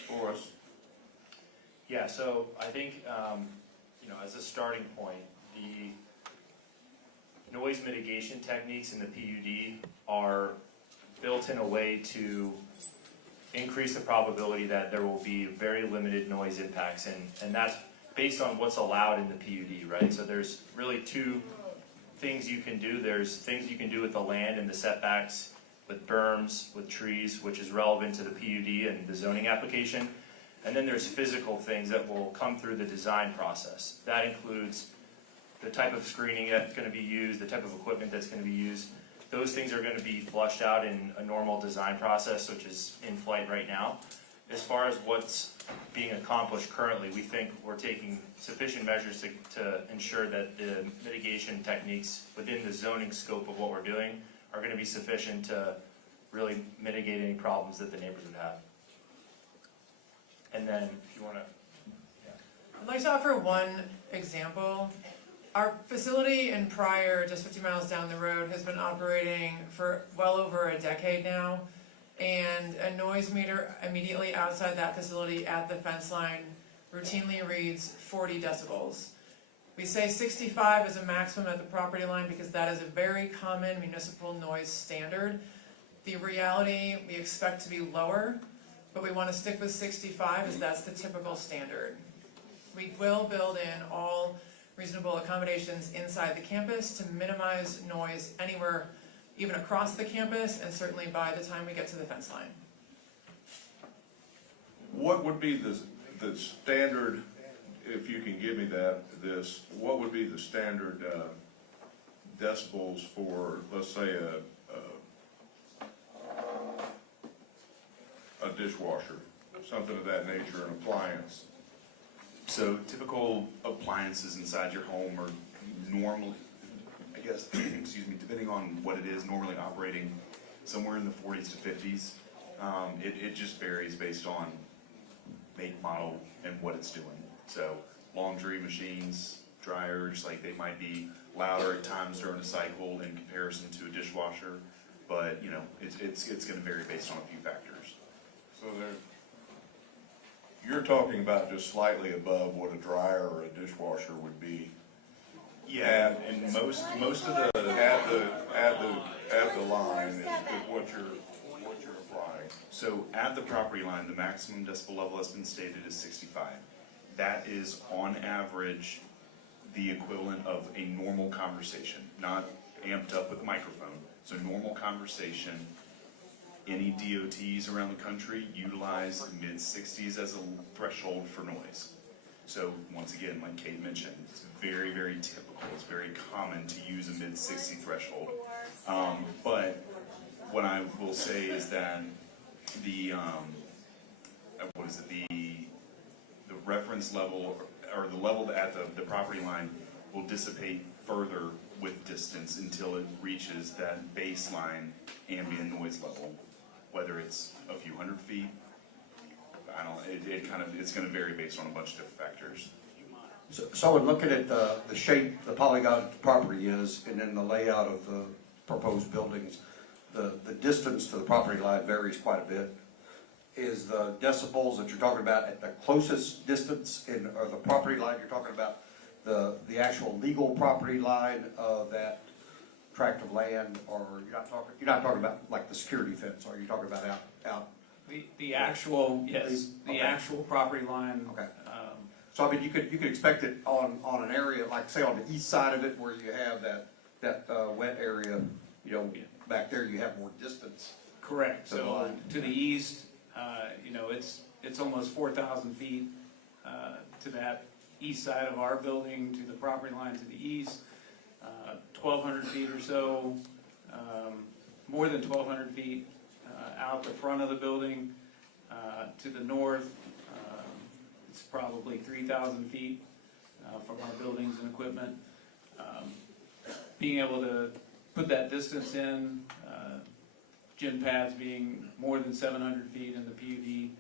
for us? Yeah, so I think, as a starting point, the noise mitigation techniques in the PUD are built in a way to increase the probability that there will be very limited noise impacts, and that's based on what's allowed in the PUD, right? So there's really two things you can do. There's things you can do with the land and the setbacks, with berms, with trees, which is relevant to the PUD and the zoning application. And then there's physical things that will come through the design process. That includes the type of screening that's going to be used, the type of equipment that's going to be used. Those things are going to be flushed out in a normal design process, which is in flight right now. As far as what's being accomplished currently, we think we're taking sufficient measures to ensure that the mitigation techniques within the zoning scope of what we're doing are going to be sufficient to really mitigate any problems that the neighbors would have. And then, if you want to... I'd like to offer one example. Our facility in Pryor, just 50 miles down the road, has been operating for well over a decade now. And a noise meter immediately outside that facility at the fence line routinely reads 40 decibels. We say 65 is a maximum at the property line because that is a very common municipal noise standard. The reality, we expect to be lower, but we want to stick with 65 as that's the typical standard. We will build in all reasonable accommodations inside the campus to minimize noise anywhere, even across the campus, and certainly by the time we get to the fence line. What would be the standard if you can give me this, what would be the standard, decibels for, let's say, a dishwasher, something of that nature, an appliance? So typical appliances inside your home are normally, I guess, excuse me, depending on what it is, normally operating somewhere in the 40s to 50s. It just varies based on make, model, and what it's doing. So laundry machines, dryers, like they might be louder at times during a cycle in comparison to a dishwasher, but you know, it's going to vary based on a few factors. So you're talking about just slightly above what a dryer or a dishwasher would be. Yeah, and most of the at the line is what you're applying. So at the property line, the maximum decibel level has been stated as 65. That is on average the equivalent of a normal conversation, not amped up with a microphone. So normal conversation. Any DOTs around the country utilize mid-60s as a threshold for noise. So once again, like Kate mentioned, it's very, very typical. It's very common to use a mid-60 threshold. But what I will say is that the the reference level or the level at the property line will dissipate further with distance until it reaches that baseline ambient noise level. Whether it's a few hundred feet, it's gonna vary based on a bunch of different factors. So in looking at the shape, the polygon the property is, and then the layout of the proposed buildings, the distance to the property line varies quite a bit. Is the decibels that you're talking about at the closest distance or the property line you're talking about the actual legal property line of that tract of land, or you're not talking about like the security fence, or you're talking about out? The actual, yes, the actual property line. Okay. So I mean, you could expect it on an area, like say on the east side of it where you have that wet area, you know, back there you have more distance. Correct, to the so line. to the east, you know, it's almost 4,000 feet to that east side of our building, to the property line to the east, 1,200 feet or so, more than 1,200 feet out the front of the building. To the north, it's probably 3,000 feet from our buildings and equipment. Being able to put that distance in, gym pads being more than 700 feet in the PUD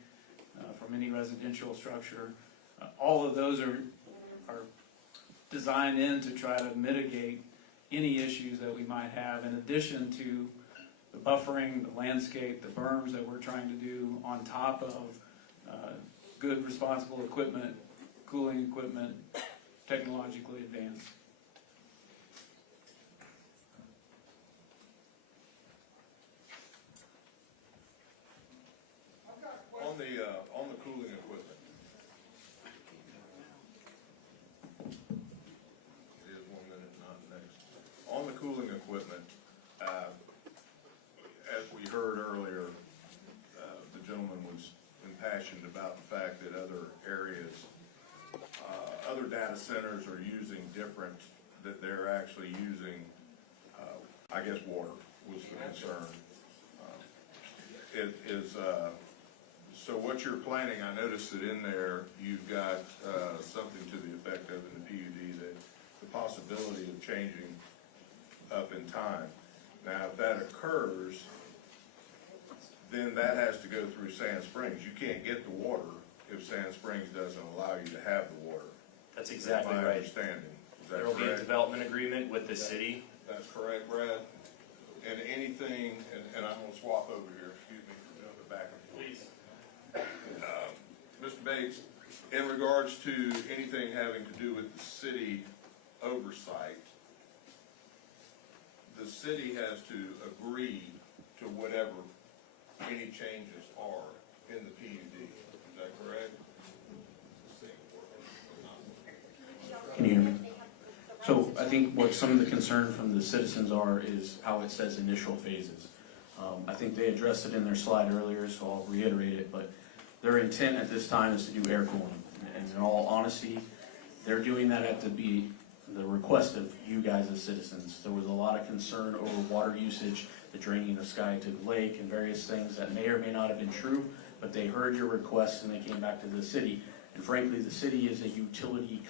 from any residential structure. All of those are designed in to try to mitigate any issues that we might have, in addition to the buffering, the landscape, the berms that we're trying to do on top of good, responsible equipment, cooling equipment, technologically advanced. On the cooling equipment. It is 1 minute, not next. On the cooling equipment, as we heard earlier, the gentleman was impassioned about the fact that other areas, other data centers are using different, that they're actually using, I guess water was the concern. It is, so what you're planning, I noticed that in there, you've got something to the effect of in the PUD that the possibility of changing up in time. Now, if that occurs, then that has to go through Sand Springs. You can't get the water if Sand Springs doesn't allow you to have the water. That's exactly That's my right. understanding. Is that There will be a correct? development agreement with the city. That's correct, Brad. And anything, and I'm gonna swap over here, excuse me for jumping back and forth. Please. Mr. Bates, in regards to anything having to do with the city oversight, the city has to agree to whatever any changes are in the PUD. Is that correct? Can you hear me? So I think what some of the concern from the citizens are is how it says initial phases. I think they addressed it in their slide earlier, so I'll reiterate it, but their intent at this time is to do air cooling. And in all honesty, They're doing that at the request of you guys as citizens. There was a lot of concern over water usage, the draining of Skytook Lake, and various things that may or may not have been true, but they heard your requests and they came back to the city. And frankly, the city is a utility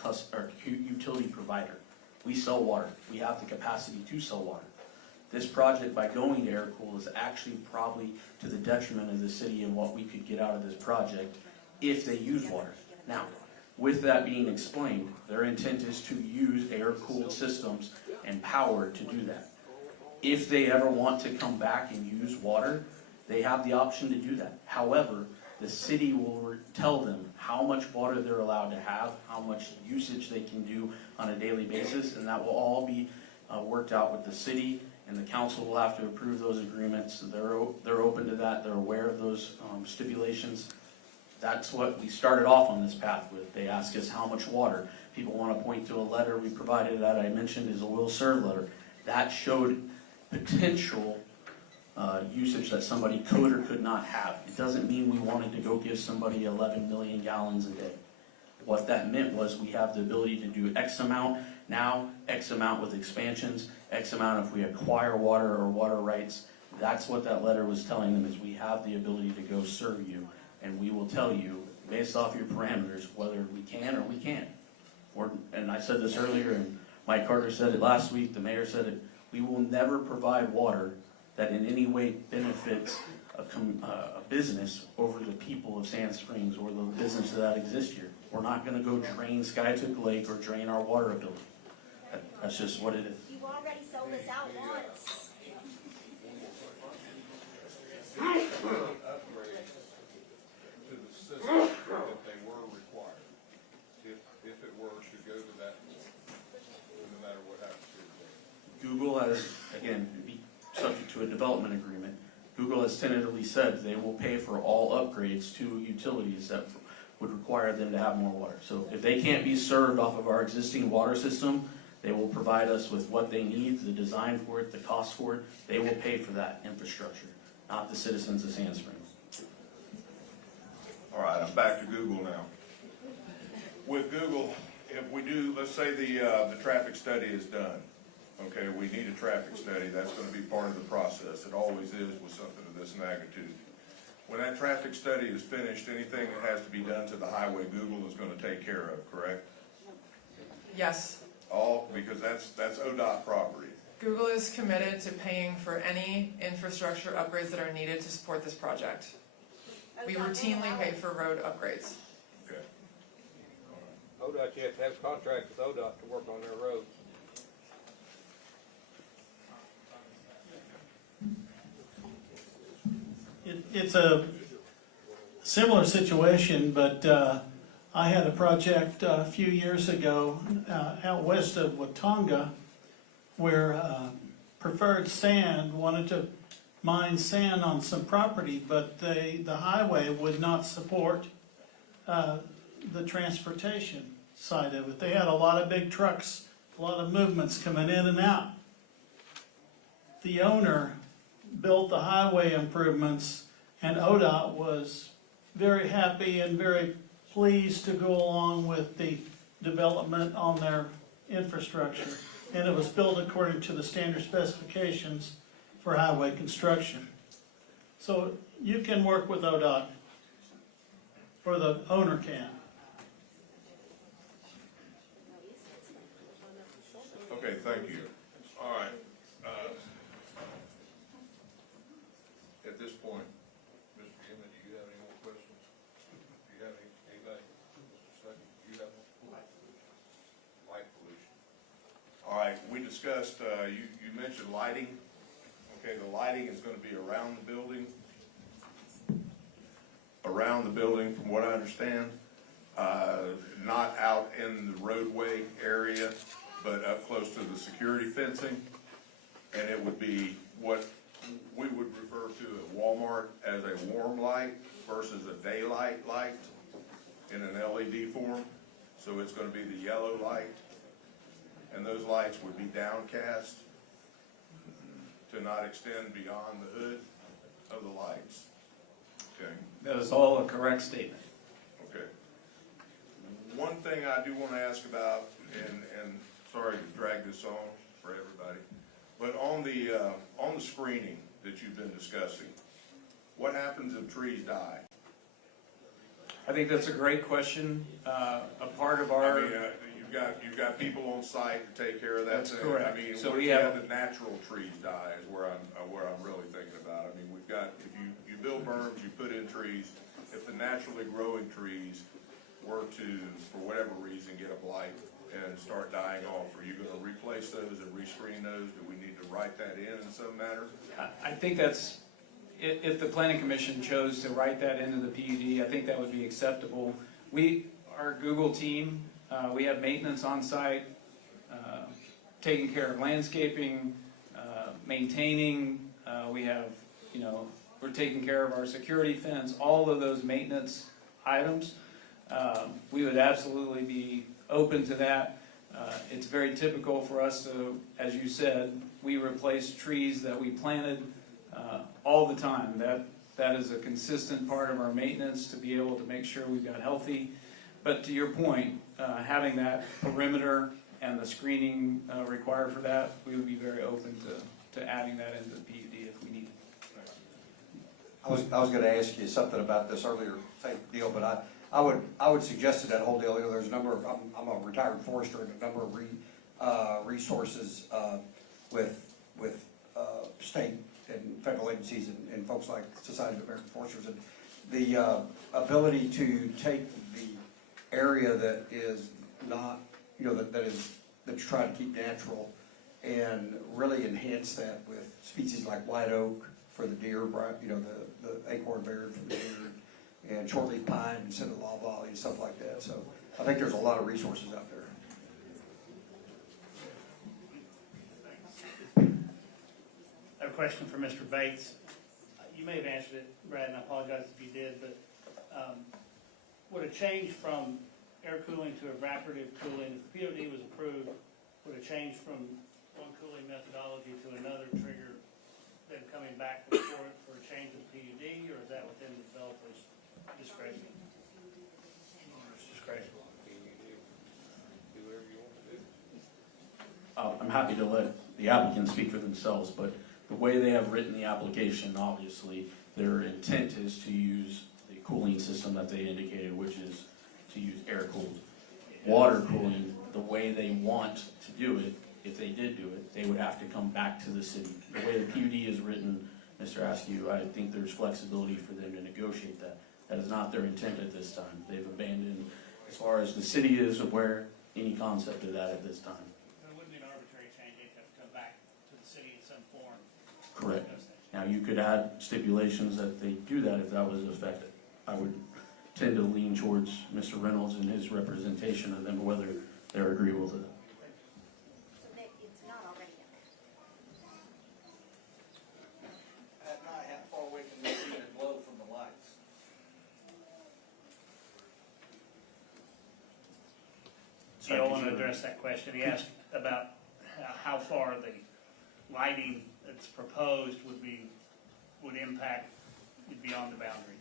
provider. We sell water. We have the capacity to sell water. This project, by going to air-cool, is actually probably to the detriment of the city and what we could get out of this project if they use water. Now, with that being explained, their intent is to use air-cooled systems and power to do that. If they ever want to come back and use water, they have the option to do that. However, the city will tell them how much water they're allowed to have, how much usage they can do on a daily basis, and that will all be worked out with the city, and the council will have to approve those agreements. They're open to that. They're aware of those stipulations. That's what we started off on this path with. They ask us how much water. People want to point to a letter we provided that I mentioned is a will serve letter. That showed potential usage that somebody could or could not have. It doesn't mean we wanted to go give somebody 11 million gallons a day. What that meant was we have the ability to do X amount now, X amount with expansions, X amount if we acquire water or water rights. That's what that letter was telling them, is we have the ability to go serve you, and we will tell you, based off your parameters, whether we can or we can't. And I said this earlier, and Mike Carter said it last week, the mayor said it, we will never provide water that in any way benefits a business over the people of Sand Springs or the business that exists here. We're not gonna go drain Skytook Lake or drain our water ability. That's just what it is. You've already sold us out once. Upgrade to the system if they were required, if it were to go to that point, no matter what happens to it. Google has, again, be subject to a development agreement. Google has tentatively said they will pay for all upgrades to utilities that would require them to have more water. So if they can't be served off of our existing water system, they will provide us with what they need, the design for it, the cost for it. They will pay for that infrastructure, not the citizens of Sand Springs. All right, I'm back to Google now. With Google, if we do, let's say the traffic study is done. Okay, we need a traffic study. That's gonna be part of the process. It always is with something of this magnitude. When that traffic study is finished, anything that has to be done to the highway, Google is gonna take care of, correct? Yes. All, because that's ODOT property. Google is committed to paying for any infrastructure upgrades that are needed to support this project. We routinely pay for road upgrades. Okay. ODOT, you have to have contracts with ODOT to work on their roads. It's a similar situation, but I had a project a few years ago out west of Watonga where Preferred Sand wanted to mine sand on some property, but the highway would not support the transportation side of it. They had a lot of big trucks, a lot of movements coming in and out. The owner built the highway improvements, and ODOT was very happy and very pleased to go along with the development on their infrastructure. And it was built according to the standard specifications for highway construction. So you can work with ODOT, or the owner can. Okay, thank you. All right. At this point, Mr. Jimmy, do you have any more questions? Do you have anybody? Mr. Stuckey, do you have one? Light pollution. All right, we discussed, you mentioned lighting. Okay, the lighting is gonna be around the building. Around the building, from what I understand. Not out in the roadway area, but up close to the security fencing. And it would be what we would refer to at Walmart as a warm light versus a daylight light in an LED form. So it's gonna be the yellow light. And those lights would be downcast to not extend beyond the hood of the lights. Okay. That is all a correct statement. Okay. One thing thing I do wanna ask about, and sorry to drag this on for everybody, but on the screening that you've been discussing, what happens if trees die? I think that's a great question. A part of our. I mean, you've got people on site to take care of that. That's correct. I mean, So what we if you have- the natural trees die is where I'm really thinking about. I mean, we've got, if you build berms, you put in trees, if the naturally growing trees were to, for whatever reason, get a blight and start dying off, are you gonna replace those and rescreen those? Do we need to write that in some manner? I think that's, if the planning commission chose to write that into the PUD, I think that would be acceptable. Our Google team, we have maintenance on site, taking care of landscaping, maintaining, we have, we're taking care of our security fence, all of those maintenance items. We would absolutely be open to that. It's very typical for us to, as you said, we replace trees that we planted all the time. That is a consistent part of our maintenance to be able to make sure we've got healthy. But to your point, having that perimeter and the screening required for that, we would be very open to adding that into the PUD if we need it. I was gonna ask you something about this earlier, same deal, but I would suggest that whole deal, there's a number of, I'm a retired forester, and a number of resources, with state and federal agencies and folks like Society of American Foresters, and the ability to take the area that is not, that you're trying to keep natural, and really enhance that with species like white oak for the deer, the acorn bear for the deer, and shortleaf pine instead of loblolly and stuff like that. So I think there's a lot of resources out there. I have a question for Mr. Bates. You may have answered it, Brad, and I apologize if you did, but would a change from air cooling to evaporative cooling, if the POD was approved, would a change from one cooling methodology to another trigger then coming back before it for a change of PUD, or is that within the developer's discretion? Discretion. I'm happy to let the applicants speak for themselves, but the way they have written the application, obviously, their intent is to use the cooling system that they indicated, which is to use air-cooled. Water cooling, the way they want to do it, if they did do it, they would have to come back to the city. The way the PUD is written, Mr. Askew, I think there's flexibility for them to negotiate that. That is not their intent at this time. They've abandoned, as far as the city is aware, any concept of that at this time. It wouldn't be an arbitrary change, they'd have to come back to the city in some form. Correct. Now, you could add stipulations that they do that if that was affected. I would tend to lean towards Mr. Reynolds and his representation of them, whether they're agreeable to that. It's not already in there. At night, how far away can they see the glow from the lights? So I want to address that question. He asked about how far the lighting that's proposed would impact beyond the boundary.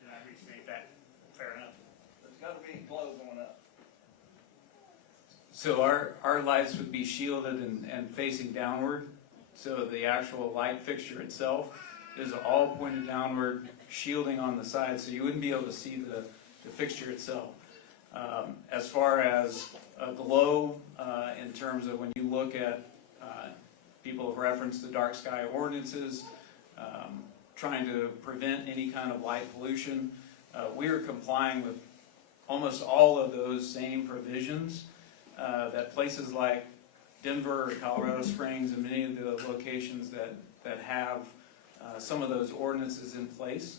Did I restate that fair enough? There's gotta be glow going up. So our lights would be shielded and facing downward, so the actual light fixture itself is all pointed downward, shielding on the side, so you wouldn't be able to see the fixture itself. As far as a glow, in terms of when you look at, people have referenced the dark sky ordinances, trying to prevent any kind of light pollution. We are complying with almost all of those same provisions that places like Denver or Colorado Springs and many of the locations that have some of those ordinances in place.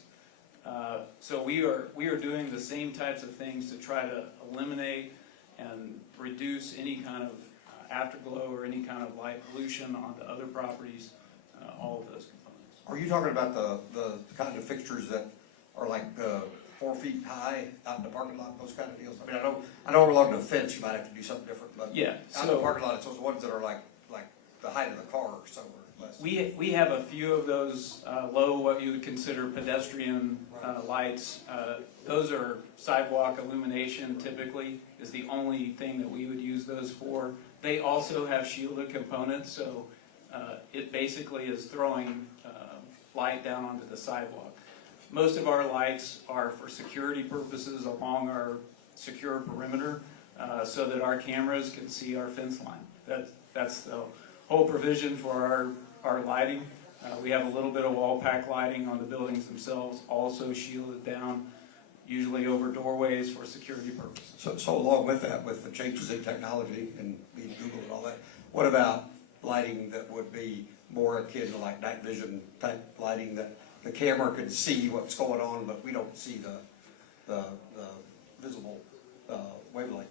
So we are doing the same types of things to try to eliminate and reduce any kind of afterglow or any kind of light pollution onto other properties, all of those components. Are you talking about the kind of fixtures that are like 4 feet high out in the parking lot, those kind of deals? I mean, I know along the fence you might have to do something different, but yeah, out in the parking lot, it's those ones that are like the height of the car or somewhere. We have a few of those low, what you would consider pedestrian lights. Those are sidewalk illumination typically, is the only thing that we would use those for. They also have shielded components, so it basically is throwing light down onto the sidewalk. Most of our lights are for security purposes along our secure perimeter, so that our cameras can see our fence line. That's the whole provision for our lighting. We have a little bit of wall pack lighting on the buildings themselves, also shielded down, usually over doorways for security purposes. So along with that, with the changes in technology and being Google and all that, what about lighting that would be more akin to like night vision type lighting that the camera could see what's going on, but we don't see the visible wavelength?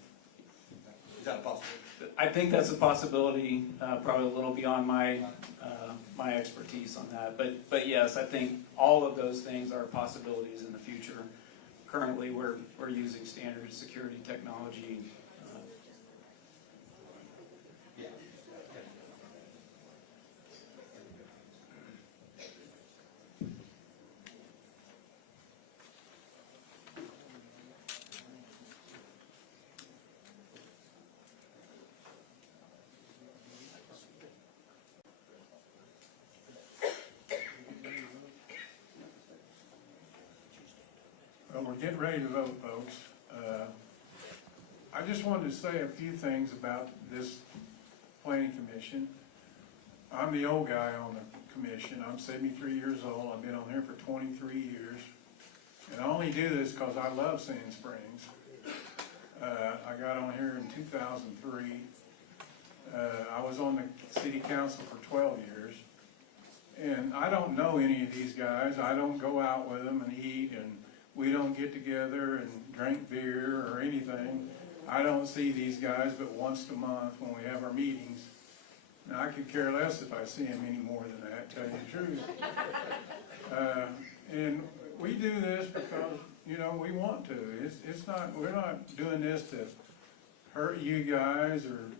Is that a possibility? I think that's a possibility, probably a little beyond my expertise on that. But yes, I think all of those things are possibilities in the future. Currently, we're using standard security technology. Well, we're getting ready to vote, folks. I just wanted to say a few things about this planning commission. I'm the old guy on the commission. I'm 73 years old. I've been on here for 23 years. And I only do this because I love Sand Springs. I got on here in 2003. I was on the city council for 12 years. And I don't know any of these guys. I don't go out with them and eat, and we don't get together and drink beer or anything. I don't see these guys but once a month when we have our meetings. Now, I could care less if I see them any more than that, tell you the truth. And we do this because, you know, we want to. It's not, we're not doing this to hurt you guys or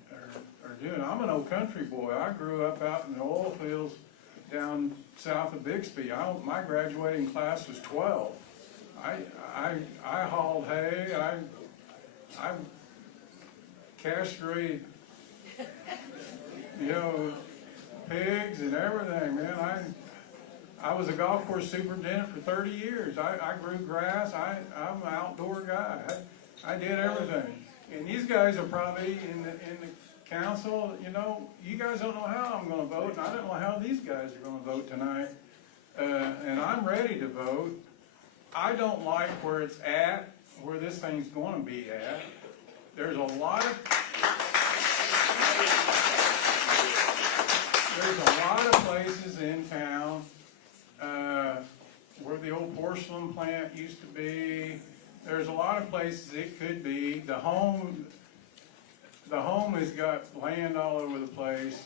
doing. I'm an old country boy. I grew up out in the oil fields down south of Bixby. My graduating class was 12. I hauled hay. I castrated, you know, pigs and everything, man. I was a golf course superintendent for 30 years. I grew grass. I'm an outdoor guy. I did everything. And these guys are probably in the council, you know, you guys don't know how I'm gonna vote, and I don't know how these guys are gonna vote tonight. And I'm ready to vote. I don't like where it's at, where this thing's gonna be at. There's a lot of places in town, where the old porcelain plant used to be. There's a lot of places it could be. The home has got land all over the place.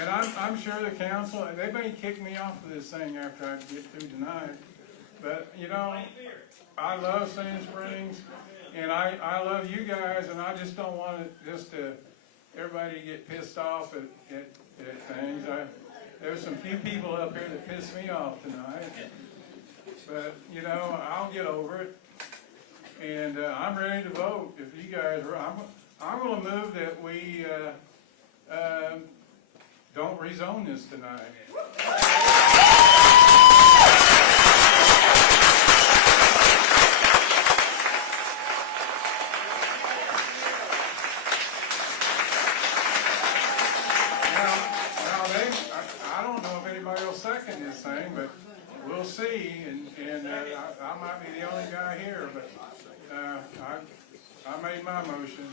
And I'm sure the council, they may kick me off of this thing after I get through tonight. But, you know, I love Sand Springs, and I love you guys, and I just don't want everybody to get pissed off at things. There's some few people up here that piss me off tonight. But, you know, I'll get over it. And I'm ready to vote. If you guys are, I'm going to move that we don't rezone this tonight. I don't know if anybody will second this thing, but we'll see. And I might be the only guy here, but I made my motion.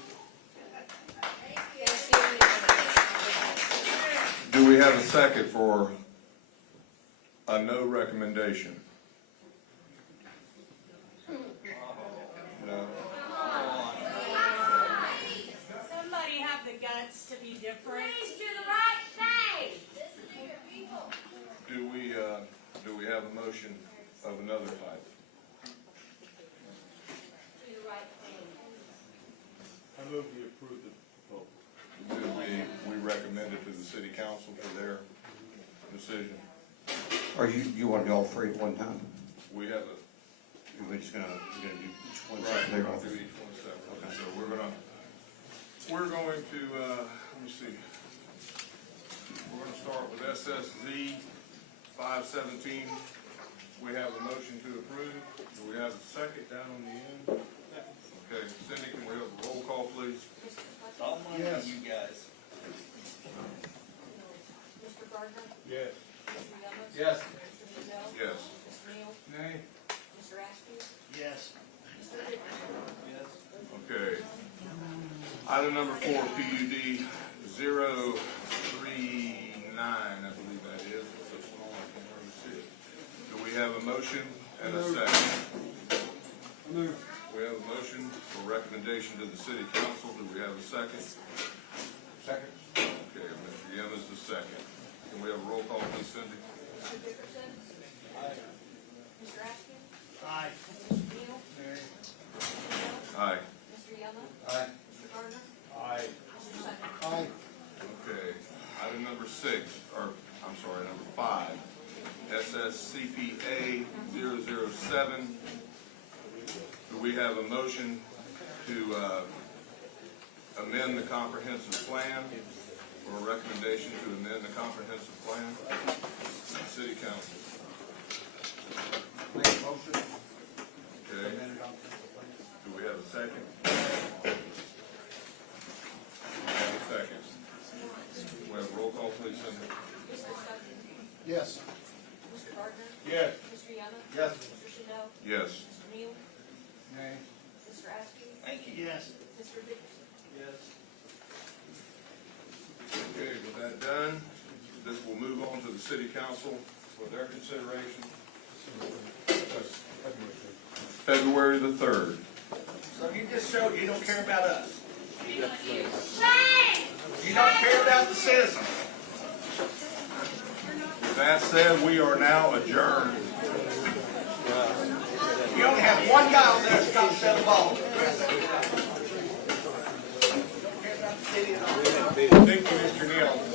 Do we have a second for a no recommendation? No. Somebody have the guts to be different. Please do the right thing. Listen to your people. Do we have a motion of another type? Do the right thing. I move we approve the proposal. Do we recommend decision. Or you want to do all three at one time? We have a, We're just gonna do each one right, we're separately. gonna do each one separately, so we're going to, let me see. We're gonna start with SSZ 517. We have a motion to approve. Do we have a second down on the end? Okay, Cindy, can we have a roll call, please? Yes. You guys. Mr. Gardner? Yes. Mr. Young? Yes. Mr. Mizel? Yes. Mr. Neal? Nay. Mr. Askew? Yes. Mr. Dickerson? Yes. Okay. Item number 4, PUD 039, I believe that is. It's so small I can't hardly see it. Do we have a motion and a second? We have a motion for recommendation to the city council. Do we have a second? Second. Okay, Mr. Yem is the second. Can we have a roll call, please, Cindy? Mr. Dickerson? Aye. Mr. Askew? Aye. Mr. Neal? Aye. Mr. Young? Aye. Mr. Gardner? Aye. Mr. Sucker? Aye. Okay, item number 6, or, I'm sorry, number 5, SSCPA 007. Do we have a motion to amend the comprehensive plan, or a recommendation to amend the comprehensive plan? City council. Make a motion. Okay. Do we have a second? Have a second. We have a roll call, please, Cindy. Mr. Sucker? Yes. Mr. Gardner? Yes. Mr. Young? Yes. Mr. Chanel? Yes. Mr. Neal? Nay. Mr. Askew? Thank you. Yes. Mr. Dickerson? Yes. Okay, with that done, this will move on to the city council for their consideration. February the 3rd. So you just showed you don't care about us. Shame! You don't care about the citizens. With that said, we are now adjourned. You only have one guy on there that's got to set the ball. Thank you, Mr. Neal.